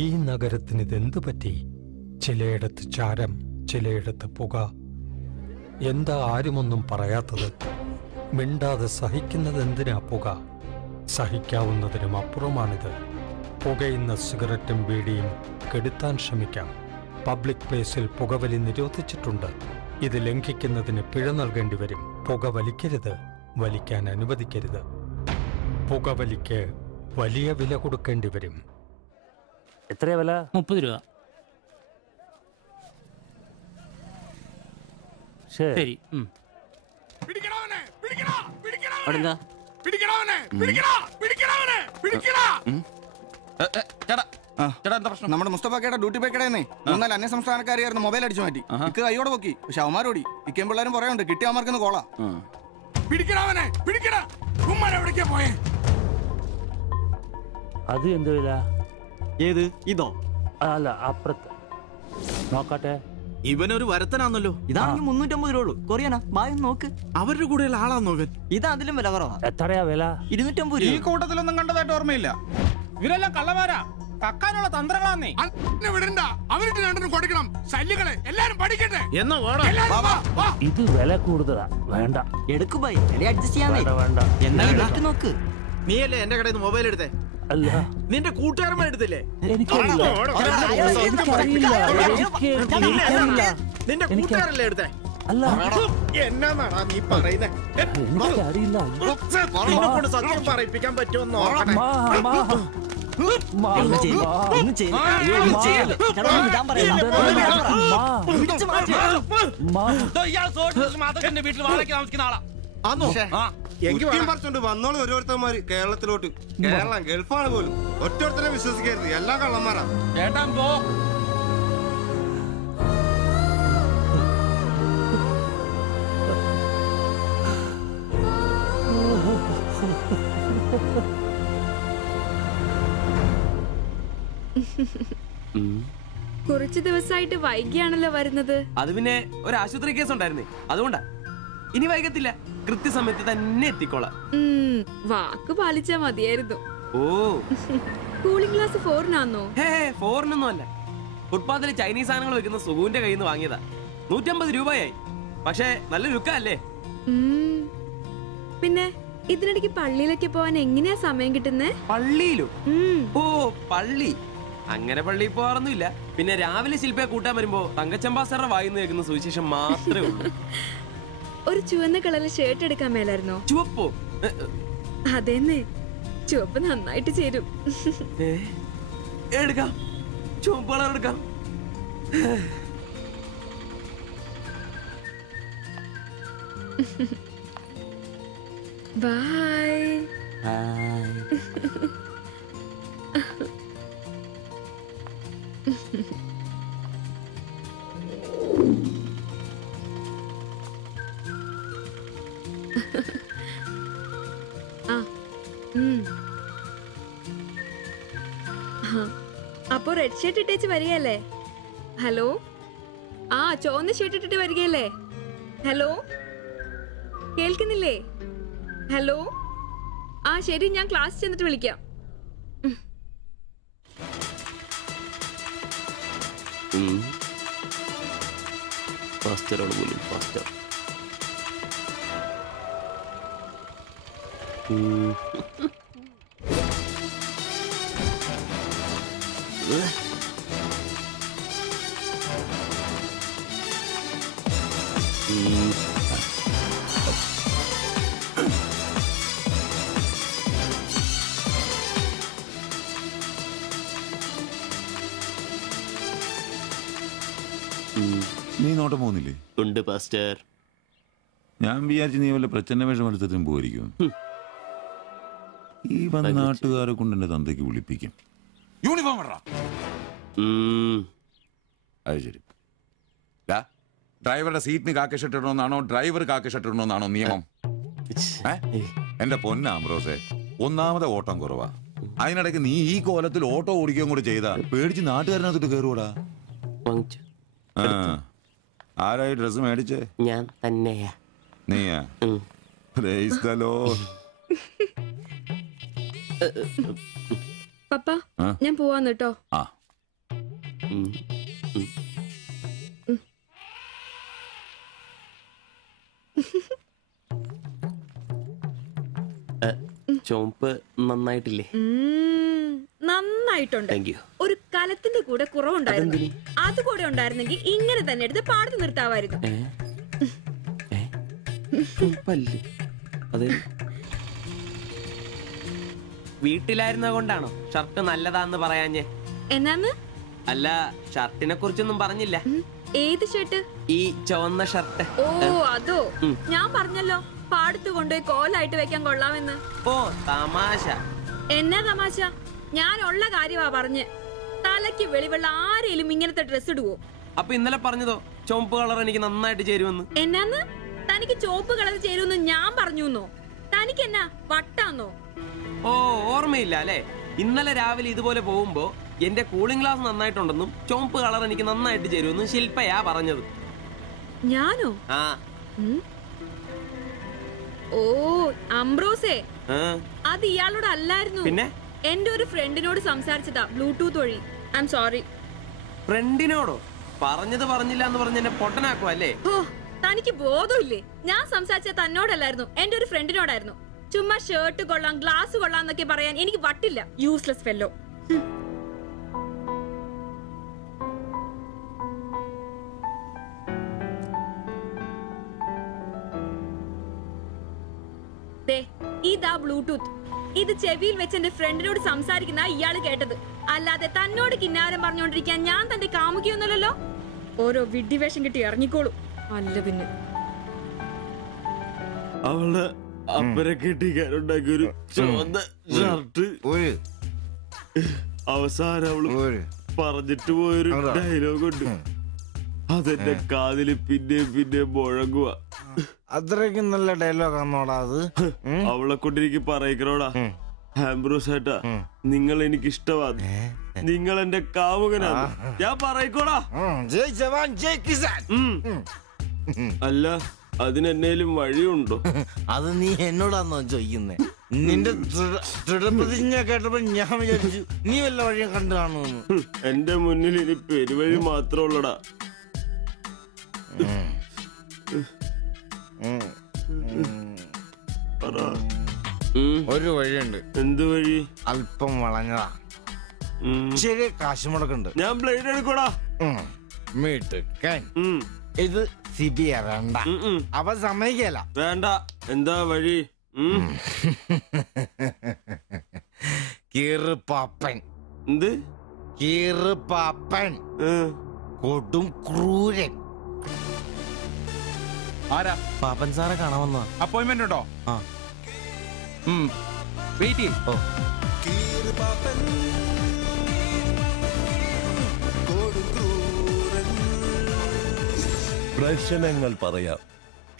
ഈ നഗരത്തിന് ഇതെന്തു പറ്റി? ചിലയിടത്ത് ചാരം, ചിലയിടത്ത് പുക. എന്താ ആരുമൊന്നും പറയാത്തത്? മിണ്ടാതെ സഹിക്കുന്നത് എന്തിനാ പുക? സഹിക്കാവുന്നതിനും അപ്പുറമാണിത്. പുകയുന്ന സിഗരറ്റും ബീഡിയും കെടുത്താൻ ശ്രമിക്കാം. പബ്ലിക് പ്ലേസിൽ പുകവലി നിരോധിച്ചിട്ടുണ്ട്. ഇത് ലംഘിക്കുന്നതിന് പിഴ നൽകേണ്ടി വരും. പുക വലിക്കരുത്, വലിക്കാൻ അനുവദിക്കരുത്. പുകവലിക്ക് വലിയ വില കൊടുക്കേണ്ടി വരും. എത്രയാ വില? 30 രൂപ. ശരി. നമ്മുടെ മുസ്തഫാക്കയുടെ ഡ്യൂട്ടി പേക്കടേന്നേ 3-4 അന്യ സംസ്ഥാനക്കാരിയായിരുന്നു മൊബൈൽ അടിച്ചു മാറ്റി. ഇക്ക് കൈയോടെ പൊക്കി, പക്ഷെ അവന്മാരോടി. ഇക്കേം പിള്ളേരും പറയുന്നുണ്ട് കിട്ടിയ അവന്മാർക്കൊന്ന് കോളാ. അത് എന്ത് വില? ഏത്? ഇതോ? അല്ല, അപ്പുറത്ത് നോക്കട്ടെ. ഇവനൊരു വരത്തനാന്നല്ലോ. ഇതാണെങ്കിൽ 350 രൂപ. കൊറിയനാ? ബായ് നോക്ക്. അവരുടെ കൂടെയുള്ള ആളാന്നോ ഇവൻ? ഇത് അതിലും വില കുറവാ. എത്രയാ വില? 250 ഈ കൂട്ടത്തിലൊന്നും കണ്ടതായിട്ട് ഓർമ്മയില്ല. ഇവരെല്ലാം കള്ളമാരാ, കക്കാനുള്ള തന്ത്രങ്ങളാന്നേ. കൊടുക്കണം. ശല്യങ്ങളെ എല്ലാരും പഠിക്കട്ടെ. ഇത് വില കൂടുതലാ. വേണ്ട, എടുക്കു ബായ്, വില അഡ്ജസ്റ്റ് ചെയ്യാന്നേ. വേണ്ട. എന്താ നോക്ക്. നീയല്ലേ എന്റെ കടയിൽ നിന്ന് മൊബൈൽ എടുത്തേ? അല്ല, നിന്റെ കൂട്ടുകാരന്മാർ എടുത്തില്ലേ? നിന്റെ കൂട്ടുകാരല്ലേ എടുത്തേ? അല്ല, എന്നാടാ നീ പറയുന്നേ? കൊണ്ട് സത്യം പറയിപ്പിക്കാൻ പറ്റുമെന്നോ? വീട്ടിൽ വാടകയ്ക്ക് താമസിക്കുന്ന ആളാ. വന്നോളൂ ഓരോരുത്തന്മാര് കേരളത്തിലോട്ട്. കേരളം ഗൾഫാണ് പോലും. ഒറ്റൊരുത്തരെ വിശ്വസിക്കരുത്, എല്ലാ കള്ളന്മാരാ. ചേട്ടാ പോ. കുറച്ചു ദിവസമായിട്ട് വൈകിയാണല്ലോ വരുന്നത്. അത് പിന്നെ ഒരു ആശുപത്രി കേസ് ഉണ്ടായിരുന്നേ, അതുകൊണ്ടാ. ഇനി വൈകത്തില്ല, കൃത്യസമയത്ത് തന്നെ എത്തിക്കോളാം. വാക്ക് പാലിച്ചാ മതിയായിരുന്നു. ഓ, കൂളിംഗ് ഗ്ലാസ് 4-നാന്നോ? ഹേ 4-നൊന്നും അല്ല. ഫുട്പാത്തിൽ ചൈനീസ് സാധനങ്ങൾ വെക്കുന്ന സുഗുവിന്റെ കയ്യിൽ നിന്ന് വാങ്ങിയതാ. 150 രൂപയായി. പക്ഷേ നല്ല ലുക്കല്ലേ? പിന്നെ ഇതിനിടയ്ക്ക് പള്ളിയിലൊക്കെ പോവാൻ എങ്ങനെയാ സമയം കിട്ടുന്നേ? പള്ളിയിലോ? ഓ, പള്ളി. അങ്ങനെ പള്ളിയിൽ പോവാറൊന്നുമില്ല. പിന്നെ രാവിലെ ശില്പയെ കൂട്ടാൻ വരുമ്പോ തങ്കച്ചമ്പാസറ വായിന്ന് കേൾക്കുന്ന സുവിശേഷം മാത്രമേ ഉള്ളൂ. ഒരു ചുവന്ന കളറിൽ ഷർട്ട് എടുക്കാൻ മേലായിരുന്നോ? ചുവപ്പോ? അതെന്നെ, ചുവപ്പ് നന്നായിട്ട് ചേരും. എടുക്കാം, ചുവപ്പ് കളർ എടുക്കാം. ബൈ. അപ്പൊ റെഡ് ഷർട്ട് ഇട്ടേച്ച് വരികയല്ലേ? ഹലോ, ചുവന്ന ഷർട്ട് ഇട്ടിട്ട് വരികയല്ലേ? ഹലോ, കേൾക്കുന്നില്ലേ? ഹലോ, ശരി, ഞാൻ ക്ലാസ് ചെന്നിട്ട് വിളിക്കാം. പാസ്റ്ററോട് പോലും പാസ്റ്റർ. നീ നോട്ടം പോകുന്നില്ലേ? ഉണ്ട് പാസ്റ്റർ. ഞാൻ വിചാരിച്ചു നീ വല്ല പ്രച്ഛന്ന വേഷം എടുത്തിട്ടും പോയിരിക്കും. ഈ വന്ന നാട്ടുകാരെ കൊണ്ട് എന്റെ തന്തയ്ക്ക് വിളിപ്പിക്കും. യൂണിഫോം ഇടറാ. അത് ശരി. ഡ്രൈവറുടെ സീറ്റിന് കാക്ക ഷർട്ട് ഇടണമെന്നാണോ ഡ്രൈവർ കാക്ക ഷർട്ട് ഇടണമെന്നാണോ നിയമം? എന്റെ പൊന്നാമ്പ്രോസേ, ഒന്നാമത്തെ ഓട്ടം കുറവാ. അതിനിടയ്ക്ക് നീ ഈ കോലത്തിൽ ഓട്ടോ ഓടിക്കുകയും കൂടെ ചെയ്താ പേടിച്ച് നാട്ടുകാരനകത്തോട്ട് കയറുകൂടാ. ആരായി ഡ്രസ് മേടിച്ചേ? ഞാൻ തന്നെയാ. നീയാ? Price the Lord. പപ്പ, ഞാൻ പോവാന്ന് കേട്ടോ. ചോപ്പ് നന്നായിട്ടില്ലേ? നന്നായിട്ടുണ്ട്. ഒരു കലത്തിന്റെ കൂടെ കുറവുണ്ടായിരുന്നു. അത് കൂടെ ഉണ്ടായിരുന്നെങ്കിൽ ഇങ്ങനെ തന്നെ എടുത്ത് പാടത്ത് നിർത്താമായിരുന്നു. വീട്ടിലായിരുന്ന കൊണ്ടാണോ ഷർട്ട് നല്ലതാന്ന് പറയാഞ്ഞേ? എന്നാന്ന്? അല്ല, ഷർട്ടിനെ കുറിച്ചൊന്നും പറഞ്ഞില്ല. ഏത് ഷർട്ട്? ഈ ചുവന്ന ഷർട്ട്. ഓ, അതോ? ഞാൻ പറഞ്ഞല്ലോ പാടത്ത് കൊണ്ടുപോയി കോലായിട്ട് വെക്കാൻ കൊള്ളാമെന്ന്. ഓ, തമാശ. എന്നാ തമാശ? ഞാൻ ഉള്ള കാര്യമാ പറഞ്ഞ്. തലയ്ക്ക് വെളിവുള്ള ആരെയും ഇങ്ങനത്തെ ഡ്രസ് ഇടുവോ? അപ്പൊ ഇന്നലെ പറഞ്ഞതോ ചുവപ്പ് കളർ എനിക്ക് നന്നായിട്ട് ചേരുമെന്ന്? എന്നാന്ന്? തനിക്ക് ചുവപ്പ് കളർ ചേരുമെന്ന് ഞാൻ പറഞ്ഞുന്നോ? തനിക്ക് എന്നാ വട്ടാന്നോ? ഓ, ഓർമ്മയില്ല അല്ലേ? ഇന്നലെ രാവിലെ ഇതുപോലെ പോകുമ്പോ എന്റെ കൂളിംഗ് ഗ്ലാസ് നന്നായിട്ടുണ്ടെന്നും ചുവപ്പ് കളർ എനിക്ക് നന്നായിട്ട് ചേരുമെന്നും ശില്പയാ പറഞ്ഞത്. ഞാനോ? ഓ, അംബ്രോസേ, അത് ഇയാളോട് അല്ലായിരുന്നു. പിന്നെ എന്റെ ഒരു ഫ്രണ്ടിനോട് സംസാരിച്ചതാ ബ്ലൂടൂത്ത് വഴി. I am sorry. ഫ്രണ്ടിനോടോ? പറഞ്ഞത് പറഞ്ഞില്ല എന്ന് പറഞ്ഞ് എന്നെ പൊട്ടനാക്കും അല്ലേ? ഓ, തനിക്ക് ബോധമില്ലേ? ഞാൻ സംസാരിച്ച തന്നോടല്ലായിരുന്നു, എന്റെ ഒരു ഫ്രണ്ടിനോടായിരുന്നു. ചുമ്മാ ഷർട്ട് കൊള്ളാം, ഗ്ലാസ് കൊള്ളാം എന്നൊക്കെ പറയാൻ എനിക്ക് വട്ടില്ല. Useless fellow. ഇതാ ബ്ലൂടൂത്ത്. ഇത് ചെവിയിൽ വെച്ച് എന്റെ ഫ്രണ്ടിനോട് സംസാരിക്കുന്ന ഇയാള് കേട്ടത്. അല്ലാതെ തന്നോട് കിന്നാരം പറഞ്ഞോണ്ടിരിക്കാൻ ഞാൻ തന്റെ കാമുകിയൊന്നുമല്ലല്ലോ. ഓരോ വിഡ്ഢിവേഷം കിട്ടി ഇറങ്ങിക്കോളൂ. അല്ല പിന്നെ അവള് അപ്പനെ കെട്ടിക്കാനുണ്ടാക്കിയ ഒരു ചുവന്ന ഷർട്ട് അവസാനം അവള് പറഞ്ഞിട്ട് പോയൊരു ഡയലോഗ് ഉണ്ട്. അതെന്റെ കാതില് പിന്നെ മുഴങ്ങുക. അത്രയ്ക്കും നല്ല ഡയലോഗ് ആണോടാ അത്? അവളെ കൊണ്ട് എനിക്ക് പറയിക്കണോടാ. ആംബ്രോസ് ഏട്ടാ, നിങ്ങൾ എനിക്ക് ഇഷ്ടമാണ്. നിങ്ങൾ എന്റെ കാമുകനാണ്. ഞാൻ പറയിക്കോടാ. അല്ല, അതിനെന്നേലും വഴിയുണ്ടോ? അത് നീ എന്നോടാന്നോ ചോദിക്കുന്നേ? നിന്റെ ദൃഢപ്രതിജ്ഞ കേട്ടപ്പോ ഞാൻ വിചാരിച്ചു നീ വല്ല വഴിയും കണ്ടു കാണുമെന്ന്. എന്റെ മുന്നിൽ ഇനി പെരുവഴി മാത്രമുള്ളടാ. ഒരു വഴിയുണ്ട്. എന്ത് വഴി? അല്പം വളഞ്ഞതാ. ശരി, കാശ് മുടക്കുണ്ട്. ഞാൻ ബ്ലേഡ് എടുക്കോടാ. ഇത് സിബി വേണ്ട. അവ സമ്മതിക്കല. വേണ്ട. എന്താ വഴി? കീറുപാപ്പൻ. എന്ത്? കീറുപാപ്പൻ, കൊടും ക്രൂരൻ. ആരാ? പാപ്പൻ സാറെ കാണാൻ വന്നോ? അപ്പോയിന്റ്മെന്റ് ഉണ്ടോ? ആ, വെയിറ്റ് ചെയ്യും. പ്രശ്നങ്ങൾ പറയാം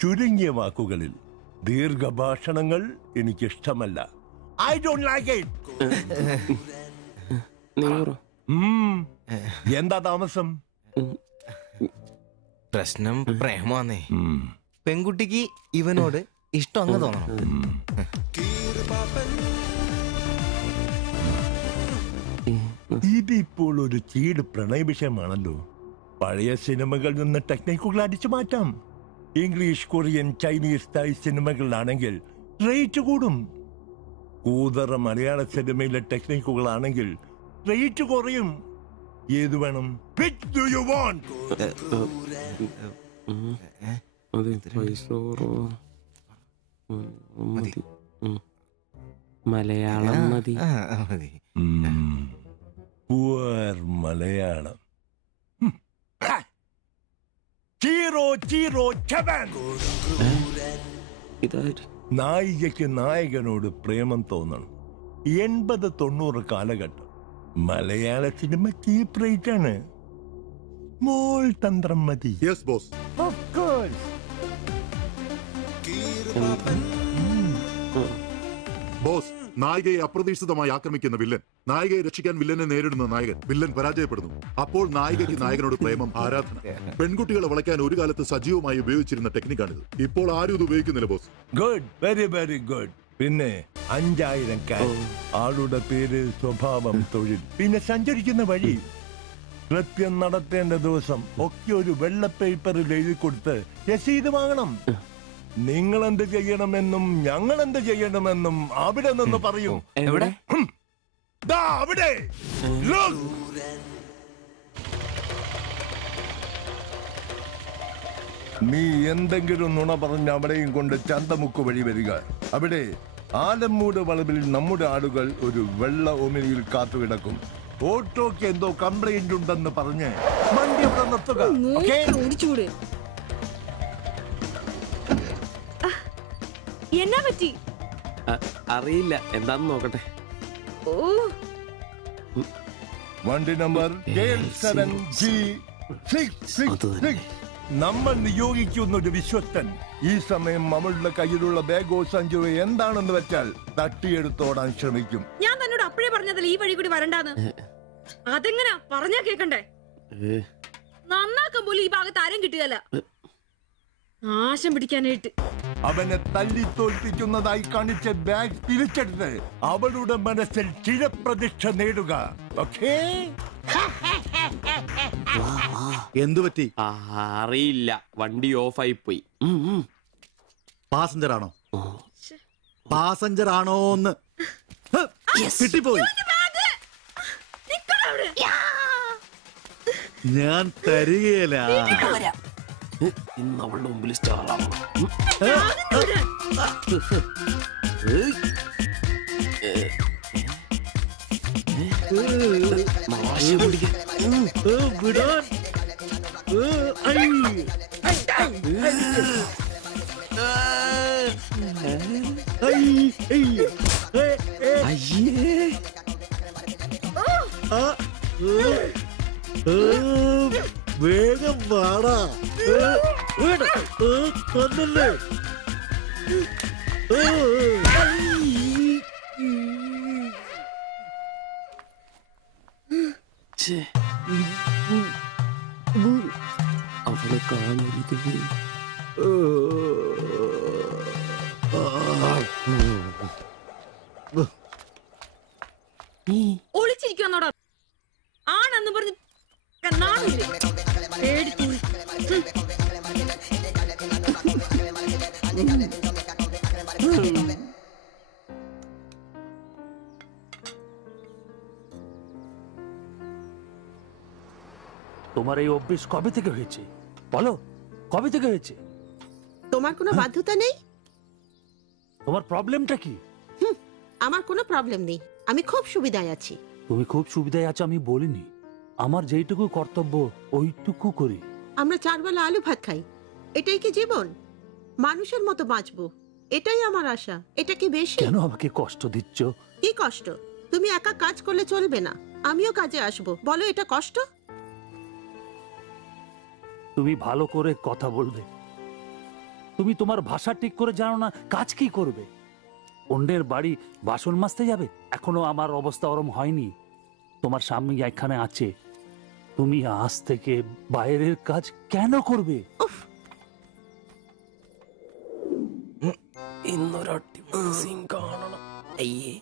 ചുരുങ്ങിയ വാക്കുകളിൽ. ദീർഘഭാഷണങ്ങൾ എനിക്കിഷ്ടമല്ല. I don't like it. എന്താ താമസം? പ്രശ്നം പ്രേമാന്നേ. പെൺകുട്ടിക്ക് ഇവനോട് ഇഷ്ടം അങ്ങ് തോന്നണം. ഇതിപ്പോൾ ഒരു ചീട് പ്രണയ വിഷയമാണല്ലോ. പഴയ സിനിമകളിൽ നിന്ന് ടെക്നിക്കുകൾ അടിച്ചു മാറ്റാം. ഇംഗ്ലീഷ്, കൊറിയൻ, ചൈനീസ്, തായ് സിനിമകളിലാണെങ്കിൽ റേറ്റ് കൂടും. കൂതറ മലയാള സിനിമയിലെ ടെക്നിക്കുകളാണെങ്കിൽ റേറ്റ് കുറയും. ഏത് വേണം? Which do you want? Malayalam മതി. Poor മലയാളം. Chi Rho Chi Rho ചവൻ. നായികയ്ക്ക് നായകനോട് പ്രേമം തോന്നണം. 80-90 കാലഘട്ടം മലയാള സിനിമ ചീപ്പ് റേറ്റ് ആണ്. മോൾ തന്ത്രം മതി. Yes boss. Of course. Boss, നായികയെ അപ്രതീക്ഷിതമായി ആക്രമിക്കുന്ന വില്ലൻ, നായികയെ രക്ഷിക്കാൻ വില്ലനെ നേരിടുന്ന നായകൻ, വില്ലൻ പരാജയപ്പെടുന്നു. അപ്പോൾ നായികയ്ക്ക് നായകനോട് പ്രേമം, ആരാധന. പെൺകുട്ടികളെ വളയ്ക്കാൻ ഒരു കാലത്ത് സജീവമായി ഉപയോഗിച്ചിരുന്ന ടെക്നിക്കാണിത്. ഇപ്പോൾ ആരും ഇത് ഉപയോഗിക്കുന്നില്ല boss. Good, very very good. പിന്നെ 5000 ക്യാഷ്, ആളുടെ പേര്, സ്വഭാവം, തൊഴിൽ, പിന്നെ സഞ്ചരിക്കുന്ന വഴി, കൃത്യം നടത്തേണ്ട ദിവസം ഒക്കെ ഒരു വെള്ള പേപ്പറിൽ എഴുതി കൊടുത്ത് രസീത് വാങ്ങണം. നിങ്ങൾ എന്ത് ചെയ്യണമെന്നും ഞങ്ങൾ എന്ത് ചെയ്യണമെന്നും അവിടെ നിന്ന് പറയും. എവിടെ? അവിടെ. നീ എന്തെങ്കിലും നുണ പറഞ്ഞ് അവിടെയും കൊണ്ട് ചന്തമുക്ക് വഴി വരിക. അവിടെ ആലമ്മൂട് വളവിൽ നമ്മുടെ ആളുകൾ ഒരു വെള്ള ഒമിനിയിൽ കാത്തുകിടക്കും. ഓട്ടോക്ക് എന്തോ കംപ്ലൈന്റ് ഉണ്ടെന്ന് പറഞ്ഞ് വണ്ടി അവിടെ നിർത്തുക. എന്നാ പറ്റി? അറിയില്ല, എന്താന്ന് നോക്കട്ടെ. വണ്ടി നമ്പർ K7G666. നമ്മൾ നിയോഗിക്കുന്ന ഒരു വിശ്വസ്തൻ ഈ സമയം നമ്മളുടെ കയ്യിലുള്ള ബാഗോ സഞ്ചോ എന്താണെന്ന് വെച്ചാൽ തട്ടിയെടുത്തോടാൻ ശ്രമിക്കും. ഞാൻ തന്നോട് അപ്പഴേ പറഞ്ഞതല്ലേ ഈ വഴി കൂടി വരണ്ടാന്ന്. അതെങ്ങനാ പറഞ്ഞാ കേക്കണ്ടേ? നന്നാക്കാൻ പോലും ഈ ഭാഗത്ത് ആരും കിട്ടുകയല്ല. നാശം പിടിക്കാനായിട്ട് അവനെ തല്ലി തോൽപ്പിക്കുന്നതായി കാണിച്ച ബാഗ് തിരിച്ചെടുത്ത് അവളുടെ മനസ്സിൽ ചിരപ്രതിഷ്ഠ നേടുക. ഓക്കേ? എന്തു പറ്റി? അറിയില്ല, വണ്ടി ഓഫായി പോയി. പാസഞ്ചർ ആണോ? പാസഞ്ചർ ആണോന്ന് കിട്ടിപ്പോയി. ഞാൻ തരികയില്ല. ഇന്ന് അവളുടെ മുമ്പിൽ സ്റ്റാറാണ്. വിടാൻ. വേഗം വാടാ. കൊന്നല്ലേ. അവളെ കാണരുത്. ഒളിച്ചിരിക്കുന്നോടാ ആണെന്ന് പറഞ്ഞ് നാണില്ലേ? പേടിച്ചു. তোমার এই অভ্যেস কবে থেকে হয়েছে বলো, কবে থেকে হয়েছে? তোমার কোনো বাধ্যতা নেই। তোমার প্রবলেমটা কি? আমার কোনো প্রবলেম নেই, আমি খুব সুবিধায় আছি। তুমি খুব সুবিধায় আছো আমি বলিনি, আমার যেইটুকু কর্তব্য ওইটুকু করি। আমরা 4 বেলা আলু ভাত খাই, এটাই কি জীবন? মানুষের মতো বাঁচবো, এটাই আমার আশা। এটা কি বেশি? কেন আমাকে কষ্ট দিচ্ছ? কি কষ্ট? তুমি একা কাজ করলে চলবে না, আমিও কাজে আসবো। বলো এটা কষ্ট? তুমি ভালো করে কথা বলবে। তুমি তোমার ভাষা ঠিক করে জানো না, কাজ কি করবে? অন্যের বাড়ি বাসন মাজতে যাবে? এখনো আমার অবস্থা ওরম হয়নি। তোমার স্বামী এখানে আছে, তুমি আজ থেকে বাইরের কাজ কেন করবে? ഇന്നൊരൊട്ടി സീൻ കാണണം. അയ്യേ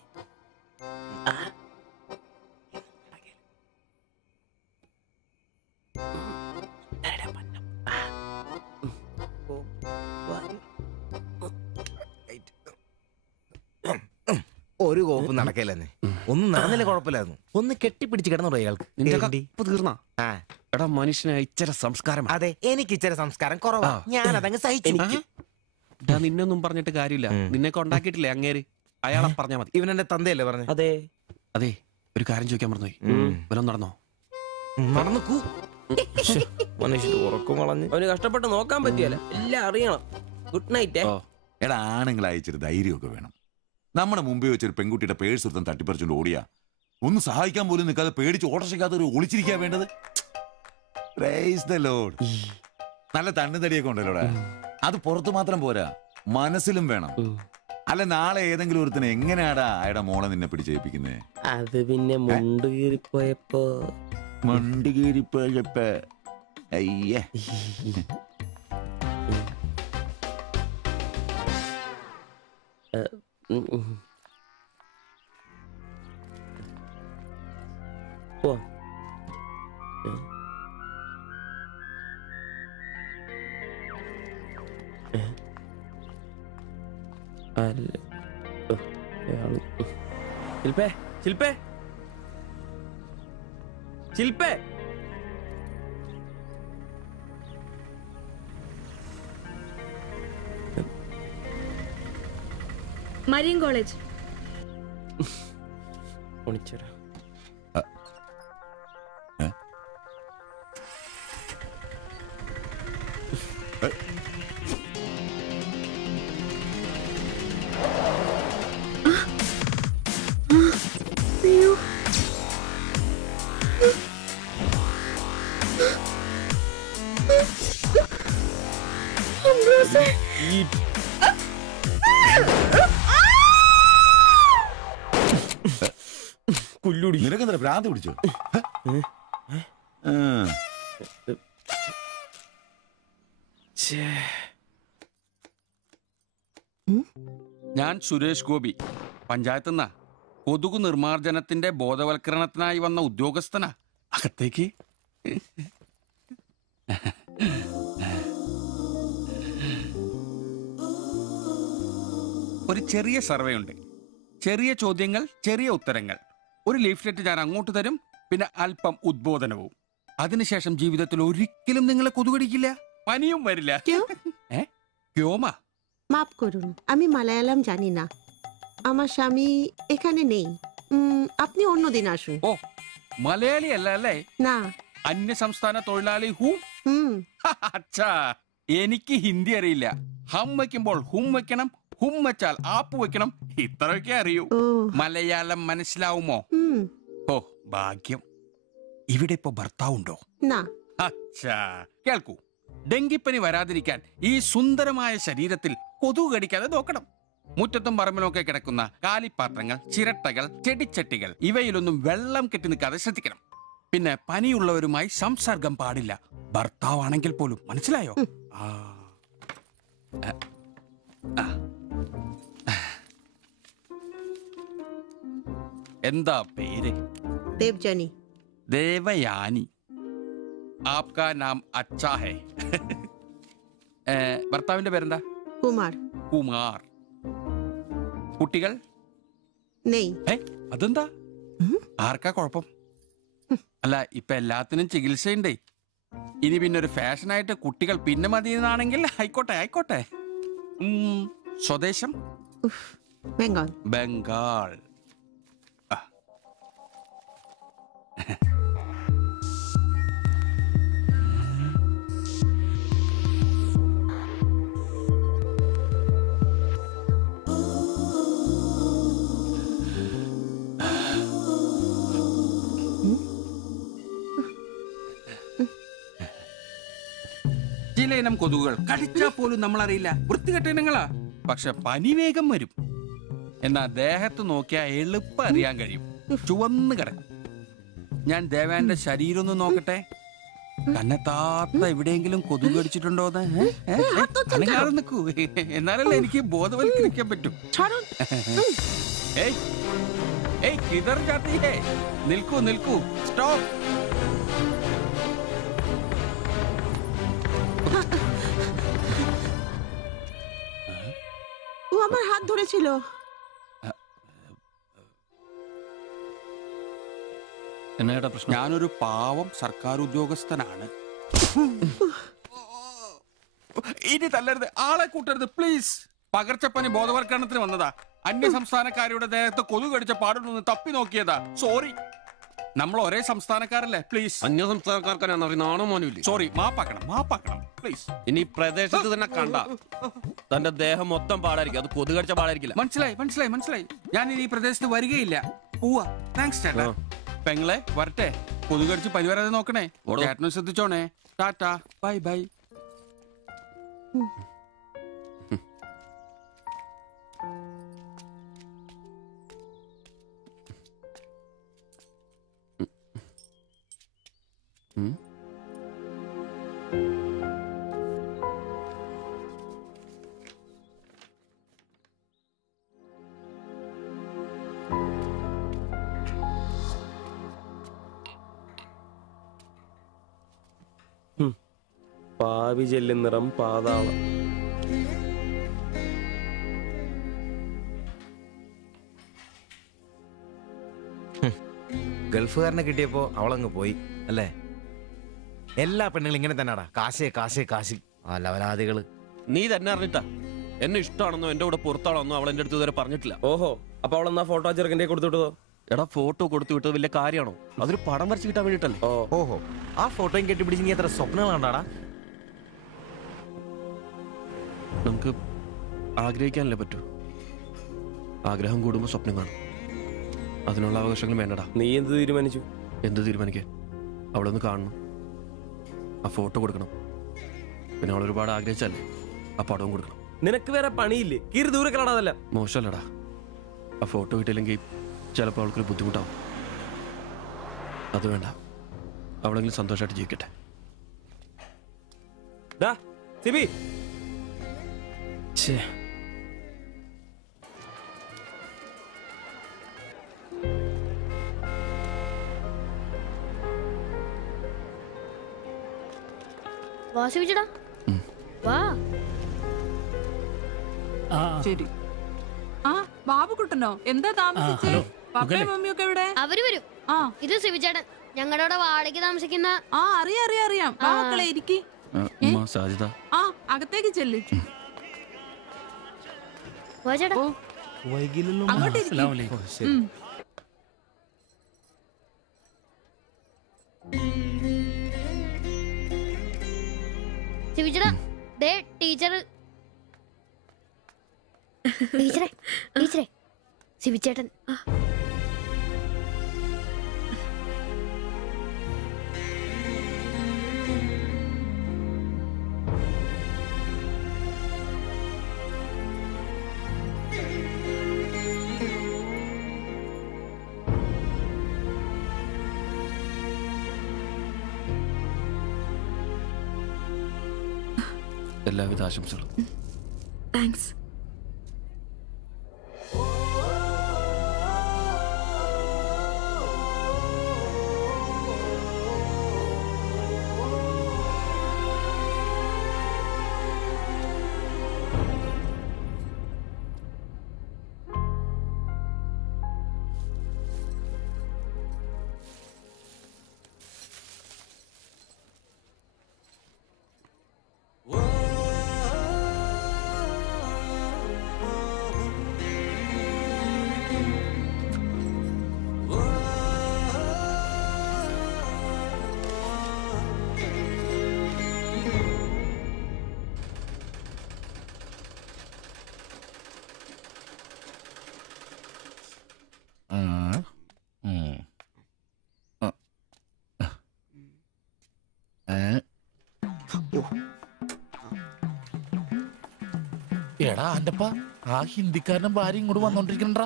ഒരു കോപ്പ് നടക്കില്ലെന്നേ. ഒന്നും നടന്നില്ല കുഴപ്പമില്ലായിരുന്നു. ഒന്ന് കെട്ടിപ്പിടിച്ച് കിടന്നു അയാൾക്ക്. തീർന്നാ എടാ മനുഷ്യന് ഇച്ചിരി സംസ്കാരം. അതെ, എനിക്ക് ഇച്ചിരി സംസ്കാരം കുറവാ. ഞാൻ അതങ്ങ് സഹിച്ചു. നിന്നൊന്നും പറഞ്ഞിട്ട് കാര്യമില്ല, നിന്നെ കൊണ്ടാക്കിയിട്ടില്ലേ അങ്ങേര്, അയാളെ പറഞ്ഞാ മതി. ഇവനെന്റെ തന്തയല്ലേ പറഞ്ഞു? അതെ അതെ. ഒരു കാര്യം ചോദിക്കാൻ മറന്നുപോയി, വല്ലതും നടന്നോ? നടന്നു മനുഷ്യൻ ഉറക്കം കളഞ്ഞ് അവന് കഷ്ടപ്പെട്ട് നോക്കാൻ പറ്റിയല്ല, എല്ലാം അറിയണം. Good night. എടാ ആണുങ്ങൾ അയച്ചൊരു ധൈര്യമൊക്കെ വേണം. നമ്മുടെ മുമ്പിൽ വെച്ചൊരു പെൺകുട്ടിയുടെ പേഴ്സ് ഒരുത്തൻ തട്ടിപ്പറിച്ചുകൊണ്ട് ഓടിയാ ഒന്ന് സഹായിക്കാൻ പോലും നിൽക്കാതെ പേടിച്ച് ഓട്ടർഷയ്ക്കകത്ത് ഒരു ഒളിച്ചിരിക്കാൻ വേണ്ടത്. Praise the Lord. നല്ല തണ്ണുതടിയൊക്കെ ഉണ്ടല്ലോടാ. അത് പുറത്ത് മാത്രം പോരാ, മനസ്സിലും വേണം. അല്ല നാളെ ഏതെങ്കിലും ഒരുത്തനെ എങ്ങനെയാടാ അയാളുടെ മോളെ നിന്നെ പിടിച്ചേൽപ്പിക്കുന്നേ? അത് പിന്നെ മുണ്ട് കീറിപ്പോയപ്പോ അയ്യേ പോ. ശില്പേ ശില്പേ ശില്പേ മരിയൻ കോളേജ്. ഒളിച്ചോരാ. നിനക്കെന്താ ഭ്രാന്ത് പിടിച്ചോ? ഞാൻ സുരേഷ് ഗോപി, പഞ്ചായത്ത് നിന്നാ. കൊതുകു നിർമാർജനത്തിന്റെ ബോധവൽക്കരണത്തിനായി വന്ന ഉദ്യോഗസ്ഥനാ. അകത്തേക്ക്. ഒരു ചെറിയ സർവേ ഉണ്ട്. ചെറിയ ചോദ്യങ്ങൾ, ചെറിയ ഉത്തരങ്ങൾ. ഒരു ലീഫ്ലെറ്റ് ഞാൻ അങ്ങോട്ട് തരും, പിന്നെ അല്പം ഉദ്ബോധനവും. അതിനുശേഷം ജീവിതത്തിൽ ഒരിക്കലും നിങ്ങളെ കൊതുകടിക്കില്ല, പനിയും വരില്ല. ക്യോമാ? মাফ করুন, আমি মালায়ালাম জানি না, আমার স্বামী এখানে নেই। আপনি অন্যদিন আসুন। ഓ, മലയാളി അല്ല അല്ലേ? না। അന്യ സംസ്ഥാന തൊഴിലാളി ഹൂം? അച്ഛാ, എനിക്ക് ഹിന്ദി അറിയില്ല. ഹം വയ്ക്കുമ്പോൾ ഹും വെക്കണം, ഹും വെച്ചാൽ ആപ്പ് വെക്കണം, ഇത്രയൊക്കെ അറിയൂ. മലയാളം മനസ്സിലാവുമോ? ഓ ഭാഗ്യം. ഇവിടെ ഇപ്പൊ ഭർത്താവുണ്ടോ? അച്ഛാ കേൾക്കൂ, ഡെങ്കിപ്പനി വരാതിരിക്കാൻ ഈ സുന്ദരമായ ശരീരത്തിൽ കൊതുക് കടിക്കാതെ നോക്കണം. മുറ്റത്തും പറമ്പിലൊക്കെ കിടക്കുന്ന കാലിപ്പാത്രങ്ങൾ, ചിരട്ടകൾ, ചെടിച്ചട്ടികൾ, ഇവയിലൊന്നും വെള്ളം കെട്ടി നിൽക്കാതെ ശ്രദ്ധിക്കണം. പിന്നെ പനിയുള്ളവരുമായി സംസർഗം പാടില്ല, ഭർത്താവാണെങ്കിൽ പോലും. മനസ്സിലായോ? എന്താ പേര്? ദേവ്ജാനി. ദേവയാനി. ആപ്കാ നാം അച്ഛാ ഹൈ. ഭർത്താവിന്റെ പേരെന്താ? കുമാർ. കുമാർ. കുട്ടികൾ? അതെന്താ? ആർക്കാ കുഴപ്പം? അല്ല, ഇപ്പൊ എല്ലാത്തിനും ചികിത്സയുണ്ടേ. ഇനി പിന്നെ ഒരു ഫാഷനായിട്ട് കുട്ടികൾ പിന്നെ മതി എന്നാണെങ്കിൽ ആയിക്കോട്ടെ ആയിക്കോട്ടെ. സ്വദേശം? ബംഗാൾ. ബംഗാൾ. ചില ഇനം കൊതുകുകൾ കടിച്ചാ പോലും നമ്മളറിയില്ല, വൃത്തികെട്ട ഇനങ്ങളാ. പക്ഷെ പനി വേഗം വരും. എന്നാ ദേഹത്ത് നോക്കിയാൽ എളുപ്പം അറിയാൻ കഴിയും, ചുവന്ന് കിടക്കും. ഞാൻ ദേവാന്റെ ശരീരം ഒന്ന് നോക്കട്ടെ. കന്നെത്താത്ത എവിടെയെങ്കിലും കൊതുക് കടിച്ചിട്ടുണ്ടോന്ന്? അനങ്ങാതെ നിൽക്കൂ, എന്നാലല്ലേ എനിക്ക് ബോധവൽക്കരിക്കാൻ പറ്റും. കിതർ ജാത്തി ഹേ. നിൽക്കൂ നിൽക്കൂ, സ്റ്റോപ്പ്. ও আমার হাত ধরেছিল। എന്നാ പ്രശ്നം? ഞാനൊരു പാവം സർക്കാർ ഉദ്യോഗസ്ഥനാണ്. ഇനി തല്ലരുത്, ആളെ കൂട്ടരുത് പ്ലീസ്. പകർച്ചപ്പനി ബോധവൽക്കരണത്തിന് വന്നതാ. അന്യ സംസ്ഥാനക്കാരുടെ ദേഹത്ത് കൊതുക് കടിച്ച പാടുണ്ടെന്ന് തപ്പി നോക്കിയതാ. സോറി, നമ്മൾ ഒരേ സംസ്ഥാനക്കാരല്ലേ, പ്ലീസ്. അന്യ സംസ്ഥാനക്കാർക്കാണ് നാണോ മോനുമില്ലേ? സോറി, മാപ്പാക്കണം മാപ്പാക്കണം പ്ലീസ്. ഇനി പ്രദേശത്ത് തന്നെ കണ്ട തന്റെ ദേഹം മൊത്തം പാടായിരിക്കും, അത് കൊതുക് കടിച്ച പാടായിരിക്കില്ല. മനസ്സിലായി മനസ്സിലായി മനസ്സിലായി. ഞാൻ ഇനി ഈ പ്രദേശത്ത് വരികയില്ല. പോവാ. താങ്ക്സ് ചേട്ടാ. പെങ്ങളെ വരട്ടെ. കൊതുക് കടിച്ച് പനി വരാതെ നോക്കണേ. ചേട്ടനും ശ്രദ്ധിച്ചോണേ. Tata, bye bye. പാവി ചെല്ലും നിറം പാതാളം. ഗൾഫുകാരനെ കിട്ടിയപ്പോ അവളങ്ങ് പോയി അല്ലേ? എല്ലാ പെണ്ണുങ്ങളും ഇങ്ങനെ തന്നെടാ, കാശേ കാശേ കാശ്. ആ ലവലാദികള്. നീ തന്നെ അറിഞ്ഞിട്ടാ എന്നെ ഇഷ്ടമാണെന്നോ എന്റെ കൂടെ പുറത്താണെന്നോ അവൾ എന്റെ അടുത്ത് ഇതുവരെ പറഞ്ഞിട്ടില്ല. ഓഹോ, അപ്പൊ അവളെന്നാ ഫോട്ടോ ചെറുക്കൻ്റെ കൊടുത്തു വിട്ടതോ? എടാ, ഫോട്ടോ കൊടുത്തു വിട്ടത് വലിയ കാര്യമാണോ? അതൊരു പടം വരച്ച് കിട്ടാൻ വേണ്ടിട്ടല്ലേ. ഓഹോ, ആ ഫോട്ടോയും കെട്ടിപ്പിടിച്ച് നീ എത്ര സ്വപ്നങ്ങൾ കണ്ടാടാ? നമുക്ക് ആഗ്രഹിക്കാനല്ലേ പറ്റൂ. ആഗ്രഹം കൂടുമ്പോ സ്വപ്നം കാണും. അതിനുള്ള അവകാശങ്ങൾ വേണ്ടടാ. നീ എന്ത് തീരുമാനിച്ചു? എന്ത് തീരുമാനിക്കാൻ? അവളൊന്ന് കാണണം, ആ ഫോട്ടോ കൊടുക്കണം, പിന്നെ അവൾ ഒരുപാട് ആഗ്രഹിച്ചല്ലേ ആ പടവും കൊടുക്കണം. നിനക്ക് വേറെ പണിയില്ലേ? കീറി ദൂരെ കളാതല്ല. മോശമല്ലടാ, ആ ഫോട്ടോ കിട്ടിയില്ലെങ്കിൽ ചിലപ്പോൾ അവൾക്കൊരു ബുദ്ധിമുട്ടാവും. അത് വേണ്ട, അവളെങ്കിലും സന്തോഷമായിട്ട് ജീവിക്കട്ടെ. സിബി, വാ സിബിച്ചേട്ടാ, വാ. ശരി. ആ ബാബുക്കുട്ടനോ, എന്താ താമസിച്ചേ? പപ്പയും മമ്മിയൊക്കെ എവിടെ? അവര് വരും. ഇത് സിബിച്ചേട്ടൻ, ഞങ്ങളുടെ വാടകയ്ക്ക് താമസിക്കുന്ന. ആ അറിയാം അറിയാം അറിയാം. മക്കളെ ഇരിക്കി. ആ അകത്തേക്ക് ചെല്ല്. അങ്ങോട്ട് സിബിച്ചേട്ടാ, ദേ ടീച്ചർ. ടീച്ചറെ ടീച്ചറെ, സിബിച്ചേട്ടൻ. എല്ലാവിധ ആശംസകളും. താങ്ക്സ്. എടാ ആന്റപ്പ, ആ ഹിന്ദിക്കാരനും ഭാര്യ ഇങ്ങോട്ട് വന്നോണ്ടിരിക്കണ്ടാ.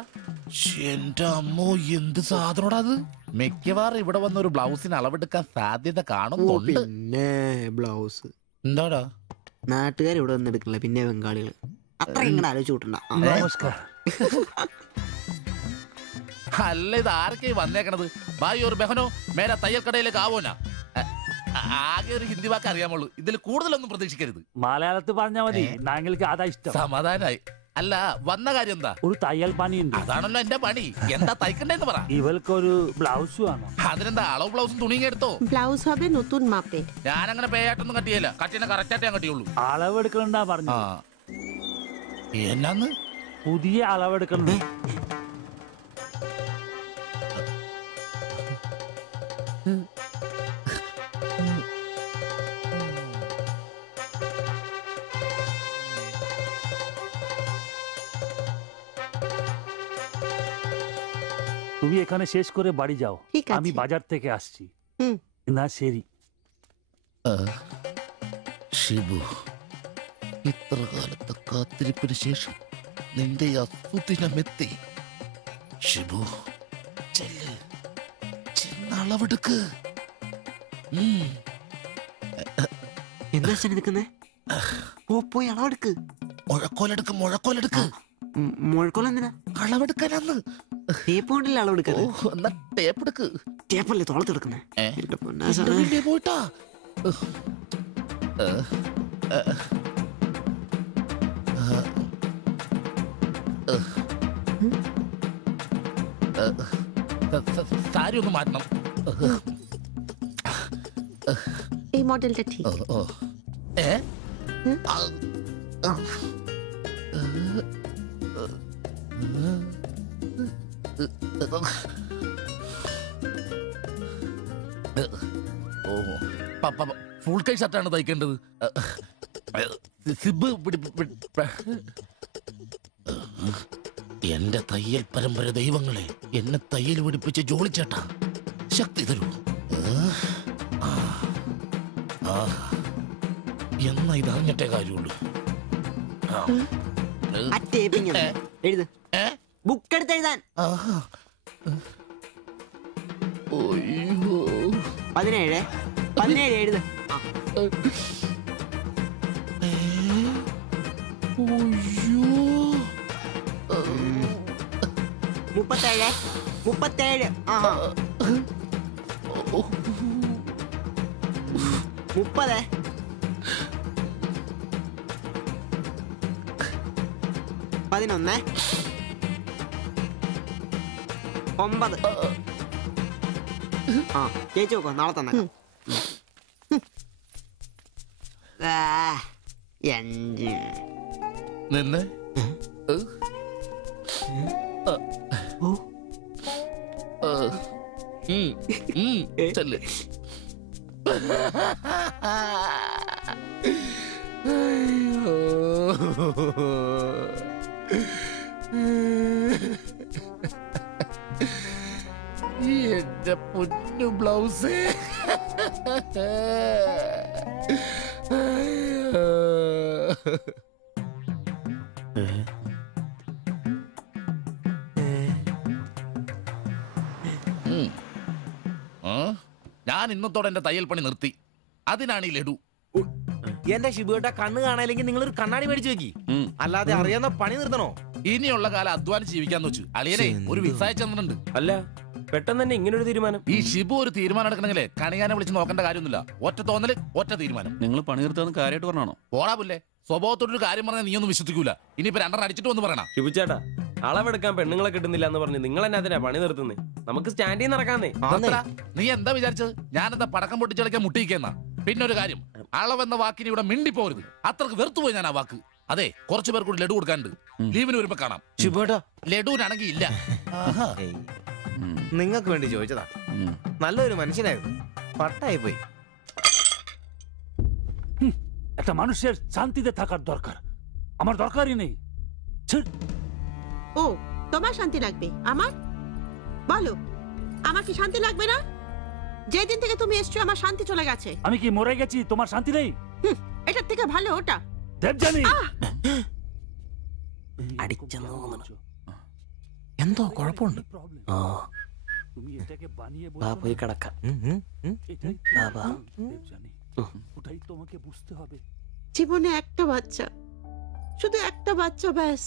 എന്റെ അമ്മോ, എന്ത് സാധനോടാ അത്. മിക്കവാറും ഇവിടെ വന്ന ഒരു ബ്ലൗസിന് അളവെടുക്കാൻ സാധ്യത കാണുന്നുണ്ട്. പിന്നെ ബ്ലൗസ് എന്താടാ നാട്ടുകാർ ഇവിടെ വന്ന് എടുക്കണില്ല, പിന്നെ ബംഗാളികൾ. അത്ര ഇങ്ങനെ ആലോചിച്ച് കൂട്ടണ്ട. അല്ല, ഇത് ആരൊക്കെ വന്നേക്കണത്? ഭായി ഒരു ബഹനോ മേരെ തയ്യൽ കടയിലേക്ക് ആവോനാ. ആകെ ഒരു ഹിന്ദി വാക്ക് അറിയാമുള്ളൂ, ഇതിൽ കൂടുതലൊന്നും പ്രതീക്ഷിക്കരുത്. മലയാളത്തിൽ പറഞ്ഞാൽ മതി, ഞങ്ങൾക്ക് അതാ ഇഷ്ടം. സമാധാനായി. അല്ല, വന്ന കാര്യം എന്താ? ഒരു തയ്യൽ പണിയുണ്ട്. അതാണല്ലോ എന്റെ പണി. എന്താ തയ്ക്കണ്ടേന്ന് പറ. ഇവൾക്കൊരു ബ്ലൗസ് വേണം. അതിനെന്താ അളവ് ബ്ലൗസും തുണിയും എടുത്തോ? ব্লাউজ হবে নতুন মাপে। ഞാൻ അങ്ങനെ പേയായിട്ടൊന്നും കട്ടിയല്ല, കട്ടിനെ കറക്റ്റായിട്ട് ഞാൻ കട്ടിയുള്ളൂ. അളവെടുക്കണ്ടാ പറഞ്ഞു. എന്നാന്ന്? പുതിയ അളവെടുക്കണ്ടേ? তুমি এখানে শেষ করে বাড়ি যাও, আমি বাজার থেকে আসছি। না ശരി. ഷിബു, ഇത്ര കാലത്തെ കാത്തിരിപ്പിന് ശേഷം നിന്റെ അസുദിനമെത്തി. ഷിബു, ചെന്നളവെടുക്ക്. എന്താ നിൽക്കുന്നേ? പോയി അളവെടുക്ക്. മുഴക്കോലെടുക്ക്, മുഴക്കോലെടുക്ക്. മുഴക്കോൽ എന്തിനാ? അളവെടുക്കാനാന്ന്. ടേപ്പ് കൊണ്ടല്ലേ അളവെടുക്കാൻ? എന്നാ ടേപ്പ് എടുക്ക്. ടേപ്പല്ലേ തോളത്തെടുക്കുന്നേ? പോയിട്ടാ. സാരി ഒന്ന് മാറ്റണം. এই মডেলটা ঠিক। ഫുൾ കൈ ഷർട്ടാണ് തയ്ക്കേണ്ടത്. സിബ് എന്റെ തയ്യൽ പരമ്പര ദൈവങ്ങളെ, എന്നെ തയ്യൽ പിടിപ്പിച്ച് ജോളിച്ചേട്ടാ, ശക്തി തരൂ. എന്നാ ഇത് അറിഞ്ഞിട്ടേ കാര്യമുള്ളൂ. ബുക്ക് എടുത്ത് എഴുതാൻ 17 എഴുത്. 37. 30. 11. 9. ചേച്ചി നോക്കോ, നാളെ തന്നെ. 5. നിന്ന് ചെല്ല്. എന്റെ പൊന്നു ബ്ലൗസ്. ഞാൻ ഇന്നത്തോടെ എന്റെ തയ്യൽ പണി നിർത്തി. അതിനാണ് ഈ ലഡു. എന്റെ ഷിബുട്ട കണ്ണ് കാണാനില്ലെങ്കിൽ നിങ്ങൾ ഒരു കണ്ണാടി മേടിച്ചു വെക്കി. അല്ലാതെ അറിയാവുന്ന പണി നിർത്തണോ? ഇനിയുള്ള കാലം അധ്വാനിച്ച് ജീവിക്കാന്ന് വെച്ചു. അളിയനെ ഒരു വിസായ ചെന്നിട്ടുണ്ട്. അല്ല പെട്ടെന്ന് തന്നെ ഇങ്ങനെ ഒരു തീരുമാനം. ഈ ഷിബു ഒരു തീരുമാനം എടുക്കണമെങ്കിലേ കണിയാനെ വിളിച്ച് നോക്കേണ്ട കാര്യമൊന്നുമില്ല. ഒറ്റ തോന്നല്, ഒറ്റ തീരുമാനം. നിങ്ങൾ പണി നിർത്താന്ന് കാര്യമായിട്ട് പറഞ്ഞാണോ? പോടാ പുല്ലേ, സ്വഭാവത്തോടൊരു കാര്യം പറഞ്ഞാൽ നീ ഒന്നും വിശ്വസിക്കൂല. ഇനിയിപ്പോ രണ്ടെണ്ണം അടിച്ചിട്ട് വന്ന് പറയണം. ശിബുച്ചേട്ടാ, അളവെടുക്കാൻ പെണ്ണുങ്ങളെ കിട്ടുന്നില്ല എന്ന് പറഞ്ഞ് നിങ്ങൾ തന്നെ അതിനാ പണി നിർത്തുന്നേ. നമുക്ക് സ്റ്റാൻഡിൽ നടക്കാന്നേ. നീ എന്താ വിചാരിച്ചത്? ഞാനെന്താ പടക്കം പൊട്ടിച്ചളിക്കാൻ മുട്ടിയിക്കെന്നാ? പിന്നെ ഒരു കാര്യം, അളവെന്ന വാക്കിന് ഇവിടെ മിണ്ടിപ്പോരുത്. അത്രക്ക് വെറുത്തുപോയി ഞാൻ ആ വാക്ക്. അതെ, കുറച്ചു പേർ കൂടി ലഡു കൊടുക്കാനുണ്ട്. ലീവിന് വരുമ്പോ കാണാം. ലഡുവിനാണെങ്കിൽ ഇല്ല. നിങ്ങൾക്ക് വേണ്ടി ചോദിച്ചതാ. നല്ലൊരു മനുഷ്യനായിരുന്നു, പട്ടായി പോയി. একটা মানুষের শান্তিতে থাকার দরকার, আমার দরকারই নেই। ও তোমার শান্তি লাগবে? আমার বলো, আমার কি শান্তি লাগবে না? যেদিন থেকে তুমি এসছো আমার শান্তি চলে গেছে। আমি কি মরে গেছি? তোমার শান্তি নেই? এটার থেকে ভালো ওটা। দেবজানি എന്തോ കുഴപ്പമുണ്ട്. তুমি এটাকে বানিয়ে പോയി കിടക്കാം. ওটাই তোমাকে বুঝতে হবে। জীবনে একটা বাচ্চা, শুধু একটা বাচ্চা, ব্যাস।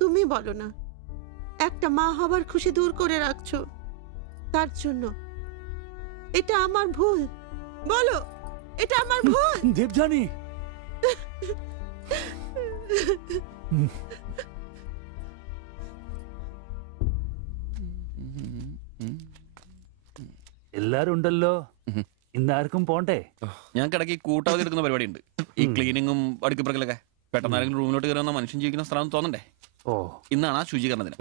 তুমি বলো না, একটা মা হবার খুশি দূর করে রাখছো, তার জন্য এটা আমার ভুল? বলো, এটা আমার ভুল? দেবজানি എല്ലാരും ഉണ്ടല്ലോ, ഇന്നാർക്കും പോണ്ടേ? ഞങ്ങൾക്കിടയ്ക്ക് കൂട്ടാതെ എടുക്കുന്ന പരിപാടി ഉണ്ട്. ഈ ക്ലീനിങ്ങും അടുക്കപ്പുറക്കലൊക്കെ. പെട്ടെന്ന് ആരെങ്കിലും റൂമിലോട്ട് കയറുന്ന മനുഷ്യൻ ജീവിക്കുന്ന സ്ഥലം തോന്നണ്ടേ? ഓ, ഇന്നാണ് ആ ശുചീകരണ ദിനം.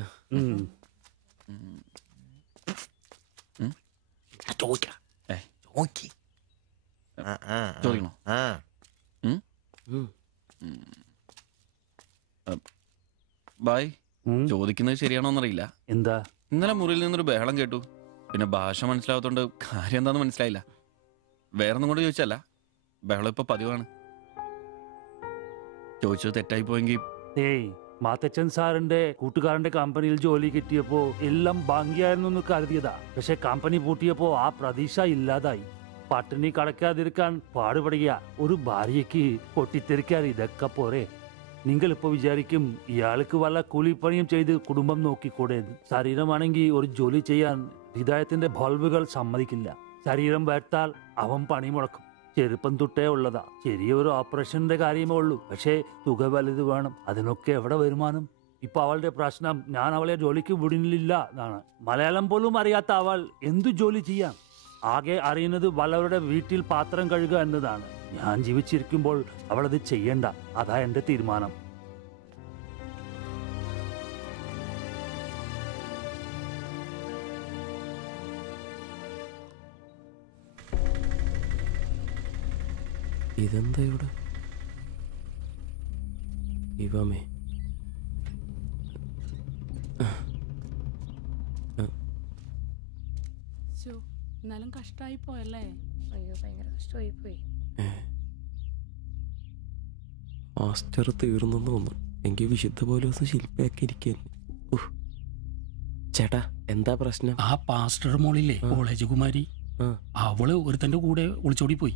ചോദിക്കണോ? ബായ്, ചോദിക്കുന്നത് ശരിയാണോന്നറിയില്ല. എന്താ? ഇന്നലെ മുറിയിൽ നിന്നൊരു ബഹളം കേട്ടു. പിന്നെ ഭാഷ മനസ്സിലാവാത്തോണ്ട് കാര്യം എന്താന്ന് മനസ്സിലായില്ല. വേറൊന്നും കൊണ്ട് ചോദിച്ചല്ല, ബഹളം ഇപ്പൊ പതിവാണ്. ചോദിച്ചത് തെറ്റായി പോയെങ്കിൽ. ഏയ്, മാത്തച്ചൻ സാറിന്റെ കൂട്ടുകാരന്റെ കമ്പനിയിൽ ജോലി കിട്ടിയപ്പോ എല്ലാം ഭംഗിയായിരുന്നു കരുതിയതാ. പക്ഷെ കമ്പനി പൂട്ടിയപ്പോ ആ പ്രതീക്ഷ ഇല്ലാതായി. പട്ടിണി കടക്കാതിരിക്കാൻ പാടുപെടുക. ഒരു ഭാര്യയ്ക്ക് പൊട്ടിത്തെറിക്കാൻ ഇതൊക്കെ പോരെ? നിങ്ങളിപ്പോ വിചാരിക്കും ഇയാൾക്ക് വല്ല കൂലിപ്പണിയും ചെയ്ത് കുടുംബം നോക്കിക്കൂടെ? ശരീരമാണെങ്കിൽ ഒരു ജോലി ചെയ്യാൻ ഹൃദയത്തിന്റെ ബൾബുകൾ സമ്മതിക്കില്ല. ശരീരം വേർത്താൽ അവൻ പണി മുടക്കും. ചെറുപ്പം തൊട്ടേ ഉള്ളതാ. ചെറിയൊരു ഓപ്പറേഷന്റെ കാര്യമേ ഉള്ളൂ, പക്ഷേ തുക വലുത് വേണം. അതിനൊക്കെ എവിടെ വരുമാനം? ഇപ്പൊ അവളുടെ പ്രശ്നം ഞാൻ അവളെ ജോലിക്ക് വിടുന്നില്ല എന്നാണ്. മലയാളം പോലും അറിയാത്ത അവൾ എന്തു ജോലി ചെയ്യാം? ആകെ അറിയുന്നത് വല്ലവരുടെ വീട്ടിൽ പാത്രം കഴുകുക എന്നതാണ്. ഞാൻ ജീവിച്ചിരിക്കുമ്പോൾ അവളത് ചെയ്യണ്ട. അതാ എന്റെ തീരുമാനം. ഇതെന്താ ഇവിടെ? ഇവമേ എന്നാലും കഷ്ടായി പോയല്ലേ? അയ്യോ, ഭയങ്കര കഷ്ടമായി പോയി. മാസ്റ്റർ തീർന്നെന്ന് തോന്നുന്നു. എങ്കിൽ വിശുദ്ധ പോലെ ദിവസം ശില്പയാക്കി ഇരിക്കാൻ. ചേട്ടാ, എന്താ പ്രശ്നം? ആ പാസ്റ്റർ മോളില്ലേ, കോളേജ് കുമാരി, അവള് ഒരുത്തന്റെ കൂടെ ഒളിച്ചോടി പോയി.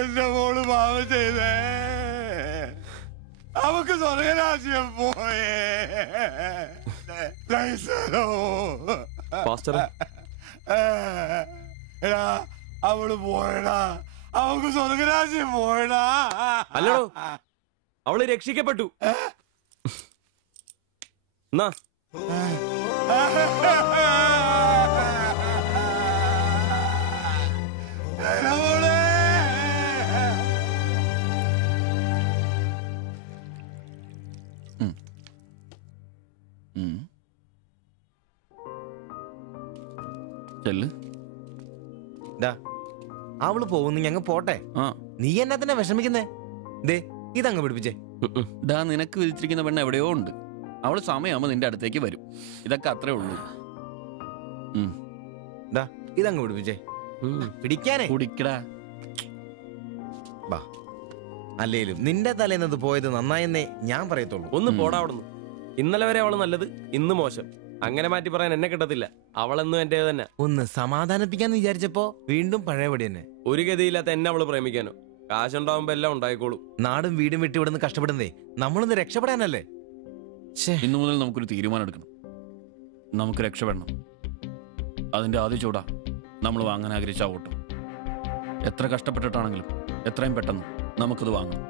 എന്റെ മോള് പാവം ചെയ്തേ. അവക്ക് സ്വർഗരാജ്യം പോയേ. എടാ, അവള് പോയടാ. അവക്ക് സ്വർഗരാജ്യം പോയടാ. അല്ലടോ, അവള് രക്ഷിക്കപ്പെട്ടു. എന്നാ അവള് പോകുന്നു, ഞങ്ങ പോട്ടെ. നീ എന്നാ തന്നെ വിഷമിക്കുന്നേ? ദേ, ഇതങ്ങ് പിടിപ്പിച്ചേ. നിനക്ക് വിധിച്ചിരിക്കുന്ന പെണ്ണ് എവിടെയോ ഉണ്ട്. അവള് സമയമാകുമ്പോ നിന്റെ അടുത്തേക്ക് വരും. ഇതൊക്കെ അത്രേ ഉള്ളൂ. ഇതങ്ങ് പിടിപ്പിച്ചേ. പിടിക്കാനേ കുടിക്കടാ. ബാ. അല്ലേലും നിന്റെ തലേന്നത് പോയത് നന്നായെന്നേ ഞാൻ പറയത്തുള്ളൂ. ഒന്ന് പോടാ അവിടുന്ന്. ഇന്നലെ വരെ അവള് നല്ലത്, ഇന്ന് മോശം. അങ്ങനെ മാറ്റി പറയാൻ എന്നെ കിട്ടത്തില്ല. അവളെന്നും എന്റെ തന്നെ. ഒന്ന് സമാധാനിപ്പിക്കാന്ന് വിചാരിച്ചപ്പോ വീണ്ടും പഴയപടി തന്നെ. ഒരു ഗതിയില്ലാത്ത എന്നെ അവള് പ്രേമിക്കാനോ? കാശുണ്ടാവുമ്പോ എല്ലാം ഉണ്ടായിക്കോളും. നാടും വീടും വിട്ട് ഇവിടുന്ന് കഷ്ടപ്പെടുന്നേ നമ്മളൊന്ന് രക്ഷപ്പെടാനല്ലേ. ഇന്നു മുതൽ നമുക്കൊരു തീരുമാനം എടുക്കണം. നമുക്ക് രക്ഷപ്പെടണം. അതിന്റെ ആദ്യ ചൂടാ നമ്മൾ വാങ്ങാൻ ആഗ്രഹിച്ച ഓട്ടം. എത്ര കഷ്ടപ്പെട്ടിട്ടാണെങ്കിലും എത്രയും പെട്ടെന്ന് നമുക്കത് വാങ്ങണം.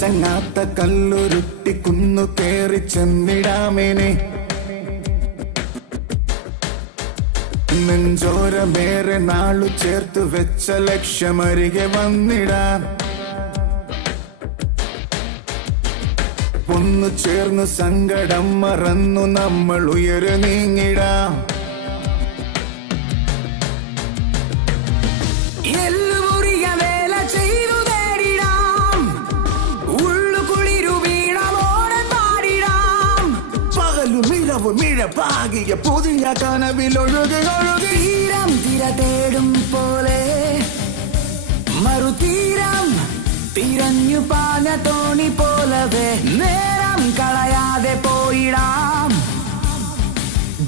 ചങ്ങാത്ത കല്ലുരുട്ടി കുന്നു കേറി ചെന്നിടാമേനെ നെഞ്ചോരമേറെ നാളു ചേർത്ത് വെച്ച ലക്ഷ്യമരികെ വന്നിടാം. ഒന്നു ചേർന്നു സങ്കടം മറന്നു നമ്മൾ ഉയര് നീങ്ങിടാം. മിഴപ്പാകിയ പുതിയ കനവിലൊഴുകി ഒഴുകി തീരം തിര തേടും പോലെ മറുതീരം തിരഞ്ഞു പാഞ്ഞ തോണി പോലവേ നേരം കളയാതെ പോയിടാം.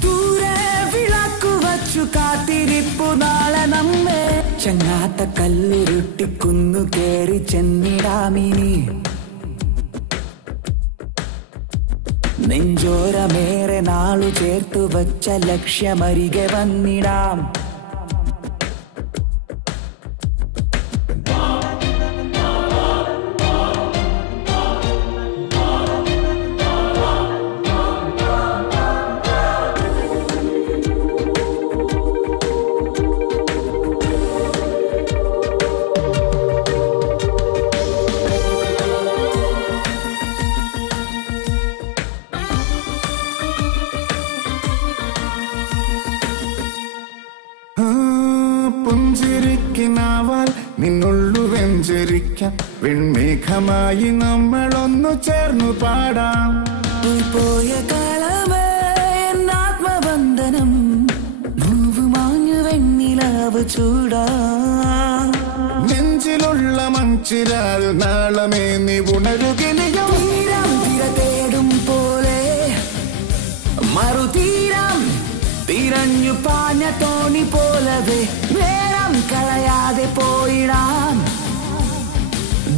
ദൂരെ വിളക്കു വച്ചു കാത്തിരിപ്പു നാളെ നമ്മെ ചങ്ങാത്ത കല്ലുരുട്ടി കുന്നു കേറി ചെന്നിടാമിനി നെഞ്ചോരമേറെ നാളു ചേർത്തു വച്ച ലക്ഷ്യമരികെ വന്നിടാം. പുഞ്ചിരിക്കിനാവാൽ നിന്നുള്ളു വെഞ്ചരിക്കാം. വെൺമേഘമായി നമ്മളൊന്നു ചേർന്നു പാടാം. പോയ കാലമേ എന്നാത്മബന്ധനം നോവ് മാഞ്ഞു വെണ്ണിലാവ് ചൂടാ. നെഞ്ചിലുള്ള മഞ്ചിരാൽ നാളമേ നീ ഉണരുകിനിയോ തീരം തിര തേടും പോലെ മറുതീരം തിരഞ്ഞു പാഞ്ഞ തോണി പോലവേ നേരം കളയാതെ പോയിടാം.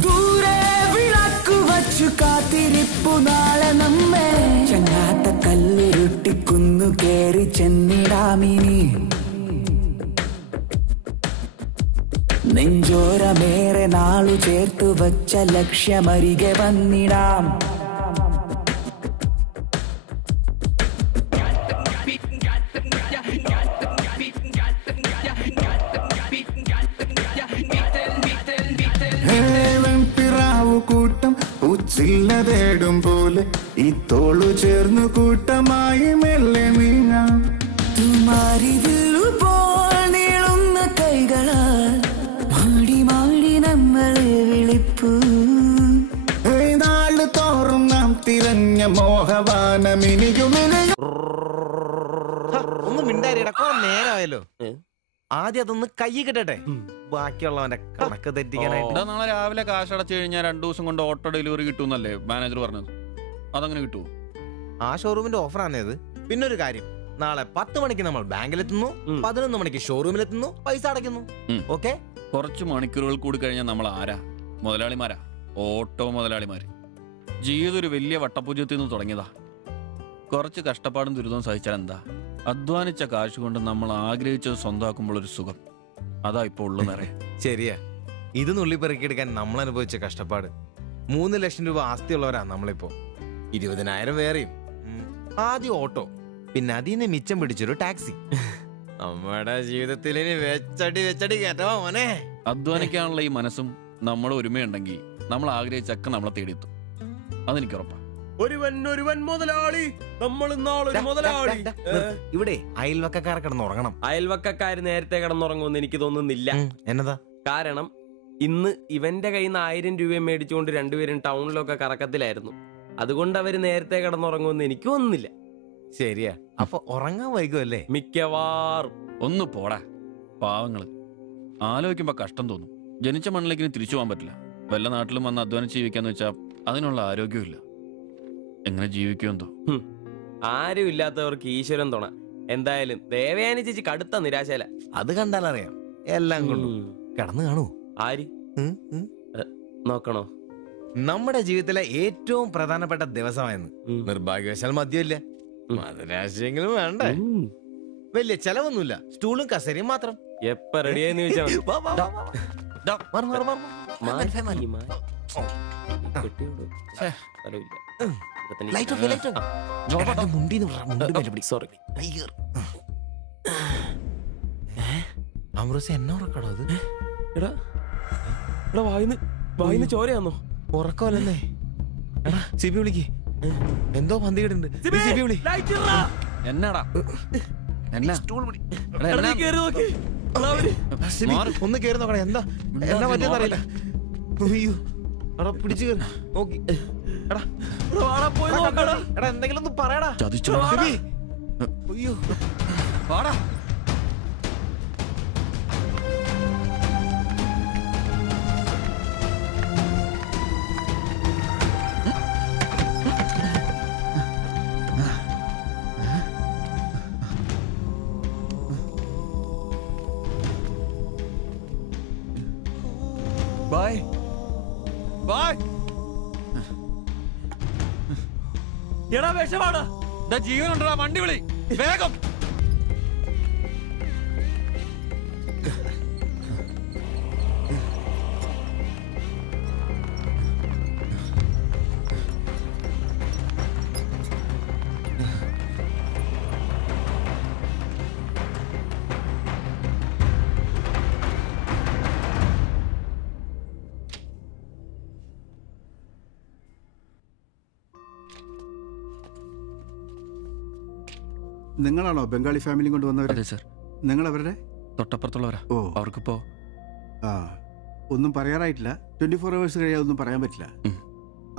ദൂരെ വിളക്കു വച്ചു കാത്തിരിപ്പു നാളെ നമ്മെ ചങ്ങാത്ത കല്ലുരുട്ടി കുന്നു കേറി ചെന്നിടാമിനി നെഞ്ചോരമേറെ നാളു ചേർത്തു വച്ച ലക്ഷ്യമരികെ വന്നിടാം. കൂട്ടം ഉച്ചില്ല തേടും പോലെ ഈ തോളു ചേർന്നു കൂട്ടമായി മെല്ലെ നീങ്ങാം. തുമാരിതിലുപോൽ നീളുന്ന കൈകളാൽ മാടി മാടി നമ്മളെ വിളിപ്പൂ. നാളു തോറും നാം തിരഞ്ഞ മോഹവാനമിനിയുമിനിയും. ഒന്ന് മിണ്ടാരിടാ, നേരമായല്ലോ. ആദ്യം അതൊന്ന് കൈ കിട്ടട്ടെ, ബാക്കിയുള്ളവന്റെ കണക്ക് തെറ്റിക്കാനായിട്ട്. നാളെ രാവിലെ കാശ് അടച്ചു കഴിഞ്ഞാൽ 2 ദിവസം കൊണ്ട് ഓട്ടോ ഡെലിവറി കിട്ടുമെന്നല്ലേ മാനേജർ പറഞ്ഞത്? അതങ്ങനെ കിട്ടുമോ? ആ ഷോറൂമിന്റെ ഓഫറാണേത്. പിന്നൊരു കാര്യം, നാളെ 10 മണിക്ക് നമ്മൾ ബാങ്കിലെത്തുന്നു, 11 മണിക്ക് ഷോറൂമിലെത്തുന്നു, പൈസ അടയ്ക്കുന്നു. ഓക്കെ, കുറച്ച് മണിക്കൂറുകൾ കൂടി കഴിഞ്ഞാൽ നമ്മൾ ആരാ? മുതലാളിമാരാ, ഓട്ടോ മുതലാളിമാര്. ജീവിതം ഒരു വലിയ വട്ടപൂജ്യത്തിൽ നിന്ന് തുടങ്ങിയതാ. കുറച്ച് കഷ്ടപ്പാടും ദുരിതവും സഹിച്ചാൽ എന്താ? അധ്വാനിച്ച കാശ് കൊണ്ട് നമ്മൾ ആഗ്രഹിച്ചത് സ്വന്തമാക്കുമ്പോൾ ഒരു സുഖം, അതാ ഇപ്പൊ ഉള്ളു നിറയെ. ശരിയാ, ഇത് നുള്ളിപ്പെറുക്കിയെടുക്കാൻ നമ്മൾ അനുഭവിച്ച കഷ്ടപ്പാട്. 3 ലക്ഷം രൂപ ആസ്തിയുള്ളവരാ നമ്മളിപ്പോ. 20,000 വേറെയും. ആദ്യം ഓട്ടോ, പിന്നെ അതിൽ നിന്ന് മിച്ചം പിടിച്ചൊരു ടാക്സി. നമ്മുടെ ജീവിതത്തിൽ ഇനി വെച്ചടി കേട്ടോ മോനെ. അധ്വാനിക്കാനുള്ള ഈ മനസ്സും നമ്മുടെ ഒരുമയുണ്ടെങ്കിൽ നമ്മൾ ആഗ്രഹിച്ചൊക്കെ നമ്മളെ തേടിയെത്തും. അതെനിക്ക് ഉറപ്പാ. ഒരുവൻ മുതലാളി, നമ്മൾ ഇന്നാളൊരു മുതലാളി. ഇവിടെ അയൽവക്കക്കാർ കിടന്നുറങ്ങണം. അയൽവക്കക്കാര് നേരത്തെ കിടന്നുറങ്ങുമെന്ന് എനിക്ക് തോന്നുന്നില്ല. എന്നതാ കാരണം ഇന്ന് ഇവന്റെ കയ്യിൽ നിന്ന് 1000 രൂപ മേടിച്ചുകൊണ്ട് രണ്ടുപേരും ടൗണിലൊക്കെ കറക്കത്തിലായിരുന്നു. അതുകൊണ്ട് അവര് നേരത്തെ കിടന്നുറങ്ങുമെന്ന് എനിക്ക് തോന്നുന്നില്ല. ശരിയാ, അപ്പൊ ഉറങ്ങാൻ വൈകുമല്ലേ? മിക്കവാറും. ഒന്ന് പോടാ പാവങ്ങള്. ആലോചിക്കുമ്പോ കഷ്ടം തോന്നും. ജനിച്ച മണ്ണിലേക്ക് തിരിച്ചു പോകാൻ പറ്റില്ല. വല്ല നാട്ടിലും വന്ന് അധ്വാനിച്ച് ജീവിക്കാന്ന് വെച്ചാൽ അതിനുള്ള ആരോഗ്യമില്ല. എങ്ങനെ ജീവിക്കുമെന്തോ. ആരും ഇല്ലാത്തവർക്ക് ഈശ്വരൻ തുണ. എന്തായാലും ദേവയാനി ചേച്ചി കടുത്ത നിരാശയില. അത് കണ്ടാലറിയാം എല്ലാം കൊണ്ടും. കിടന്നു കാണൂ. ആര് നോക്കണോ? നമ്മുടെ ജീവിതത്തിലെ ഏറ്റവും പ്രധാനപ്പെട്ട ദിവസമായിരുന്നു. നിർഭാഗ്യവശാൽ മദ്യമില്ല. മധുരാശയെങ്കിലും വേണ്ടേ? വലിയ ചെലവൊന്നുമില്ല. സ്റ്റൂളും കസേരയും മാത്രം. എപ്പ റെഡിയായെന്ന് ചോദിച്ചാൽ അമൃത എന്നെ ഉറക്കടോ അത്? വായിന്ന് ചോരയാന്നോ? ഉറക്കമല്ലേ? എടാ സിബി വിളിക്ക്. എന്തോ പന്തികേടുണ്ട്. സിബി വിളി. എന്നാടാ ഒന്ന് കേറി നോക്കണേ. എന്താ എന്നാ പറ്റിയെന്ന് അറിയില്ല. അയ്യോ എടാ പിടിച്ചു കയറി നോക്കി. എടാ എന്തെങ്കിലും ഒന്ന് പറയടാ. അയ്യോ വാടാ. Bye bye. എടാ വിഷമാടാ. ജീവനുണ്ടാ വണ്ടി വിളി വേഗം. നിങ്ങളാണോ ബംഗാളി ഫാമിലി കൊണ്ടുവന്നവർ? അതെ സർ. നിങ്ങൾ അവരുടെ തൊട്ടപ്പുറത്തുള്ളവരാ. ഓ അവർക്കിപ്പോ ഒന്നും പറയാറായിട്ടില്ല. 24 hours കഴിയാതെ ഒന്നും പറയാൻ പറ്റില്ല.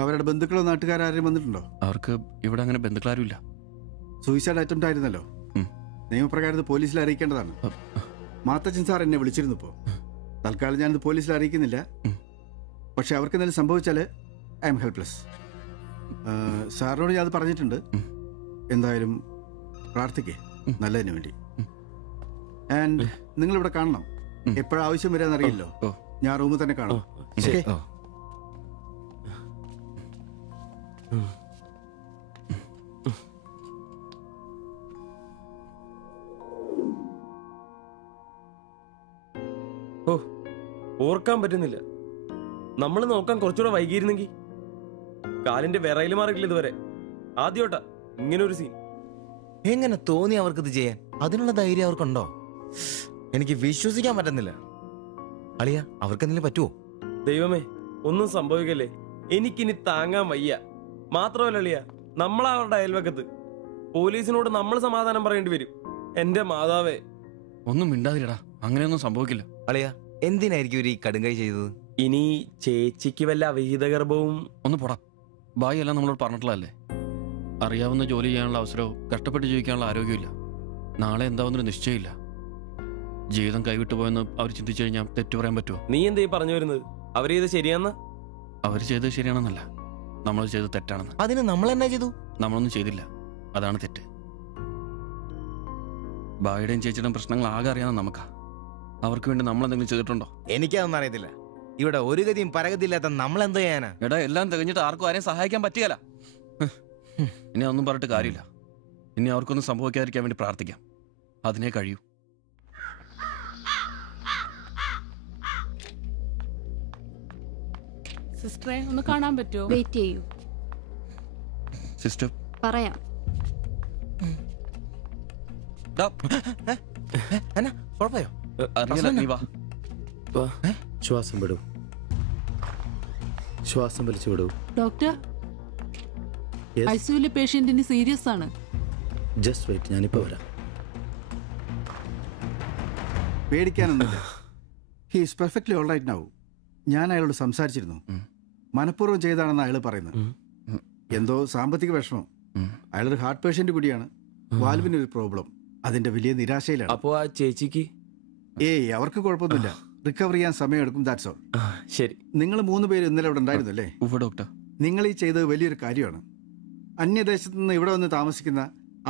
അവരുടെ ബന്ധുക്കളോ നാട്ടുകാരും വന്നിട്ടുണ്ടോ? അവർക്ക് ഇവിടെ അങ്ങനെ ബന്ധുക്കളാരും ഇല്ല. സൂയിസൈഡ് അറ്റംപ്റ്റ് ആയിരുന്നല്ലോ. നിയമപ്രകാരം പോലീസിൽ അറിയിക്കേണ്ടതാണ്. മാത്തച്ചൻ സാർ എന്നെ വിളിച്ചിരുന്നു. ഇപ്പോൾ തൽക്കാലം ഞാനിത് പോലീസിൽ അറിയിക്കുന്നില്ല. പക്ഷെ അവർക്ക് എന്തെങ്കിലും സംഭവിച്ചാൽ ഐ എം ഹെൽപ്ലെസ്. സാറിനോട് ഞാൻ അത് പറഞ്ഞിട്ടുണ്ട്. എന്തായാലും പ്രാർത്ഥിക്കേ നല്ലതിന് വേണ്ടി. ആൻഡ് നിങ്ങൾ ഇവിടെ കാണണം. എപ്പോഴും ആവശ്യം വരാന്നറിയില്ലോ. ഞാൻ റൂമിൽ തന്നെ കാണാം. ഓർക്കാൻ പറ്റുന്നില്ല. നമ്മൾ നോക്കാൻ കുറച്ചുകൂടെ വൈകിയിരുന്നെങ്കിൽ. കാലിന്റെ വിറയിൽ മാറിയിട്ടില്ല ഇതുവരെ. ആദ്യോട്ടാ ഇങ്ങനെ ഒരു സീൻ. എങ്ങനെ തോന്നി അവർക്കിത് ചെയ്യാൻ? അതിനുള്ള ധൈര്യം അവർക്കുണ്ടോ? എനിക്ക് വിശ്വസിക്കാൻ പറ്റുന്നില്ല. അളിയ അവർക്ക് എന്തെങ്കിലും പറ്റുമോ? ദൈവമേ ഒന്നും സംഭവിക്കല്ലേ. എനിക്കിനി താങ്ങാൻ വയ്യ. മാത്രമല്ല അളിയ, നമ്മളവരുടെ അയൽവക്കത്ത്. പോലീസിനോട് നമ്മൾ സമാധാനം പറയേണ്ടി വരും. എന്റെ മാതാവേ. ഒന്നും മിണ്ടാതിരടാ. അങ്ങനെയൊന്നും സംഭവിക്കില്ല. അളിയ എന്തിനായിരിക്കും ഒരു ഈ കടുങ്കൈ ചെയ്തത്? ഇനി ചേച്ചിക്ക് വല്ല അവിഹിത ഗർഭവും. ഒന്ന് പോടാ. ബായി എല്ലാം നമ്മളോട് പറഞ്ഞിട്ടുള്ളതല്ലേ. അറിയാവുന്ന ജോലി ചെയ്യാനുള്ള അവസരവും കഷ്ടപ്പെട്ട് ജീവിക്കാനുള്ള ആരോഗ്യമില്ല. നാളെ എന്താവുന്നൊരു നിശ്ചയമില്ല. ജീവിതം കൈവിട്ടു പോയെന്ന് അവർ ചിന്തിച്ചു കഴിഞ്ഞാൽ തെറ്റു പറയാൻ പറ്റുമോ? നീ എന്തേ പറഞ്ഞു വരുന്നത്? അവർ ചെയ്ത് ശരിയാന്ന്? അവർ ചെയ്തത് ശരിയാണെന്നല്ല, നമ്മൾ ചെയ്തത് തെറ്റാണെന്ന്. അതിന് നമ്മൾ എന്നാ ചെയ്തു? നമ്മളൊന്നും ചെയ്തില്ല. അതാണ് തെറ്റ്. ബായുടെയും ചേച്ചിയുടെയും പ്രശ്നങ്ങൾ ആകെ അറിയാവുന്ന നമുക്കാ. അവർക്ക് വേണ്ടി നമ്മൾ എന്തെങ്കിലും ചെയ്തിട്ടുണ്ടോ? എനിക്കതൊന്നും അറിയത്തില്ല. ഇവിടെ ഒരു ഗതിയും പരഗതിയില്ലാത്ത നമ്മൾ എന്തോ ചെയ്യാനാ? എടാ എല്ലാം തികഞ്ഞിട്ട് ആർക്കും ആരെയും സഹായിക്കാൻ പറ്റിയല്ല. ഇനി ഒന്നും പറഞ്ഞിട്ട് കാര്യമില്ല. ഇനി അവർക്കൊന്നും സംഭവിക്കാതിരിക്കാൻ വേണ്ടി പ്രാർത്ഥിക്കാം. അതിനെ കഴിയൂ. സിസ്റ്ററെ ഒന്ന് കാണാൻ പറ്റുമോ? വെയിറ്റ് ചെയ്യൂ. സിസ്റ്റർ പറയാം. എന്നാ കുഴപ്പമായോ? അറിയില്ല, നീ വാ. ശ്വാസം വിടൂ, ശ്വാസം വലിച്ചു വിടൂ. ഡോക്ടർ, ഐസിയുലെ പേഷ്യന്റിന് സീരിയസ് ആണ്. ജസ്റ്റ് വെയിറ്റ്, ഞാനിപ്പോ വരാം. പേടിക്കാനൊന്നുമില്ല. He is perfectly all right now. ഞാൻ അയാളോട് സംസാരിച്ചിരുന്നു. മനഃപൂർവ്വം ചെയ്താണെന്ന് അയാൾ പറയുന്നത്. എന്തോ സാമ്പത്തിക വിഷമം. അയാളൊരു ഹാർട്ട് പേഷ്യന്റ് കൂടിയാണ്. വാൽവിന് ഒരു പ്രോബ്ലം. അതിന്റെ വലിയ നിരാശയിലാണ്. അപ്പോ ആ ചേച്ചിക്ക് അവർക്ക് കുഴപ്പമൊന്നുമില്ല. റിക്കവർ ചെയ്യാൻ സമയമെടുക്കും. That's all. ശരി. നിങ്ങൾ 3 പേര് ഇന്നലെ ഇവിടെ ഉണ്ടായിരുന്നു അല്ലേ? ഡോക്ടർ, നിങ്ങൾ ഈ ചെയ്തത് വലിയൊരു കാര്യമാണ്. അന്യദേശത്ത് നിന്ന് ഇവിടെ വന്ന് താമസിക്കുന്ന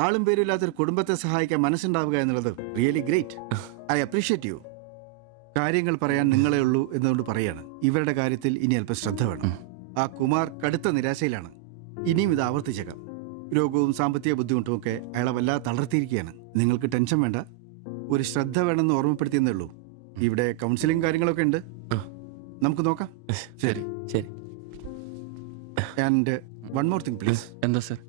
ആളും പേരും ഇല്ലാത്തൊരു കുടുംബത്തെ സഹായിക്കാൻ മനസ്സുണ്ടാവുക എന്നുള്ളത് really great. I appreciate you. കാര്യങ്ങൾ പറയാൻ നിങ്ങളെ ഉള്ളൂ എന്നുകൊണ്ട് പറയാണ്. ഇവരുടെ കാര്യത്തിൽ ഇനി അല്പം ശ്രദ്ധ വേണം. ആ കുമാർ കടുത്ത നിരാശയിലാണ്. ഇനിയും ഇത് ആവർത്തിച്ചേക്കാം. രോഗവും സാമ്പത്തിക ബുദ്ധിമുട്ടും ഒക്കെ അയാളെ വല്ലാതെ തളർത്തിയിരിക്കുകയാണ്. നിങ്ങൾക്ക് ടെൻഷൻ വേണ്ട. ഒരു ശ്രദ്ധ വേണമെന്ന് ഓർമ്മപ്പെടുത്തിയെന്നേ ഉള്ളൂ. ഇവിടെ കൗൺസിലിംഗ് കാര്യങ്ങളൊക്കെ ഉണ്ട്. നമുക്ക് നോക്കാം. ശരി ശരി. And one more thing please. എന്താ സർ?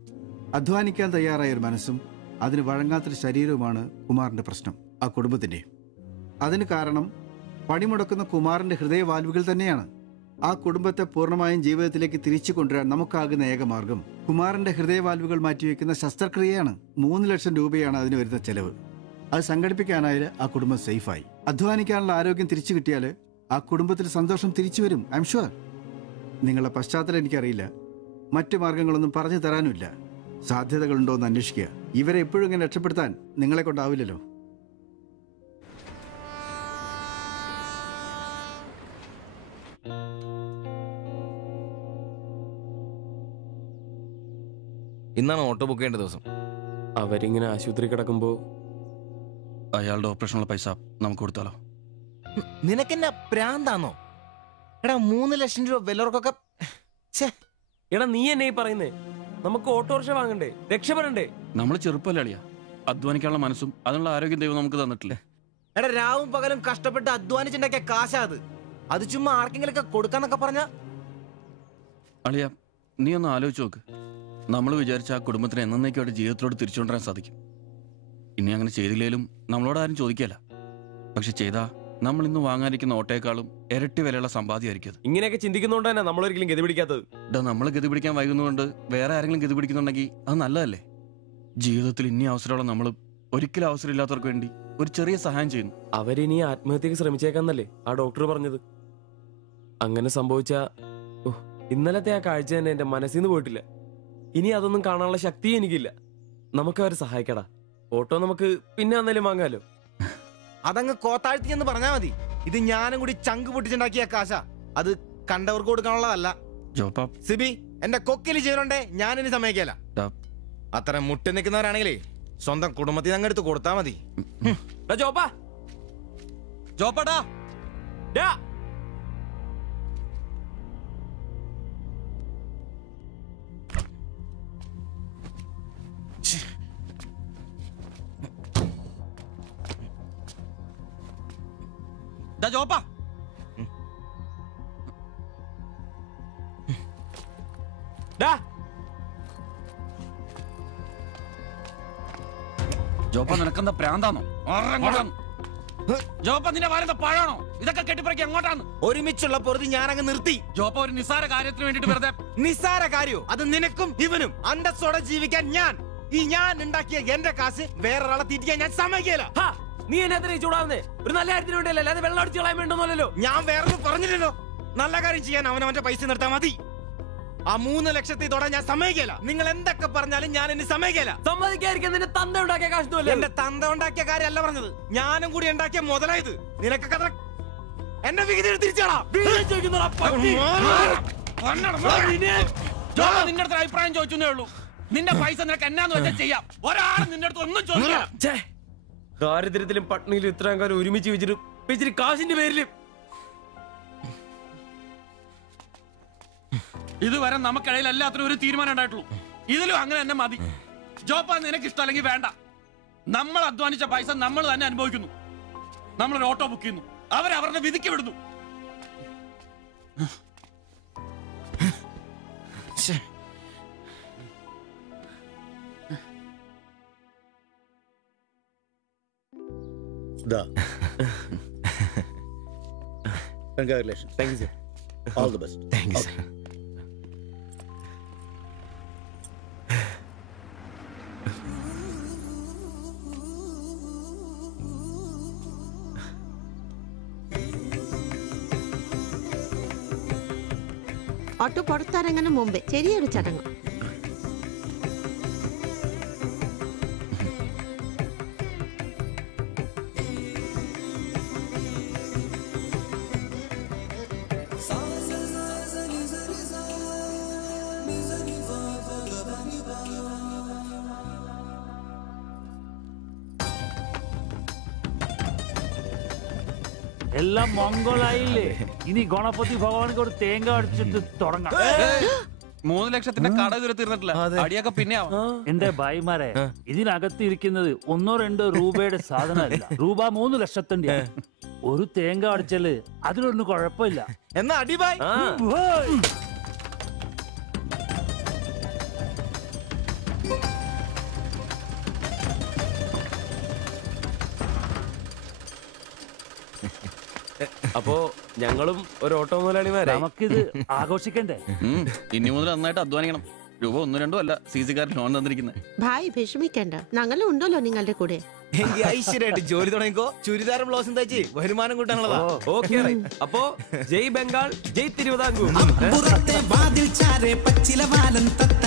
അധ്വാനിക്കാൻ തയ്യാറായ ഒരു മനസ്സും അതിന് വഴങ്ങാത്തൊരു ശരീരവുമാണ് കുമാറിന്റെ പ്രശ്നം, ആ കുടുംബത്തിന്റെ. അതിന് കാരണം പണിമുടക്കുന്ന കുമാറിന്റെ ഹൃദയവാൽവുകൾ തന്നെയാണ്. ആ കുടുംബത്തെ പൂർണ്ണമായും ജീവിതത്തിലേക്ക് തിരിച്ചു കൊണ്ടുവരാൻ നമുക്കാകുന്ന ഏക മാർഗം കുമാറിന്റെ ഹൃദയവാൽവുകൾ മാറ്റിവെക്കുന്ന ശസ്ത്രക്രിയയാണ്. 3 ലക്ഷം രൂപയാണ് അതിന് വരുന്ന ചെലവ്. അത് സംഘടിപ്പിക്കാനായാൽ ആ കുടുംബം സേഫായി. അധ്വാനിക്കാനുള്ള ആരോഗ്യം തിരിച്ചു കിട്ടിയാൽ ആ കുടുംബത്തിൽ സന്തോഷം തിരിച്ചു വരും. I am sure. നിങ്ങളുടെ പശ്ചാത്തലം എനിക്കറിയില്ല, മറ്റു മാർഗങ്ങളൊന്നും പറഞ്ഞു തരാനുമില്ല. സാധ്യതകളുണ്ടോ എന്ന് അന്വേഷിക്കുക. ഇവരെ എപ്പോഴും ഇങ്ങനെ രക്ഷപ്പെടുത്താൻ നിങ്ങളെ കൊണ്ടാവില്ലല്ലോ. ഇന്നാണ് ഓട്ടോ ബുക്ക് ചെയ്യേണ്ട ദിവസം. അവരിങ്ങനെ ആശുപത്രി കിടക്കുമ്പോ അയാളുടെ ഓപ്പറേഷനുള്ള പൈസ നമുക്ക് കൊടുത്താലോ? നിനക്കെന്നെ പ്രാന്താന്നോ? എടാ 3 ലക്ഷം രൂപ വിലവർക്കൊക്കെ. എടാ നീ എന്നെ ഈ പറയുന്നേ? നമുക്ക് ഓട്ടോറിക്ഷ വാങ്ങണ്ടേ? രക്ഷപ്പെടണ്ടേ? നമ്മൾ ചെറുപ്പല്ലേ അളിയാ. അധ്വാനിക്കാനുള്ള മനസ്സും അതിനുള്ള ആരോഗ്യം ദൈവം നമുക്ക് തന്നിട്ടില്ലേ? എടാ രാവും പകലും കഷ്ടപ്പെട്ട് അധ്വാനിച്ചുണ്ടാക്കിയ കാശാ അത് ചുമ്മാ ആർക്കെങ്കിലൊക്കെ കൊടുക്കാന്നൊക്കെ പറഞ്ഞ. അളിയ, നീ ഒന്ന് ആലോചിച്ച് നോക്ക്. നമ്മൾ വിചാരിച്ച ആ കുടുംബത്തിന് എന്നേക്കുമായിട്ട് ജീവിതത്തിലോട് തിരിച്ചുകൊണ്ടുവരാൻ സാധിക്കും. ഇനി അങ്ങനെ ചെയ്തില്ലേലും നമ്മളോട് ആരും ചോദിക്കല്ല. പക്ഷെ ചെയ്താ നമ്മൾ ഇന്ന് വാങ്ങാനിരിക്കുന്ന ഓട്ടേക്കാളും ഇരട്ടി വിലയുള്ള സമ്പാദ്യമായിരിക്കും അത്. ഇങ്ങനെയൊക്കെ ചിന്തിക്കുന്നോണ്ട് തന്നെ നമ്മളൊരിക്കലും ഗതി പിടിക്കാത്തത്. നമ്മൾ ഗതി പിടിക്കാൻ വൈകുന്നതുകൊണ്ട് വേറെ ആരെങ്കിലും ഗതി പിടിക്കുന്നുണ്ടെങ്കിൽ അത് നല്ലതല്ലേ? ജീവിതത്തിൽ ഇനി അവസരമുള്ള നമ്മൾ ഒരിക്കലും അവസരമില്ലാത്തവർക്ക് വേണ്ടി ഒരു ചെറിയ സഹായം ചെയ്യുന്നു. അവരിനി ആത്മഹത്യക്ക് ശ്രമിച്ചേക്കാന്നല്ലേ ആ ഡോക്ടർ പറഞ്ഞത്? അങ്ങനെ സംഭവിച്ച ഇന്നലത്തെ ആ കാഴ്ച തന്നെ എന്റെ മനസ്സിൽ നിന്ന് പോയിട്ടില്ല. ഇനി അതൊന്നും കാണാനുള്ള ശക്തി എനിക്കില്ല. നമുക്ക് അവരെ സഹായിക്കടാ. ഓട്ടോ നമുക്ക് പിന്നെ അന്നേലും വാങ്ങാലോ. അതങ്ങ് കോത്താഴ്ത്തി എന്ന് പറഞ്ഞാ മതി. ഇത് ഞാനും കൂടി ചങ്ക് പൊട്ടിച്ചുണ്ടാക്കിയ കാശ. അത് കണ്ടവർക്ക് കൊടുക്കാനുള്ളതല്ല. സിബി, എന്റെ കൊക്കില് ജീവനുണ്ടേ ഞാനിനി സമ്മതിക്കല. അത്ര മുട്ടി നിൽക്കുന്നവരാണെങ്കിലേ സ്വന്തം കുടുംബത്തിൽ അങ്ങ് എടുത്ത് കൊടുത്താ മതി. ജോപ്പാടാ ജോപ്പാ, ജോപ്പ നിനക്കെന്താ പ്രാന്താണോ? ജോപ്പ നിന്റെ വാരത്തെ പഴാണോ? ഇതൊക്കെ കെട്ടിപ്പറക്കി അങ്ങോട്ടാണ്. ഒരുമിച്ചുള്ള പൊറുതി ഞാനങ്ങ് നിർത്തി. ജോപ്പ ഒരു നിസ്സാര കാര്യത്തിന് വേണ്ടിട്ട് വെറുതെ. നിസ്സാര കാര്യോ? അത് നിനക്കും ഇവനും അന്തസ്സോടെ ജീവിക്കാൻ ഞാൻ ഉണ്ടാക്കിയ എന്റെ കാശ് വേറൊരാളെ തീറ്റിക്കാൻ ഞാൻ സമ്മതിക്കില്ല. നീ എന്നെ ചൂടാവുന്നേ ഒരു നല്ല കാര്യത്തിന് വേണ്ടിയല്ലേ, അല്ലാതെ വെള്ളം അടിച്ചു കളയാൻ വേണ്ടോന്നല്ലോ. ഞാൻ വേറൊന്നും പറഞ്ഞില്ലല്ലോ. നല്ല കാര്യം ചെയ്യാൻ അവനവന്റെ പൈസ നിർത്താൻ മതി. ആ 3 ലക്ഷത്തിൽ തൊടാൻ ഞാൻ സമ്മതിക്കില്ല. നിങ്ങൾ എന്തൊക്കെ പറഞ്ഞാലും ഞാൻ എന്നെ സമ്മതിക്കില്ല. സമ്മതിക്കാതിരിക്കാൻ നിന്റെ തന്ത ഉണ്ടാക്കിയ കാശൊന്നുമല്ല. എന്റെ തന്ത ഉണ്ടാക്കിയ കാര്യമല്ല പറഞ്ഞത്, ഞാനും കൂടി ഉണ്ടാക്കിയ മുതലായത്. നിനക്കൊക്കെ എന്റെ വിഹിതം തിരിച്ചാടാ. നിന്റെ അടുത്ത് അഭിപ്രായം ചോദിച്ചേ ഉള്ളൂ. നിന്റെ പൈസ നിനക്ക് എന്നാന്ന് വെച്ചാൽ ചെയ്യാം. ഒരാളും നിന്റെ അടുത്ത് ഒന്നും ചോദിക്കില്ല. ദാരിദ്ര്യത്തിലും പട്ടിണിയിലും ഇത്രയും കാലം ഒരുമിച്ച് വെച്ചിട്ട് കാശിന്റെ പേരിലും ഇതുവരെ നമുക്കിടയിൽ എല്ലാത്തിനും ഒരു തീരുമാനം ഉണ്ടായിട്ടുള്ളൂ. ഇതിലും അങ്ങനെ തന്നെ മതി. ജോപ്പ നിനക്ക് ഇഷ്ടമല്ലെങ്കിൽ വേണ്ട. നമ്മൾ അധ്വാനിച്ച പൈസ നമ്മൾ തന്നെ അനുഭവിക്കുന്നു. നമ്മളൊരു ഓട്ടോ ബുക്ക് ചെയ്യുന്നു, അവരവരുടെ വിധിക്ക് വിടുന്നു. Congratulations. Thank you, sir. All the best. Thank you, sir. Auto പുറത്തിറങ്ങുന്ന മുമ്പേ ചെറിയൊരു ചടങ്ങ്. എല്ലാം മംഗളായില്ലേ? ഇനി ഗണപതി ഭഗവാനക്ക് ഒരു തേങ്ങ അടിച്ചിട്ട് തുടങ്ങാം. 3 ലക്ഷത്തിന്റെ കട ഇതുവരെ തീർന്നിട്ടില്ല. അടിയൊക്കെ പിന്നെ എന്റെ ഭായിമാരെ, ഇതിനകത്ത് ഇരിക്കുന്നത് 1-2 രൂപയുടെ സാധനമല്ല, രൂപ 3 ലക്ഷത്തിന്റെ. ഒരു തേങ്ങ അടിച്ചാല് അതിലൊന്നും കുഴപ്പമില്ല. എന്നാ അടിബായ്. അപ്പോ ഞങ്ങളും ഒരു ഓട്ടോ മുതലാളിമാരെ നമുക്കിത് ആഘോഷിക്കണ്ടേ? ഇനി മുതൽ നന്നായിട്ട് അധ്വാനിക്കണം. രൂപ 1-2 അല്ല CC കാരൻ ലോൺ തന്നിരിക്കുന്നത്. ഭായ് വിഷമിക്കണ്ട, ഞങ്ങളും ഉണ്ടല്ലോ നിങ്ങളുടെ കൂടെ. എനിക്ക് ഐശ്വര്യമായിട്ട് ജോലി തുടങ്ങിക്കോ. ചുരിദാറും ബ്ലൗസും തയ്ച്ച് വരുമാനം കൂട്ടാനുള്ളതാ. ഓക്കെ. അപ്പോ ജയ് ബംഗാൾ, ജയ് തിരുവിതാംകൂർ. വാതിൽ ചാരെ പച്ചില വാലൻ തത്ത